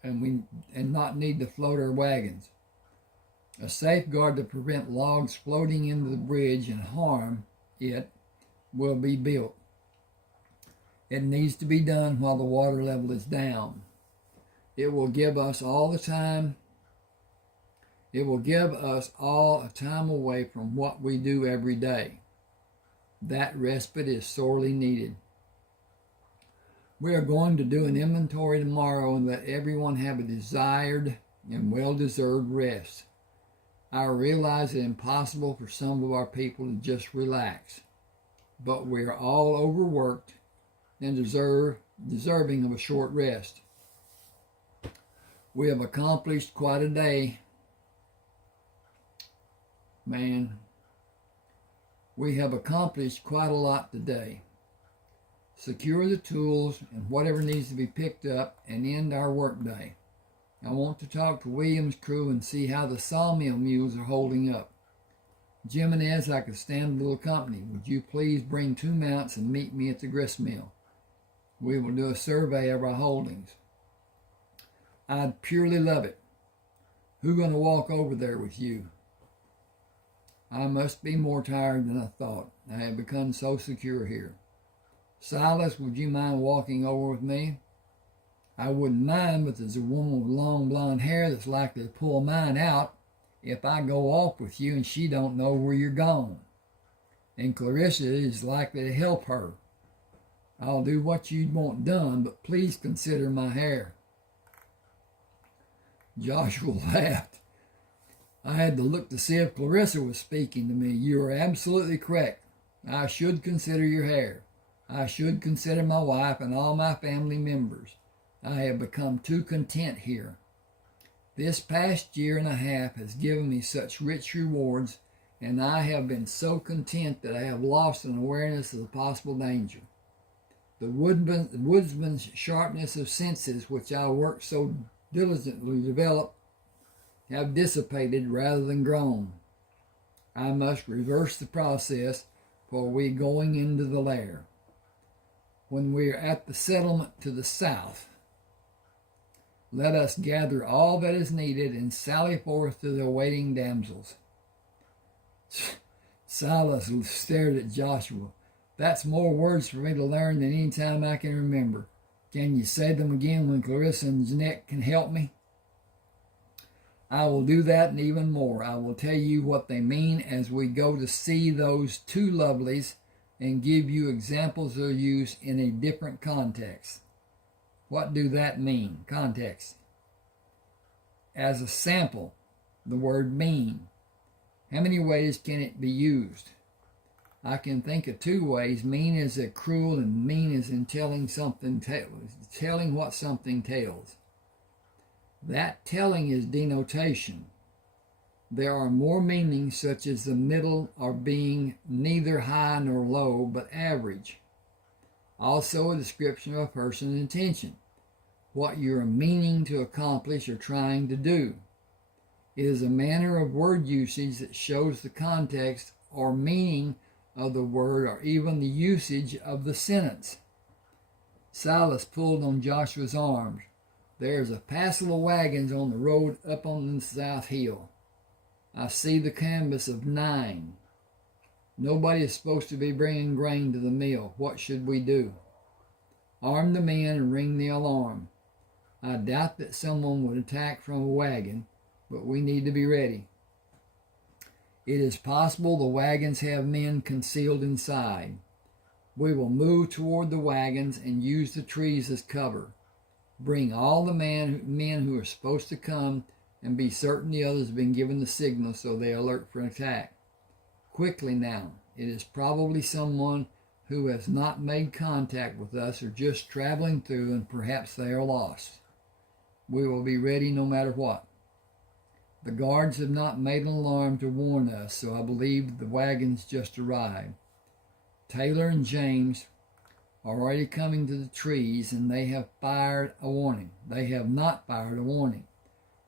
and not need to float our wagons. A safeguard to prevent logs floating into the bridge and harm it will be built. It needs to be done while the water level is down. It will give us all a time away from what we do every day. That respite is sorely needed. We are going to do an inventory tomorrow and let everyone have a desired and well-deserved rest. I realize it's impossible for some of our people to just relax, but we are all overworked and deserving of a short rest. We have accomplished quite a day. We have accomplished quite a lot today. Secure the tools and whatever needs to be picked up and end our workday. I want to talk to William's crew and see how the sawmill mules are holding up. Jimenez, I could stand a little company. Would you please bring 2 mounts and meet me at the grist mill? We will do a survey of our holdings. I'd purely love it. Who's going to walk over there with you? I must be more tired than I thought. I have become so secure here. Silas, would you mind walking over with me? I wouldn't mind, but there's a woman with long blonde hair that's likely to pull mine out if I go off with you and she don't know where you're gone. And Clarissa is likely to help her. I'll do what you want done, but please consider my hair. Joshua laughed. I had to look to see if Clarissa was speaking to me. You are absolutely correct. I should consider your hair. I should consider my wife and all my family members. I have become too content here. This past year and a half has given me such rich rewards, and I have been so content that I have lost an awareness of the possible danger. The woodsman's sharpness of senses, which I worked so diligently to develop, have dissipated rather than grown. I must reverse the process, for we going into the lair. When we are at the settlement to the south, let us gather all that is needed and sally forth to the awaiting damsels. Silas stared at Joshua. That's more words for me to learn than any time I can remember. Can you say them again when Clarissa and Jeanette can help me? I will do that and even more. I will tell you what they mean as we go to see those two lovelies and give you examples of use in a different context. What do that mean? Context. As a sample, the word mean. How many ways can it be used? I can think of two ways. Mean is a cruel, and mean is in telling what something tells. That telling is denotation. There are more meanings, such as the middle or being neither high nor low, but average. Also a description of a person's intention, what you are meaning to accomplish or trying to do. It is a manner of word usage that shows the context or meaning of the word or even the usage of the sentence. Silas pulled on Joshua's arms. There's a passel of wagons on the road up on the south hill. I see the canvas of 9. Nobody is supposed to be bringing grain to the mill. What should we do? Arm the men and ring the alarm. I doubt that someone would attack from a wagon, but we need to be ready. It is possible the wagons have men concealed inside. We will move toward the wagons and use the trees as cover. Bring all the men who are supposed to come and be certain the others have been given the signal so they alert for an attack. Quickly now. It is probably someone who has not made contact with us or just traveling through, and perhaps they are lost. We will be ready no matter what. The guards have not made an alarm to warn us, so I believe the wagons just arrived. Taylor and James are already coming to the trees, and they have fired a warning. They have not fired a warning.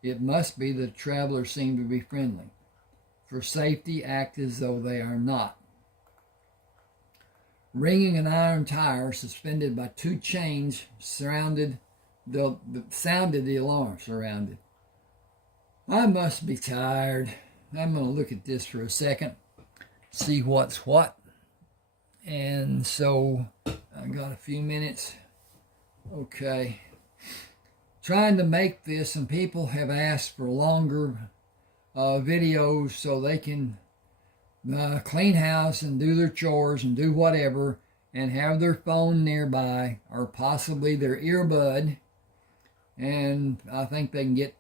It must be that the travelers seem to be friendly. For safety, act as though they are not. Ringing an iron tire suspended by 2 chains sounded the alarm surrounded. I must be tired. I'm going to look at this for a second, see what's what. And so I got a few minutes. Okay. Trying to make this, and people have asked for longer videos so they can clean house and do their chores and do whatever and have their phone nearby or possibly their earbud, and I think they can get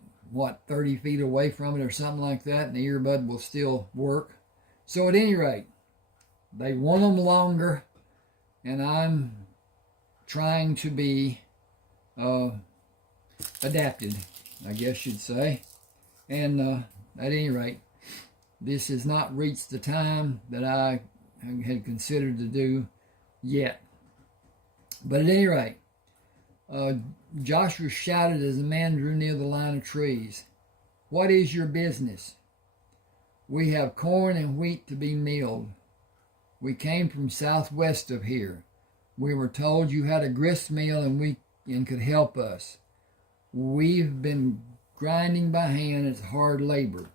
30 feet away from it or something like that, and the earbud will still work. So at any rate, they want them longer, and I'm trying to be adapted, I guess you'd say. And at any rate, this has not reached the time that I had considered to do yet. But at any rate, Joshua shouted as the man drew near the line of trees, "What is your business?" "We have corn and wheat to be milled. We came from southwest of here. We were told you had a grist mill and could help us. We've been grinding by hand. It's hard labor.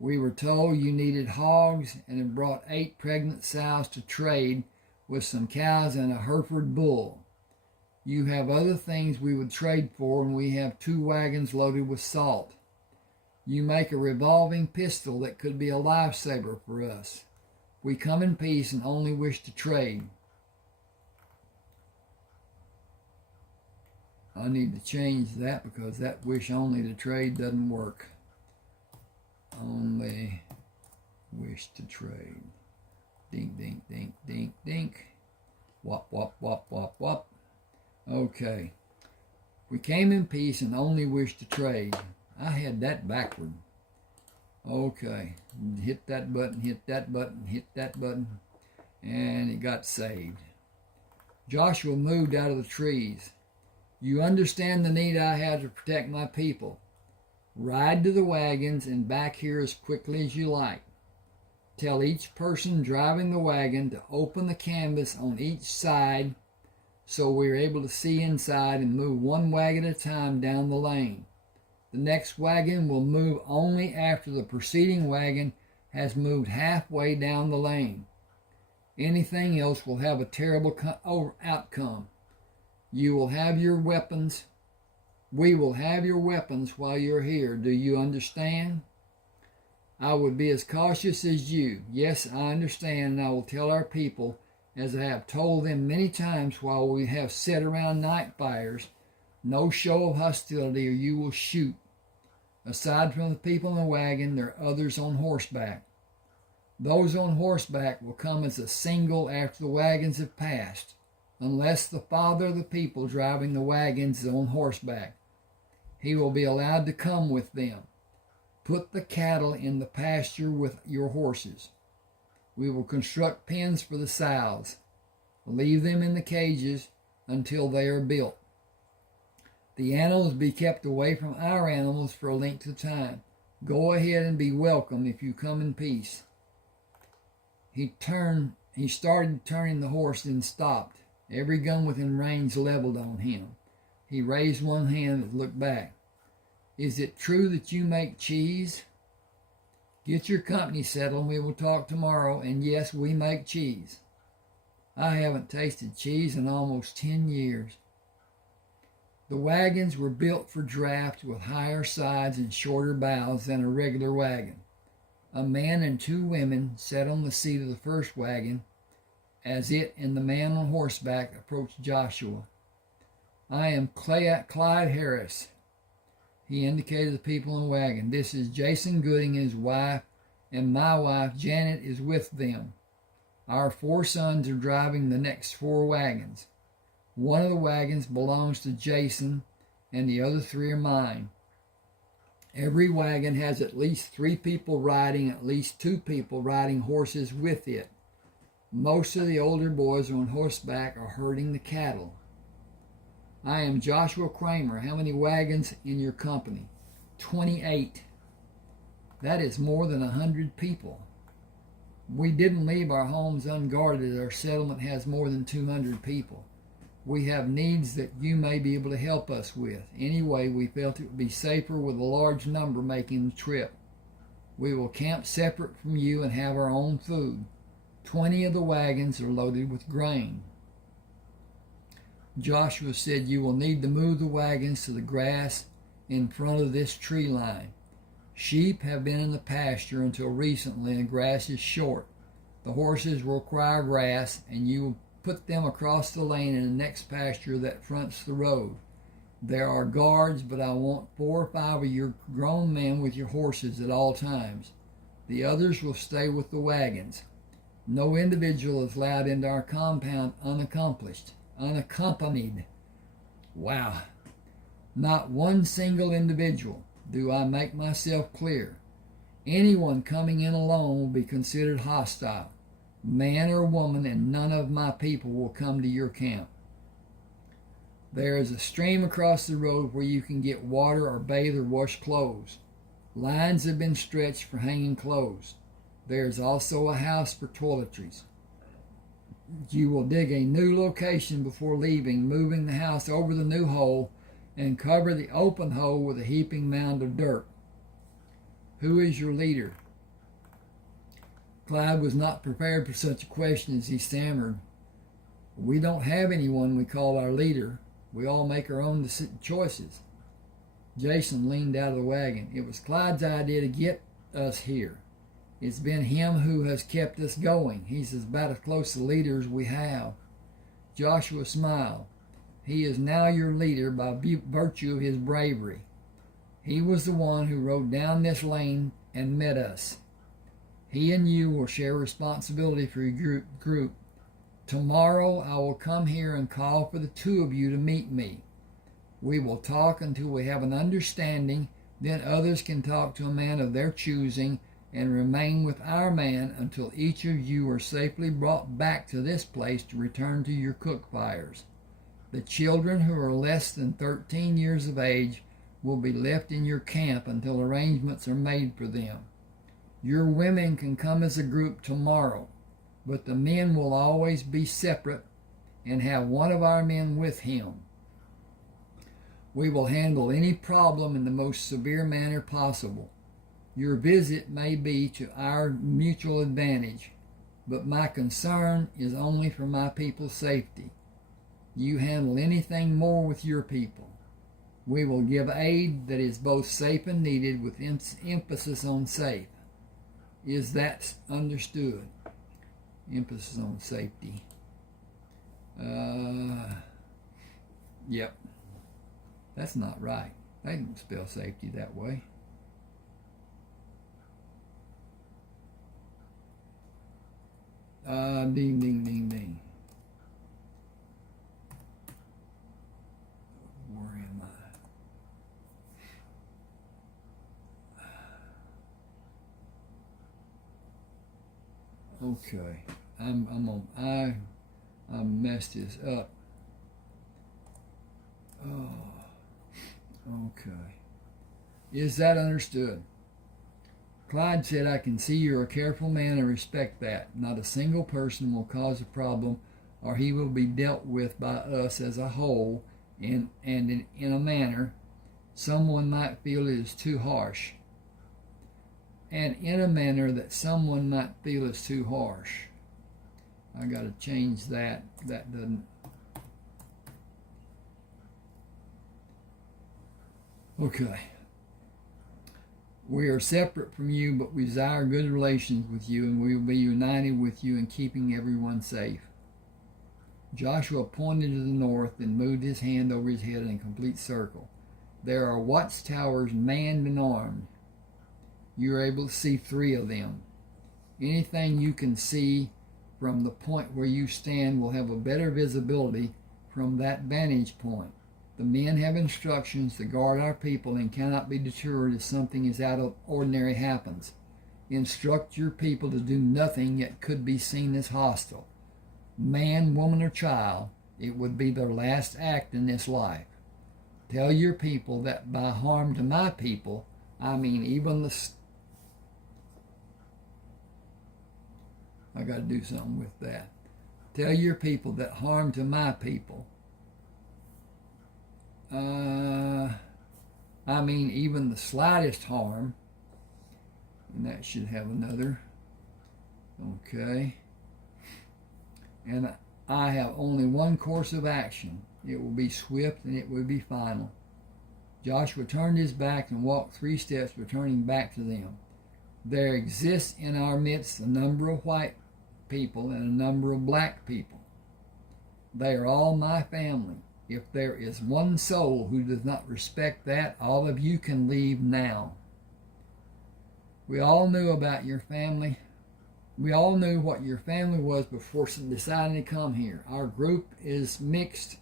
We were told you needed hogs and had brought 8 pregnant sows to trade with some cows and a Hereford bull. You have other things we would trade for, and we have 2 wagons loaded with salt. You make a revolving pistol that could be a lifesaver for us. We come in peace and only wish to trade. I need to change that because that wish only to trade doesn't work. Only wish to trade. Dink, dink, dink, dink, dink. Wop, wop, wop, wop, wop. Okay. We came in peace and only wish to trade. I had that backward. Okay. Hit that button, hit that button, hit that button. And it got saved. Joshua moved out of the trees. You understand the need I have to protect my people. Ride to the wagons and back here as quickly as you like. Tell each person driving the wagon to open the canvas on each side so we're able to see inside and move 1 wagon at a time down the lane. The next wagon will move only after the preceding wagon has moved halfway down the lane. Anything else will have a terrible outcome. You will have your weapons. We will have your weapons while you're here. Do you understand? I would be as cautious as you. Yes, I understand, and I will tell our people, as I have told them many times while we have sat around night fires, no show of hostility or you will shoot. Aside from the people in the wagon, there are others on horseback. Those on horseback will come as a single after the wagons have passed, unless the father of the people driving the wagons is on horseback. He will be allowed to come with them. Put the cattle in the pasture with your horses. We will construct pens for the sows. Leave them in the cages until they are built. The animals be kept away from our animals for a length of time. Go ahead and be welcome if you come in peace. He started turning the horse and stopped. Every gun within range leveled on him. He raised one hand and looked back. Is it true that you make cheese? Get your company settled and we will talk tomorrow, and yes, we make cheese. I haven't tasted cheese in almost 10 years. The wagons were built for draft with higher sides and shorter bows than a regular wagon. A man and 2 women sat on the seat of the first wagon as it and the man on horseback approached Joshua. I am Clyde Harris. He indicated the people in the wagon. This is Jason Gooding and his wife, and my wife Janet is with them. Our 4 sons are driving the next 4 wagons. One of the wagons belongs to Jason, and the other 3 are mine. Every wagon has at least 3 people riding, at least 2 people riding horses with it. Most of the older boys on horseback are herding the cattle. I am Joshua Crammer. How many wagons in your company? 28. That is more than 100 people. We didn't leave our homes unguarded. Our settlement has more than 200 people. We have needs that you may be able to help us with. Anyway, we felt it would be safer with a large number making the trip. We will camp separate from you and have our own food. 20 of the wagons are loaded with grain. Joshua said, you will need to move the wagons to the grass in front of this tree line. Sheep have been in the pasture until recently, and grass is short. The horses will require grass, and you will put them across the lane in the next pasture that fronts the road. There are guards, but I want 4 or 5 of your grown men with your horses at all times. The others will stay with the wagons. No individual is allowed into our compound unaccompanied. Wow. Not one single individual. Do I make myself clear? Anyone coming in alone will be considered hostile, man or woman, and none of my people will come to your camp. There is a stream across the road where you can get water or bathe or wash clothes. Lines have been stretched for hanging clothes. There is also a house for toiletries. You will dig a new location before leaving, moving the house over the new hole and cover the open hole with a heaping mound of dirt. Who is your leader? Clyde was not prepared for such a question as he stammered. We don't have anyone we call our leader. We all make our own choices. Jason leaned out of the wagon. It was Clyde's idea to get us here. It's been him who has kept us going. He's about as close a leader as we have. Joshua smiled. He is now your leader by virtue of his bravery. He was the one who rode down this lane and met us. He and you will share responsibility for your group. Tomorrow I will come here and call for the two of you to meet me. We will talk until we have an understanding. Then others can talk to a man of their choosing and remain with our man until each of you are safely brought back to this place to return to your cook fires. The children who are less than 13 years of age will be left in your camp until arrangements are made for them. Your women can come as a group tomorrow, but the men will always be separate and have one of our men with him. We will handle any problem in the most severe manner possible. Your visit may be to our mutual advantage, but my concern is only for my people's safety. You handle anything more with your people. We will give aid that is both safe and needed with emphasis on safe. Is that understood? Emphasis on safety. Yep. That's not right. They don't spell safety that way. Ding, ding, ding, ding. Where am I? Okay. I messed this up. Oh. Okay. Is that understood? Clyde said, I can see you're a careful man and respect that. Not a single person will cause a problem, or he will be dealt with by us as a whole, and in a manner someone might feel it is too harsh. And in a manner that someone might feel is too harsh. I got to change that. That doesn't. Okay. We are separate from you, but we desire good relations with you, and we will be united with you in keeping everyone safe. Joshua pointed to the north and moved his hand over his head in a complete circle. There are watchtowers manned and armed. You are able to see 3 of them. Anything you can see from the point where you stand will have a better visibility from that vantage point. The men have instructions to guard our people and cannot be deterred if something is out of ordinary happens. Instruct your people to do nothing that could be seen as hostile. Man, woman, or child, it would be their last act in this life. Tell your people that by harm to my people, I mean even the... I got to do something with that. Tell your people that harm to my people, I mean even the slightest harm, and that should have another. Okay. And I have only one course of action. It will be swift and it will be final. Joshua turned his back and walked 3 steps, returning back to them. There exists in our midst a number of white people and a number of black people. They are all my family. If there is one soul who does not respect that, all of you can leave now. We all knew about your family. We all knew what your family was before deciding to come here. Our group is mixed,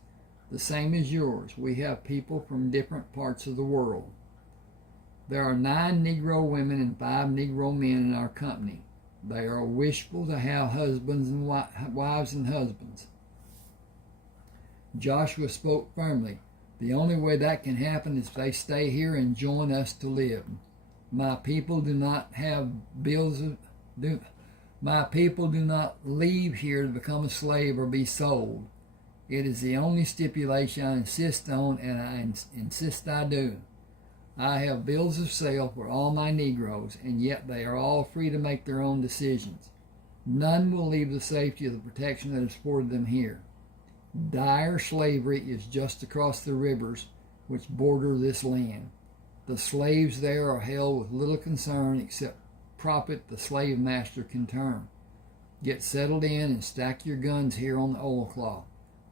the same as yours. We have people from different parts of the world. There are 9 Negro women and 5 Negro men in our company. They are wishful to have husbands and wives and husbands. Joshua spoke firmly. The only way that can happen is if they stay here and join us to live. My people do not leave here to become a slave or be sold. It is the only stipulation I insist on, and I insist I do. I have bills of sale for all my Negroes, and yet they are all free to make their own decisions. None will leave the safety of the protection that is afforded them here. Dire slavery is just across the rivers which border this land. The slaves there are held with little concern except profit the slave master can turn. Get settled in and stack your guns here on the oilcloth.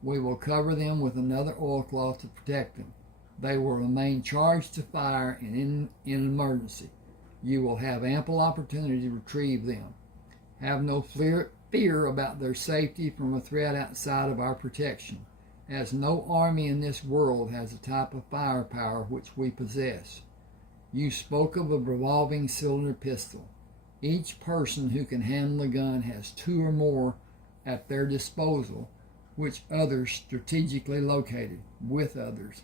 We will cover them with another oilcloth to protect them. They will remain charged to fire and in an emergency. You will have ample opportunity to retrieve them. Have no fear about their safety from a threat outside of our protection, as no army in this world has the type of firepower which we possess. You spoke of a revolving cylinder pistol. Each person who can handle a gun has two or more at their disposal, which others strategically located with others.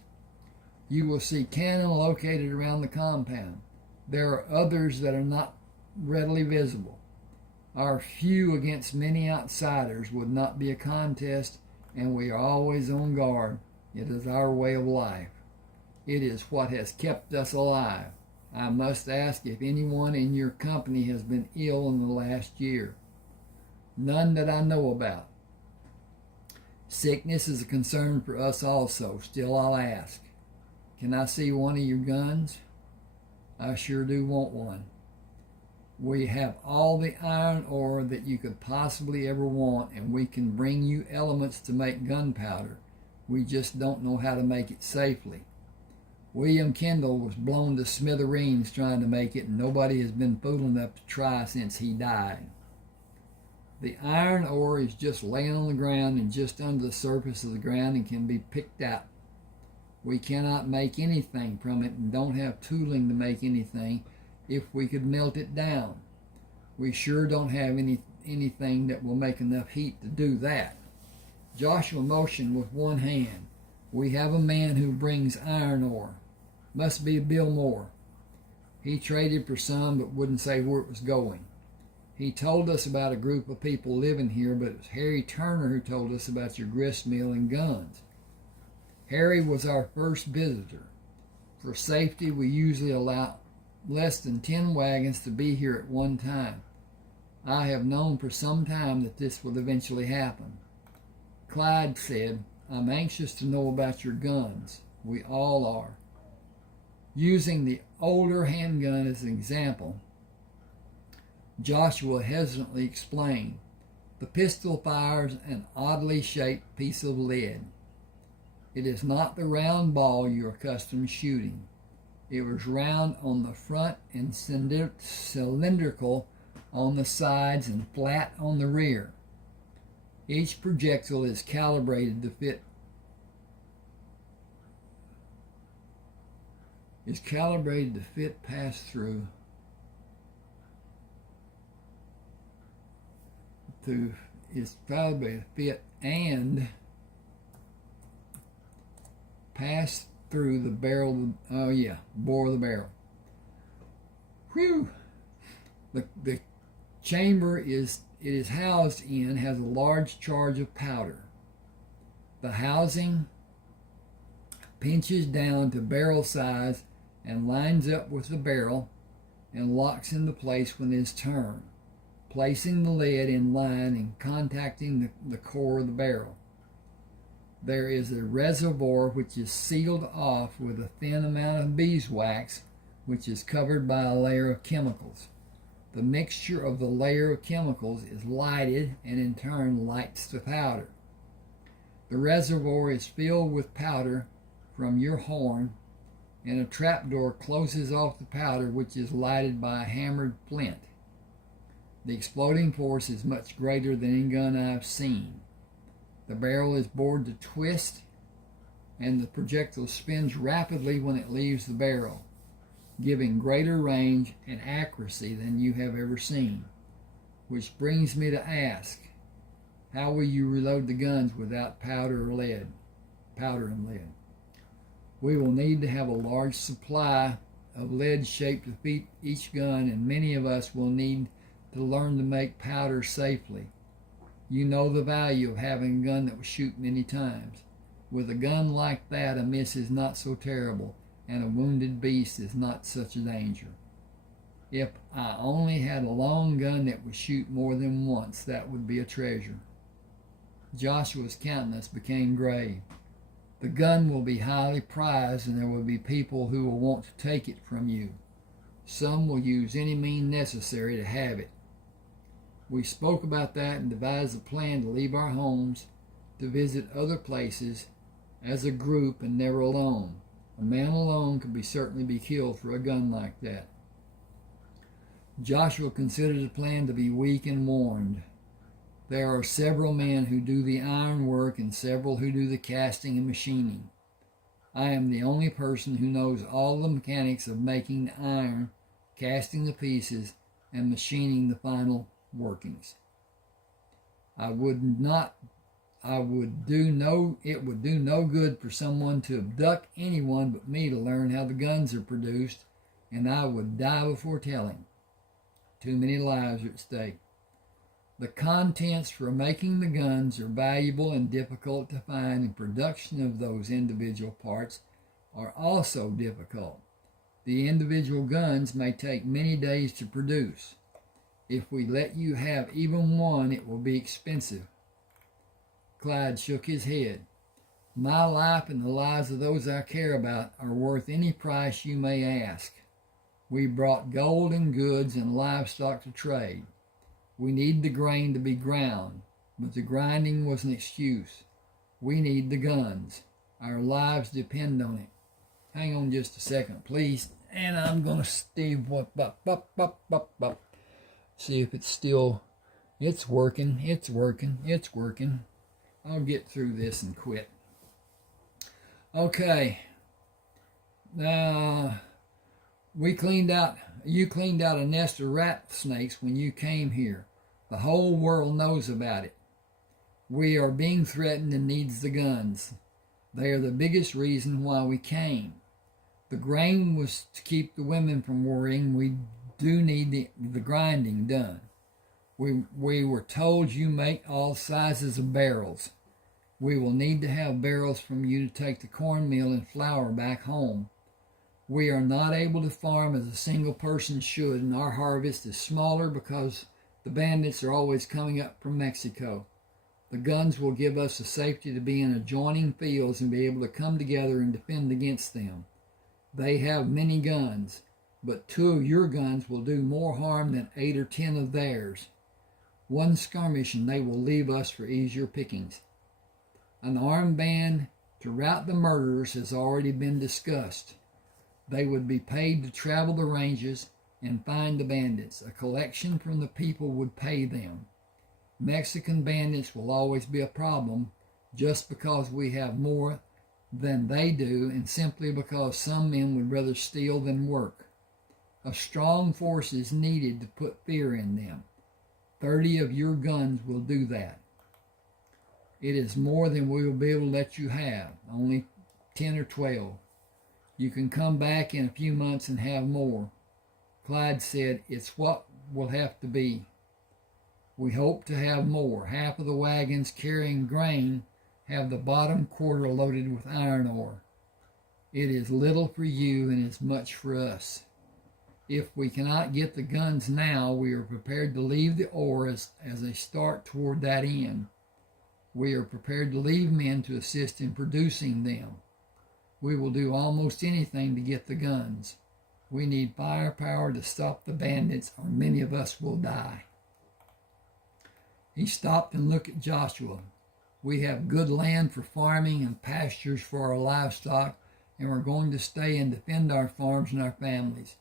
You will see cannon located around the compound. There are others that are not readily visible. Our few against many outsiders would not be a contest, and we are always on guard. It is our way of life. It is what has kept us alive. I must ask if anyone in your company has been ill in the last year. None that I know about. Sickness is a concern for us also. Still, I'll ask. Can I see one of your guns? I sure do want one. We have all the iron ore that you could possibly ever want, and we can bring you elements to make gunpowder. We just don't know how to make it safely. William Kendall was blown to smithereens trying to make it, and nobody has been fool enough to try since he died. The iron ore is just laying on the ground and just under the surface of the ground and can be picked out. We cannot make anything from it and don't have tooling to make anything if we could melt it down. We sure don't have anything that will make enough heat to do that. Joshua motioned with one hand. We have a man who brings iron ore. Must be Bill Moore. He traded for some but wouldn't say where it was going. He told us about a group of people living here, but it was Harry Turner who told us about your grist mill and guns. Harry was our first visitor. For safety, we usually allow less than 10 wagons to be here at one time. I have known for some time that this would eventually happen. Clyde said, I'm anxious to know about your guns. We all are. Using the older handgun as an example, Joshua hesitantly explained, the pistol fires an oddly shaped piece of lead. It is not the round ball you are accustomed to shooting. It was round on the front and cylindrical on the sides and flat on the rear. Each projectile is calibrated to fit pass through is calibrated to fit and pass through the barrel. Bore of the barrel. Whew. The chamber it is housed in has a large charge of powder. The housing pinches down to barrel size and lines up with the barrel and locks into place when it is turned, placing the lead in line and contacting the core of the barrel. There is a reservoir which is sealed off with a thin amount of beeswax, which is covered by a layer of chemicals. The mixture of the layer of chemicals is lighted and in turn lights the powder. The reservoir is filled with powder from your horn, and a trapdoor closes off the powder, which is lighted by a hammered flint. The exploding force is much greater than any gun I've seen. The barrel is bored to twist, and the projectile spins rapidly when it leaves the barrel, giving greater range and accuracy than you have ever seen. Which brings me to ask, how will you reload the guns without powder and lead? We will need to have a large supply of lead shaped to fit each gun, and many of us will need to learn to make powder safely. You know the value of having a gun that will shoot many times. With a gun like that, a miss is not so terrible, and a wounded beast is not such a danger. If I only had a long gun that would shoot more than once, that would be a treasure. Joshua's countenance became grave. The gun will be highly prized, and there will be people who will want to take it from you. Some will use any means necessary to have it. We spoke about that and devised a plan to leave our homes, to visit other places as a group and never alone. A man alone could certainly be killed for a gun like that. Joshua considered the plan to be weak and warned. There are several men who do the iron work and several who do the casting and machining. I am the only person who knows all the mechanics of making the iron, casting the pieces, and machining the final workings. It would do no good for someone to abduct anyone but me to learn how the guns are produced, and I would die before telling. Too many lives are at stake. The contents for making the guns are valuable and difficult to find, and production of those individual parts are also difficult. The individual guns may take many days to produce. If we let you have even one, it will be expensive. Clyde shook his head. My life and the lives of those I care about are worth any price you may ask. We brought gold and goods and livestock to trade. We need the grain to be ground, but the grinding was an excuse. We need the guns. Our lives depend on it. Hang on just a second, please. And I'm going to see if it's still, it's working. I'll get through this and quit. Okay. You cleaned out a nest of rat snakes when you came here. The whole world knows about it. We are being threatened and needs the guns. They are the biggest reason why we came. The grain was to keep the women from worrying. We do need the grinding done. We were told you make all sizes of barrels. We will need to have barrels from you to take the cornmeal and flour back home. We are not able to farm as a single person should, and our harvest is smaller because the bandits are always coming up from Mexico. The guns will give us the safety to be in adjoining fields and be able to come together and defend against them. They have many guns, but 2 of your guns will do more harm than 8 or 10 of theirs. One skirmish and they will leave us for easier pickings. An armed band to rout the murderers has already been discussed. They would be paid to travel the ranges and find the bandits. A collection from the people would pay them. Mexican bandits will always be a problem just because we have more than they do and simply because some men would rather steal than work. A strong force is needed to put fear in them. 30 of your guns will do that. It is more than we will be able to let you have, only 10 or 12. You can come back in a few months and have more. Clyde said, it's what will have to be. We hope to have more. Half of the wagons carrying grain have the bottom quarter loaded with iron ore. It is little for you and is much for us. If we cannot get the guns now, we are prepared to leave the ore as a start toward that end. We are prepared to leave men to assist in producing them. We will do almost anything to get the guns. We need firepower to stop the bandits, or many of us will die. He stopped and looked at Joshua. We have good land for farming and pastures for our livestock, and we're going to stay and defend our farms and our families.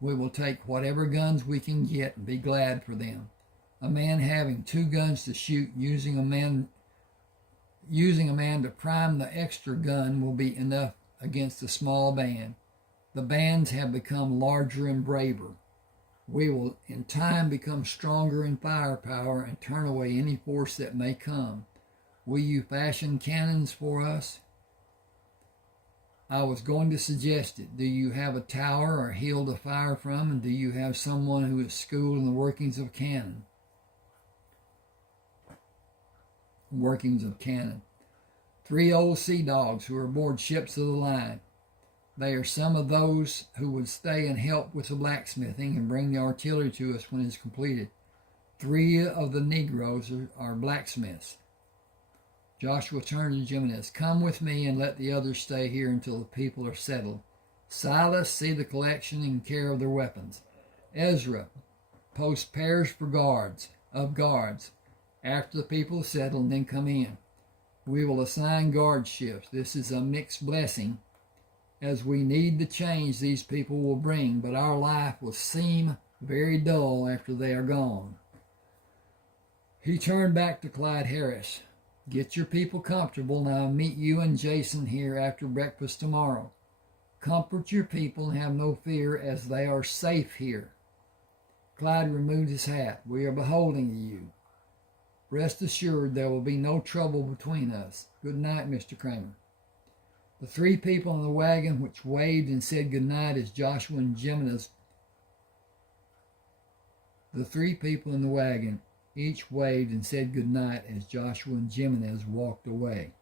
We will take whatever guns we can get and be glad for them. A man having 2 guns to shoot, using a man to prime the extra gun will be enough against a small band. The bands have become larger and braver. We will in time become stronger in firepower and turn away any force that may come. Will you fashion cannons for us? I was going to suggest it. Do you have a tower or hill to fire from, and do you have someone who is schooled in the workings of cannon? 3 old sea dogs who are aboard ships of the line. They are some of those who would stay and help with the blacksmithing and bring the artillery to us when it is completed. 3 of the Negroes are blacksmiths. Joshua turned to Jimenez. Come with me and let the others stay here until the people are settled. Silas, see the collection and care of their weapons. Ezra, post pairs for guards. After the people are settled, and then come in. We will assign guard shifts. This is a mixed blessing, as we need the change these people will bring, but our life will seem very dull after they are gone. He turned back to Clyde Harris. Get your people comfortable, and I'll meet you and Jason here after breakfast tomorrow. Comfort your people and have no fear, as they are safe here. Clyde removed his hat. We are beholding to you. Rest assured there will be no trouble between us. Good night, Mr. Crammer. The three people in the wagon which waved and said good night as Joshua and Jimenez. The three people in the wagon each waved and said good night as Joshua and Jimenez walked away.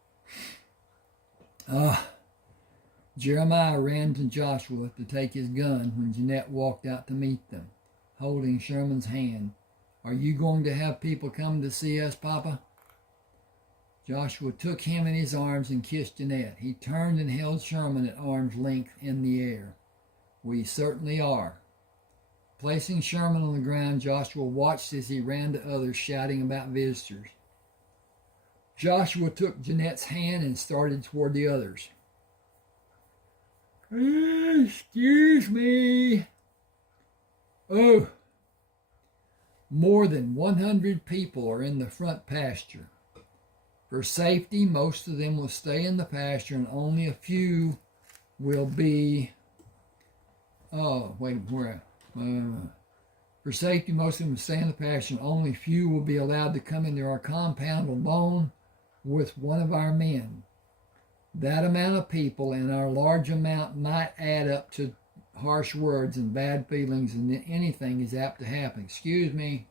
Jeremiah ran to Joshua to take his gun when Jeanette walked out to meet them, holding Sherman's hand. Are you going to have people come to see us, Papa? Joshua took him in his arms and kissed Jeanette. He turned and held Sherman at arm's length in the air. We certainly are. Placing Sherman on the ground, Joshua watched as he ran to others, shouting about visitors. Joshua took Jeanette's hand and started toward the others. Excuse me. Oh, more than 100 people are in the front pasture. For safety, most of them will stay in the pasture, and only a few will be... For safety, most of them will stay in the pasture, and only a few will be allowed to come into our compound alone with one of our men. That amount of people and our large amount might add up to harsh words and bad feelings, and anything is apt to happen. Excuse me.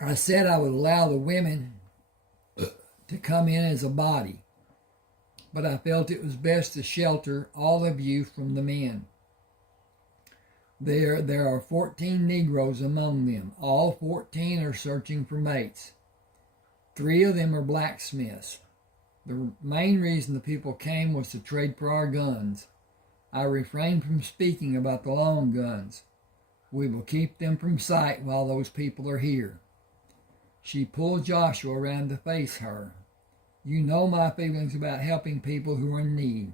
I said I would allow the women to come in as a body, but I felt it was best to shelter all of you from the men. There are 14 Negroes among them. All 14 are searching for mates. 3 of them are blacksmiths. The main reason the people came was to trade for our guns. I refrained from speaking about the long guns. We will keep them from sight while those people are here. She pulled Joshua around to face her. You know my feelings about helping people who are in need.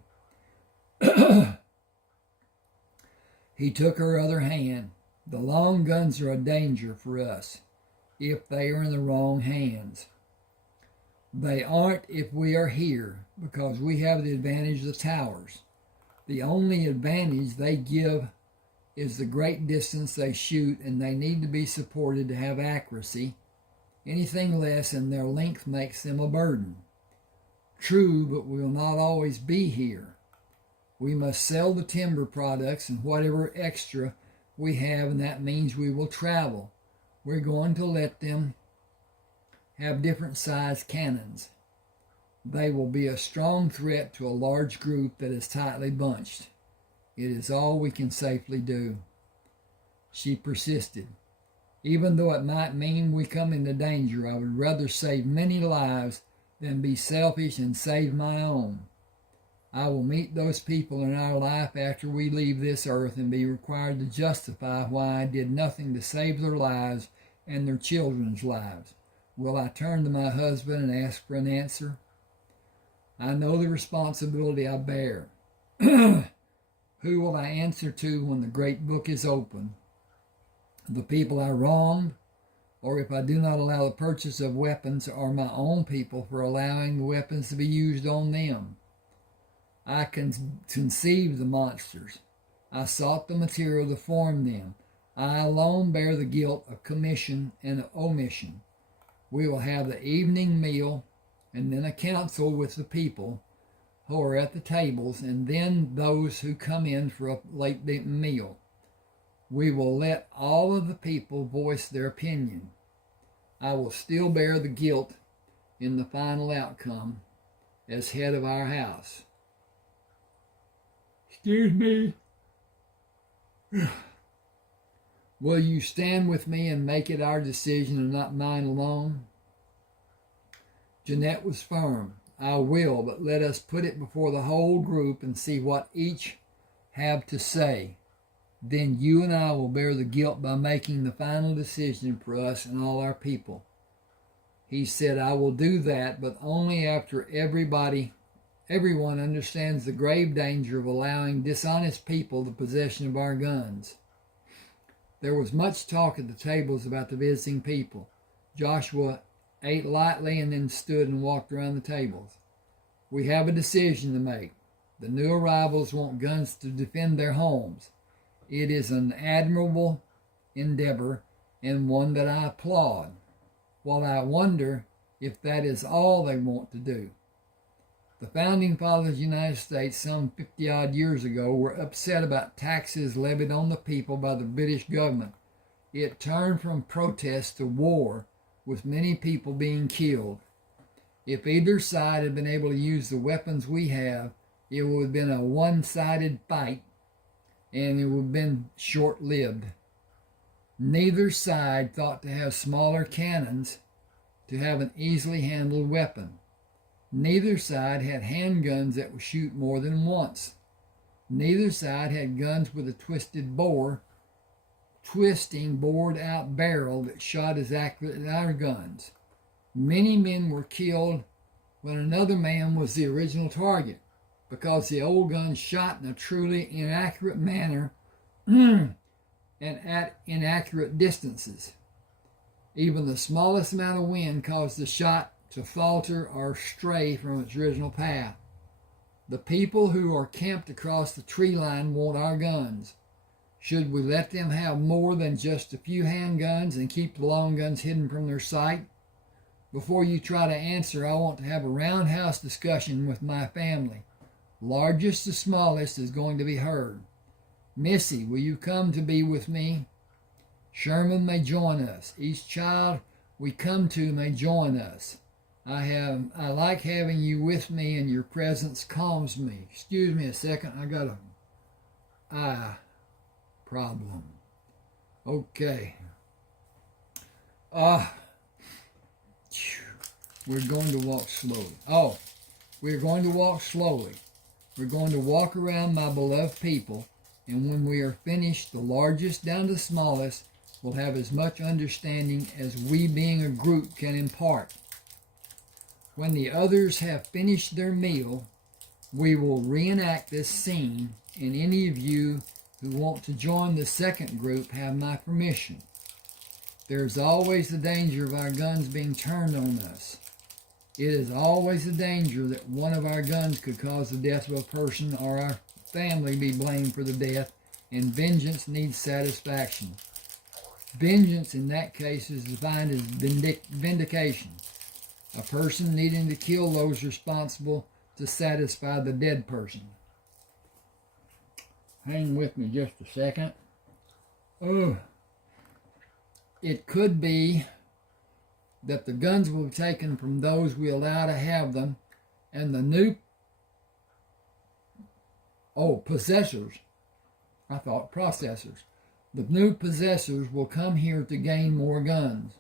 He took her other hand. The long guns are a danger for us if they are in the wrong hands. They aren't if we are here, because we have the advantage of the towers. The only advantage they give is the great distance they shoot, and they need to be supported to have accuracy. Anything less than their length makes them a burden. True, but we will not always be here. We must sell the timber products and whatever extra we have, and that means we will travel. We're going to let them have different size cannons. They will be a strong threat to a large group that is tightly bunched. It is all we can safely do. She persisted. Even though it might mean we come into danger, I would rather save many lives than be selfish and save my own. I will meet those people in our life after we leave this earth and be required to justify why I did nothing to save their lives and their children's lives. Will I turn to my husband and ask for an answer? I know the responsibility I bear. Who will I answer to when the great book is open? The people I wronged, or if I do not allow the purchase of weapons, or my own people for allowing the weapons to be used on them? I conceived the monsters. I sought the material to form them. I alone bear the guilt of commission and omission. We will have the evening meal, and then a council with the people who are at the tables, and then those who come in for a late meal. We will let all of the people voice their opinion. I will still bear the guilt in the final outcome as head of our house. Excuse me. Will you stand with me and make it our decision and not mine alone? Jeanette was firm. I will, but let us put it before the whole group and see what each have to say. Then you and I will bear the guilt by making the final decision for us and all our people. He said, I will do that, but only after everyone understands the grave danger of allowing dishonest people the possession of our guns. There was much talk at the tables about the visiting people. Joshua ate lightly and then stood and walked around the tables. We have a decision to make. The new arrivals want guns to defend their homes. It is an admirable endeavor and one that I applaud, while I wonder if that is all they want to do. The founding fathers of the United States some 50-odd years ago were upset about taxes levied on the people by the British government. It turned from protest to war, with many people being killed. If either side had been able to use the weapons we have, it would have been a one-sided fight, and it would have been short-lived. Neither side thought to have smaller cannons to have an easily handled weapon. Neither side had handguns that would shoot more than once. Neither side had guns with a twisting bored-out barrel that shot as accurate as our guns. Many men were killed when another man was the original target, because the old guns shot in a truly inaccurate manner and at inaccurate distances. Even the smallest amount of wind caused the shot to falter or stray from its original path. The people who are camped across the tree line want our guns. Should we let them have more than just a few handguns and keep the long guns hidden from their sight? Before you try to answer, I want to have a roundhouse discussion with my family. Largest to smallest is going to be heard. Missy, will you come to be with me? Sherman may join us. Each child we come to may join us. I like having you with me, and your presence calms me. Excuse me a second, I got a eye problem. Okay. We're going to walk slowly. We're going to walk slowly. We're going to walk around my beloved people, and when we are finished, the largest down to the smallest will have as much understanding as we being a group can impart. When the others have finished their meal, we will reenact this scene, and any of you who want to join the second group have my permission. There's always the danger of our guns being turned on us. It is always the danger that one of our guns could cause the death of a person or our family be blamed for the death, and vengeance needs satisfaction. Vengeance in that case is defined as vindication. A person needing to kill those responsible to satisfy the dead person. Hang with me just a second. It could be that the guns will be taken from those we allow to have them, and the new possessors. I thought processors. The new possessors will come here to gain more guns.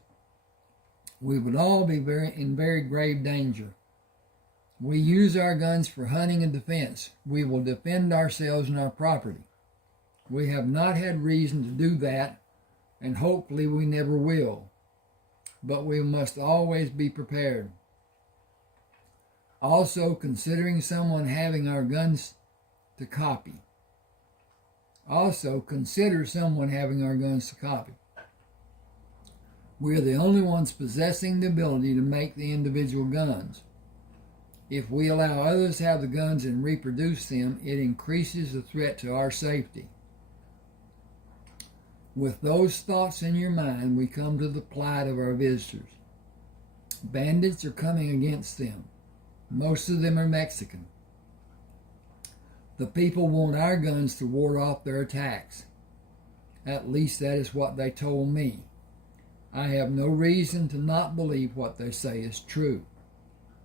We would all be in very grave danger. We use our guns for hunting and defense. We will defend ourselves and our property. We have not had reason to do that, and hopefully we never will. But we must always be prepared. Also, considering someone having our guns to copy. We are the only ones possessing the ability to make the individual guns. If we allow others to have the guns and reproduce them, it increases the threat to our safety. With those thoughts in your mind, we come to the plight of our visitors. Bandits are coming against them. Most of them are Mexican. The people want our guns to ward off their attacks. At least that is what they told me. I have no reason to not believe what they say is true.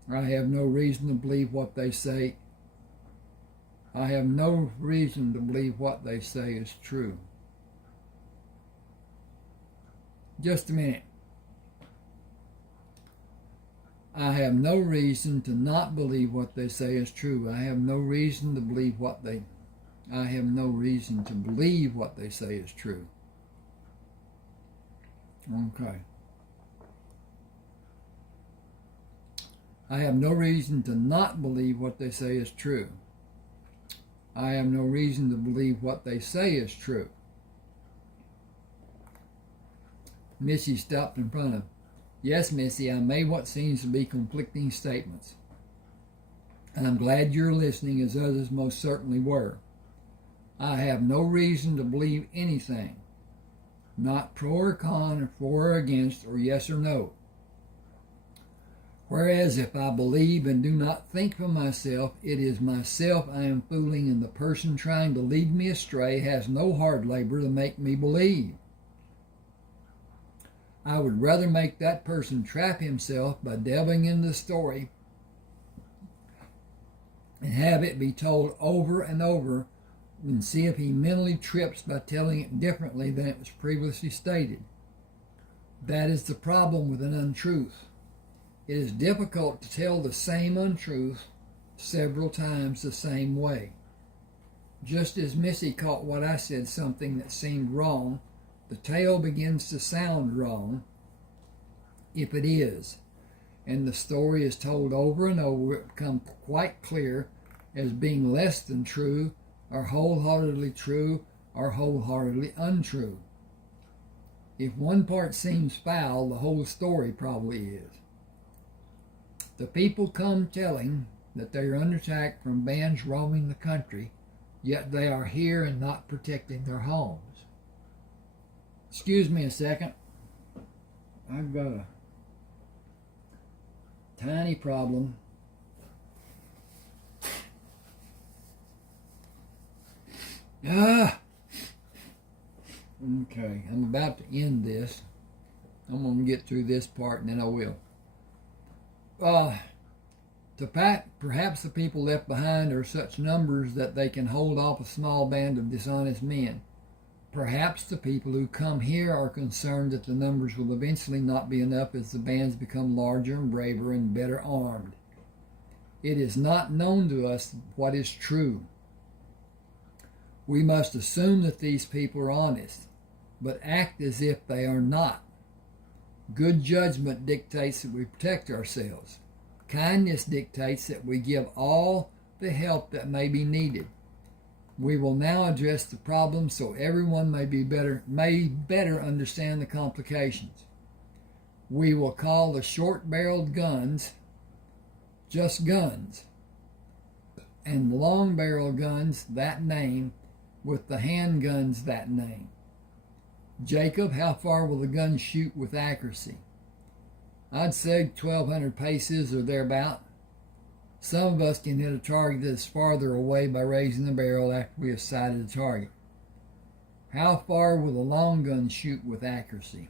I have no reason to believe what they say. is true. Just a minute. I have no reason to not believe what they say is true. I have no reason to believe I have no reason to believe what they say is true. Okay. I have no reason to not believe what they say is true. I have no reason to believe what they say is true. Missy stopped in front of. Yes, Missy, I made what seems to be conflicting statements. And I'm glad you're listening, as others most certainly were. I have no reason to believe anything. Not pro or con, or for or against, or yes or no. Whereas if I believe and do not think for myself, it is myself I am fooling, and the person trying to lead me astray has no hard labor to make me believe. I would rather make that person trap himself by delving into the story and have it be told over and over than see if he mentally trips by telling it differently than it was previously stated. That is the problem with an untruth. It is difficult to tell the same untruth several times the same way. Just as Missy caught what I said something that seemed wrong, the tale begins to sound wrong, if it is, and the story is told over and over, it becomes quite clear as being less than true, or wholeheartedly true, or wholeheartedly untrue. If one part seems foul, the whole story probably is. The people come telling that they are under attack from bands roaming the country, yet they are here and not protecting their homes. Excuse me a second. I've got a tiny problem. Okay, I'm about to end this. I'm going to get through this part and then I will. Perhaps the people left behind are such numbers that they can hold off a small band of dishonest men. Perhaps the people who come here are concerned that the numbers will eventually not be enough as the bands become larger and braver and better armed. It is not known to us what is true. We must assume that these people are honest, but act as if they are not. Good judgment dictates that we protect ourselves. Kindness dictates that we give all the help that may be needed. We will now address the problem so everyone may better understand the complications. We will call the short-barreled guns just guns, and the long-barrel guns that name, with the handguns that name. Jacob, how far will the gun shoot with accuracy? I'd say 1,200 paces or thereabout. Some of us can hit a target that is farther away by raising the barrel after we have sighted the target. How far will the long gun shoot with accuracy?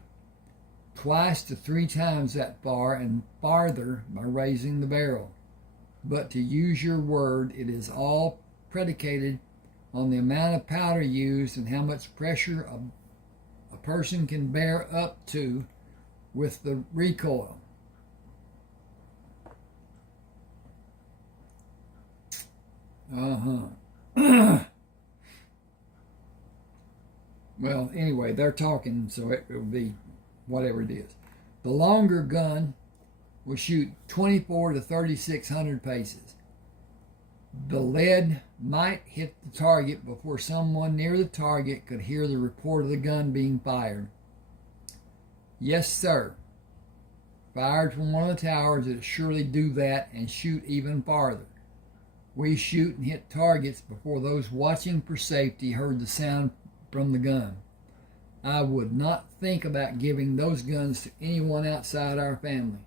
Twice to 3 times that far and farther by raising the barrel. But to use your word, it is all predicated on the amount of powder used and how much pressure a person can bear up to with the recoil. Well, anyway, they're talking, so it will be whatever it is. The longer gun will shoot 24 to 3,600 paces. The lead might hit the target before someone near the target could hear the report of the gun being fired. Yes, sir. Fired from one of the towers, it'll surely do that and shoot even farther. We shoot and hit targets before those watching for safety heard the sound from the gun. I would not think about giving those guns to anyone outside our family.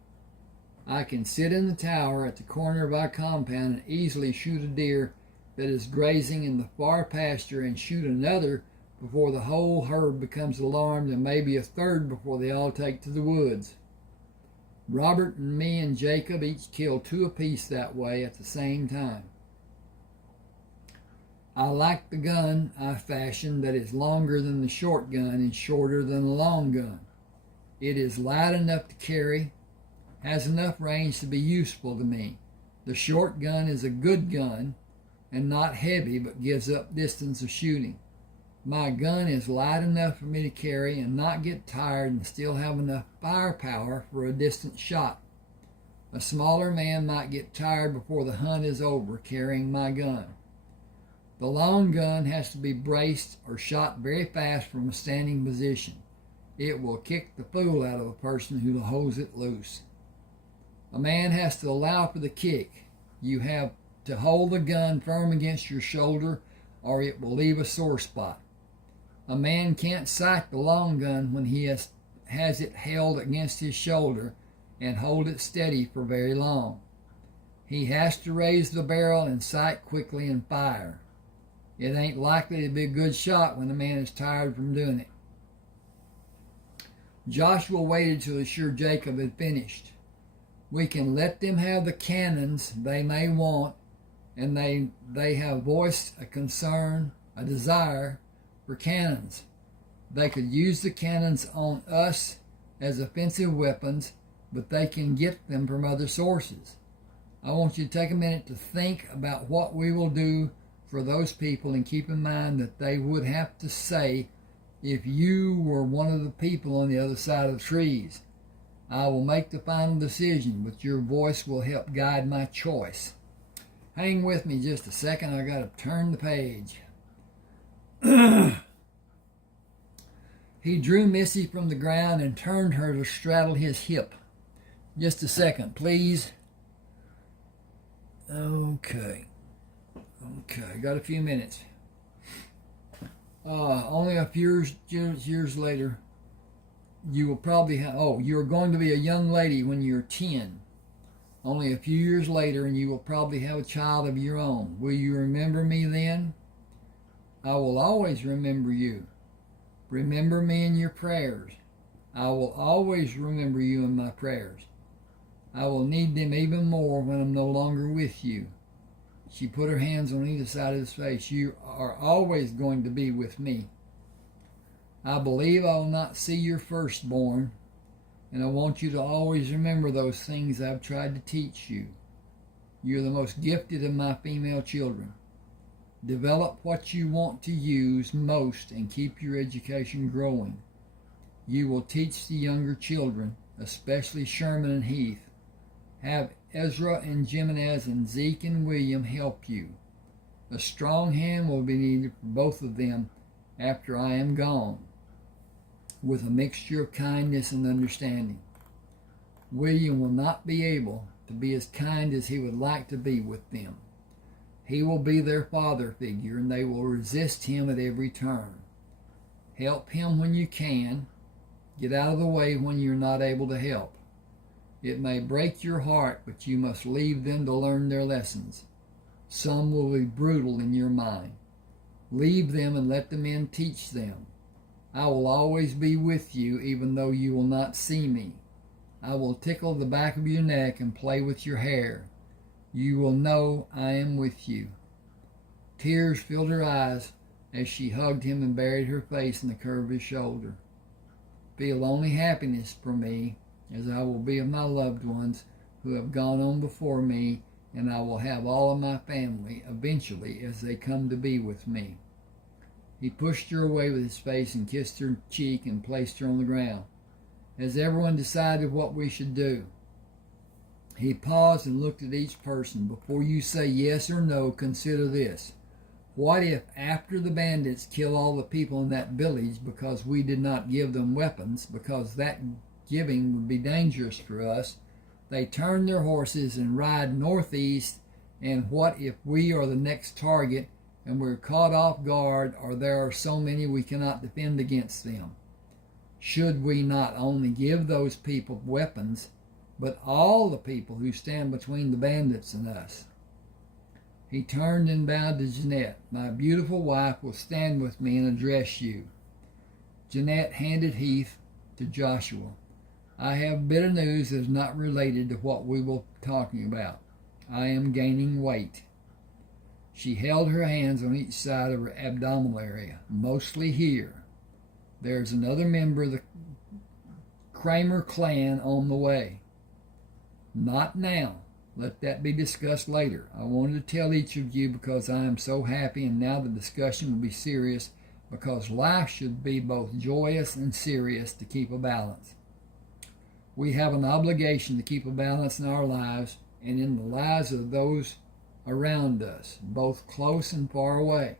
I can sit in the tower at the corner of our compound and easily shoot a deer that is grazing in the far pasture and shoot another before the whole herd becomes alarmed, and maybe a third before they all take to the woods. Robert and me and Jacob each kill 2 apiece that way at the same time. I like the gun I fashioned that is longer than the short gun and shorter than the long gun. It is light enough to carry, has enough range to be useful to me. The short gun is a good gun and not heavy, but gives up distance of shooting. My gun is light enough for me to carry and not get tired and still have enough firepower for a distant shot. A smaller man might get tired before the hunt is over carrying my gun. The long gun has to be braced or shot very fast from a standing position. It will kick the fool out of a person who holds it loose. A man has to allow for the kick. You have to hold the gun firm against your shoulder or it will leave a sore spot. A man can't sight the long gun when he has it held against his shoulder and hold it steady for very long. He has to raise the barrel and sight quickly and fire. It ain't likely to be a good shot when a man is tired from doing it. Joshua waited till he sure Jacob had finished. We can let them have the cannons they may want, and they have voiced a concern, a desire for cannons. They could use the cannons on us as offensive weapons, but they can get them from other sources. I want you to take a minute to think about what we will do for those people and keep in mind that they would have to say if you were one of the people on the other side of the trees. I will make the final decision, but your voice will help guide my choice. Hang with me just a second. I got to turn the page. He drew Missy from the ground and turned her to straddle his hip. Just a second, please. Okay, got a few minutes. Only a few years later, you will probably have, you're going to be a young lady when you're 10. Only a few years later, and you will probably have a child of your own. Will you remember me then? I will always remember you. Remember me in your prayers. I will always remember you in my prayers. I will need them even more when I'm no longer with you. She put her hands on either side of his face. You are always going to be with me. I believe I will not see your firstborn, and I want you to always remember those things I've tried to teach you. You're the most gifted of my female children. Develop what you want to use most and keep your education growing. You will teach the younger children, especially Sherman and Heath. Have Ezra and Jimenez and Zeke and William help you. A strong hand will be needed for both of them after I am gone, with a mixture of kindness and understanding. William will not be able to be as kind as he would like to be with them. He will be their father figure, and they will resist him at every turn. Help him when you can. Get out of the way when you're not able to help. It may break your heart, but you must leave them to learn their lessons. Some will be brutal in your mind. Leave them and let the men teach them. I will always be with you, even though you will not see me. I will tickle the back of your neck and play with your hair. You will know I am with you. Tears filled her eyes as she hugged him and buried her face in the curve of his shoulder. Feel only happiness for me, as I will be of my loved ones who have gone on before me, and I will have all of my family eventually as they come to be with me. He pushed her away with his face and kissed her cheek and placed her on the ground. Has everyone decided what we should do? He paused and looked at each person. Before you say yes or no, consider this. What if after the bandits kill all the people in that village because we did not give them weapons, because that giving would be dangerous for us, they turn their horses and ride northeast, and what if we are the next target and we're caught off guard, or there are so many we cannot defend against them? Should we not only give those people weapons, but all the people who stand between the bandits and us? He turned and bowed to Jeanette. My beautiful wife will stand with me and address you. Jeanette handed Heath to Joshua. I have bitter news that is not related to what we were talking about. I am gaining weight. She held her hands on each side of her abdominal area, mostly here. There's another member of the Crammer clan on the way. Not now. Let that be discussed later. I wanted to tell each of you because I am so happy, and now the discussion will be serious, because life should be both joyous and serious to keep a balance. We have an obligation to keep a balance in our lives and in the lives of those around us, both close and far away.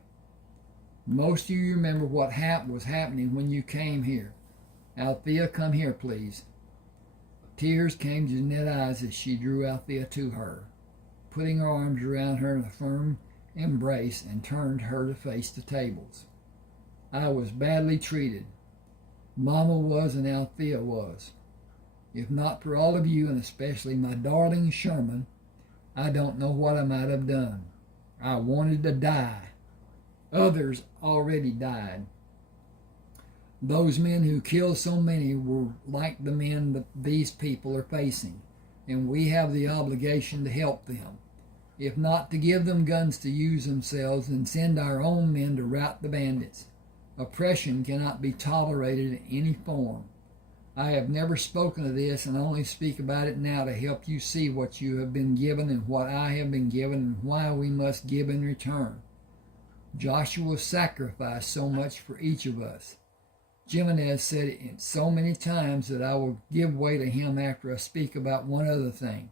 Most of you remember what was happening when you came here. Althea, come here, please. Tears came to Jeanette's eyes as she drew Althea to her, putting her arms around her in a firm embrace, and turned her to face the tables. I was badly treated. Mama was, and Althea was. If not for all of you, and especially my darling Sherman, I don't know what I might have done. I wanted to die. Others already died. Those men who killed so many were like the men that these people are facing, and we have the obligation to help them. If not to give them guns to use themselves, and send our own men to rout the bandits. Oppression cannot be tolerated in any form. I have never spoken of this, and only speak about it now to help you see what you have been given and what I have been given, and why we must give in return. Joshua sacrificed so much for each of us. Jimenez said it so many times that I will give way to him after I speak about one other thing.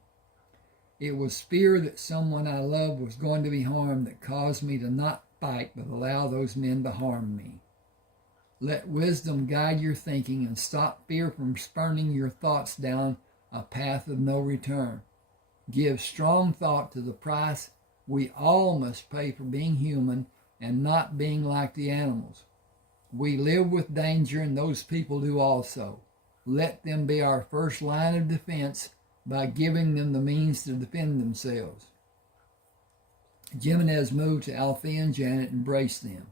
It was fear that someone I loved was going to be harmed that caused me to not fight but allow those men to harm me. Let wisdom guide your thinking, and stop fear from spurning your thoughts down a path of no return. Give strong thought to the price we all must pay for being human and not being like the animals. We live with danger, and those people do also. Let them be our first line of defense by giving them the means to defend themselves. Jimenez moved to Althea and Janet and embraced them.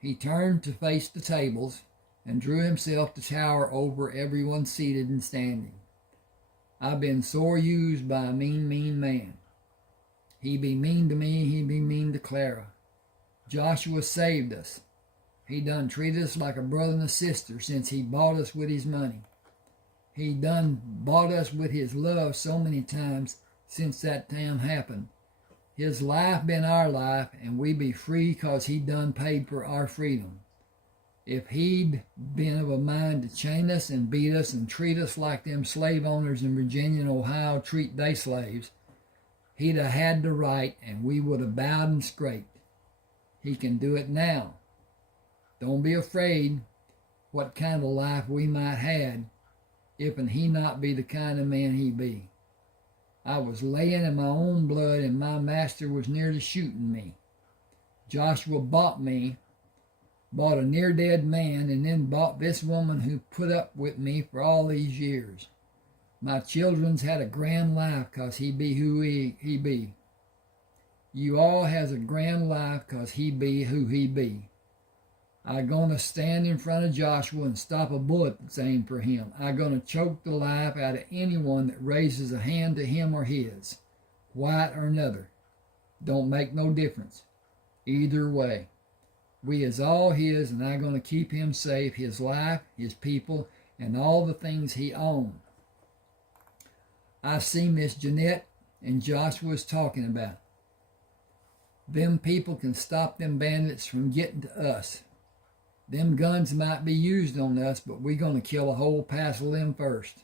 He turned to face the tables and drew himself to tower over everyone seated and standing. I've been sore used by a mean man. He be mean to me, he be mean to Clara. Joshua saved us. He done treated us like a brother and a sister since he bought us with his money. He done bought us with his love so many times since that time happened. His life been our life, and we be free 'cause he done paid for our freedom. If he'd been of a mind to chain us and beat us and treat us like them slave owners in Virginia and Ohio treat they slaves, he'd have had the right, and we would have bowed and scraped. He can do it now. Don't be afraid what kind of life we might had if and he not be the kind of man he be. I was laying in my own blood, and my master was near to shooting me. Joshua bought a near-dead man, and then bought this woman who put up with me for all these years. My children's had a grand life 'cause he be who he be. You all has a grand life 'cause he be who he be. I gonna stand in front of Joshua and stop a bullet that's aimed for him. I gonna choke the life out of anyone that raises a hand to him or his, white or another. Don't make no difference. Either way, we is all his, and I gonna keep him safe, his life, his people, and all the things he owned. I see Miss Jeanette and Joshua's talking about. Them people can stop them bandits from getting to us. Them guns might be used on us, but we're going to kill a whole passel of them first.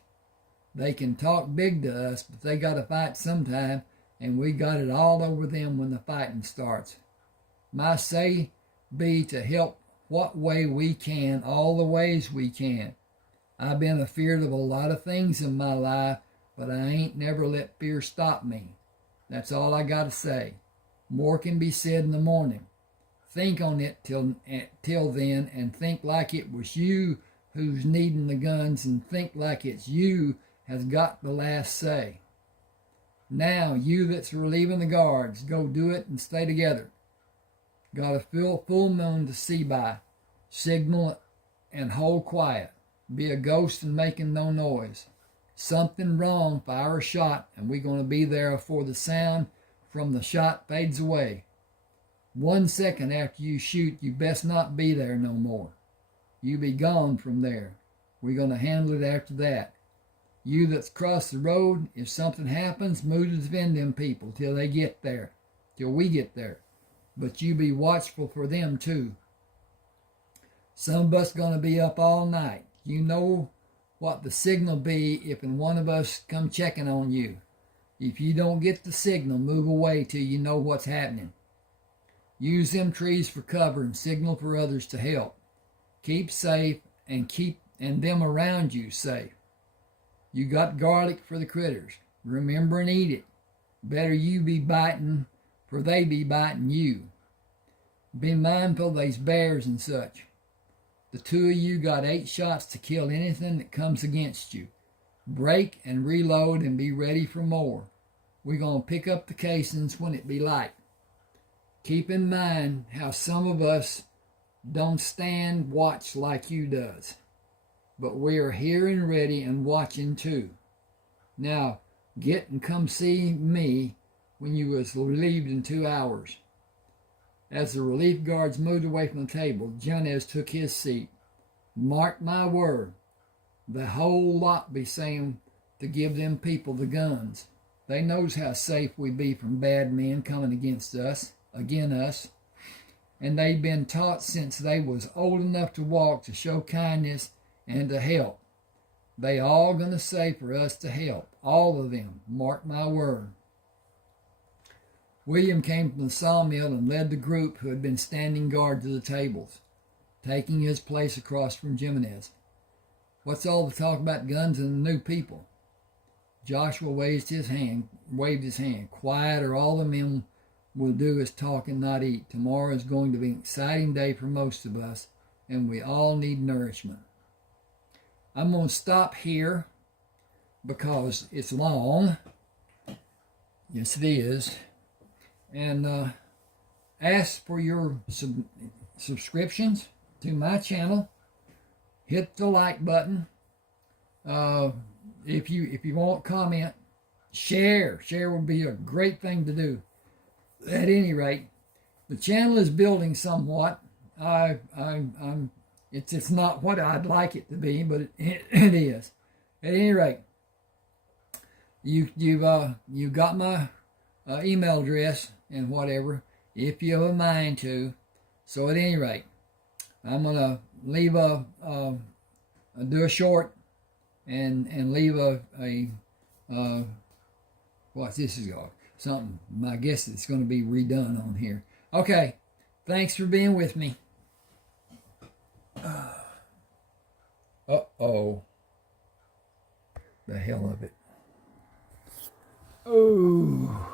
They can talk big to us, but they got to fight sometime, and we got it all over them when the fighting starts. My say be to help what way we can, all the ways we can. I've been afeard of a lot of things in my life, but I ain't never let fear stop me. That's all I got to say. More can be said in the morning. Think on it till then, and think like it was you who's needing the guns, and think like it's you has got the last say. Now, you that's relieving the guards, go do it and stay together. Got a full moon to see by. Signal and hold quiet. Be a ghost and making no noise. Something wrong, fire a shot, and we're going to be there before the sound from the shot fades away. 1 second after you shoot, you best not be there no more. You be gone from there. We're going to handle it after that. You that's crossed the road, if something happens, move to defend them people till they get there, till we get there. But you be watchful for them too. Some of us going to be up all night. You know what the signal be if one of us come checking on you. If you don't get the signal, move away till you know what's happening. Use them trees for cover and signal for others to help. Keep safe and keep them around you safe. You got garlic for the critters. Remember and eat it. Better you be biting, for they be biting you. Be mindful of these bears and such. The two of you got 8 shots to kill anything that comes against you. Break and reload and be ready for more. We're going to pick up the casings when it be light. Keep in mind how some of us don't stand watch like you does. But we are here and ready and watching too. Now, get and come see me when you was relieved in 2 hours. As the relief guards moved away from the table, Jones took his seat. Mark my word, the whole lot be saying to give them people the guns. They knows how safe we be from bad men coming against us, and they been taught since they was old enough to walk to show kindness and to help. They all gonna say for us to help, all of them, mark my word. William came from the sawmill and led the group who had been standing guard to the tables, taking his place across from Jimenez. What's all the talk about guns and the new people? Joshua waved his hand. Quiet, or all the men will do is talk and not eat. Tomorrow is going to be an exciting day for most of us, and we all need nourishment. I'm going to stop here because it's long. Yes, it is. And ask for your subscriptions to my channel. Hit the like button. If you want to comment, share would be a great thing to do. At any rate, the channel is building somewhat. It's not what I'd like it to be, but it is. At any rate, you got my email address and whatever, if you have a mind to. So at any rate, I'm gonna leave do a short and leave what's this is called? Something. I guess it's going to be redone on here. Okay, thanks for being with me. Uh-oh. The hell of it. Oh.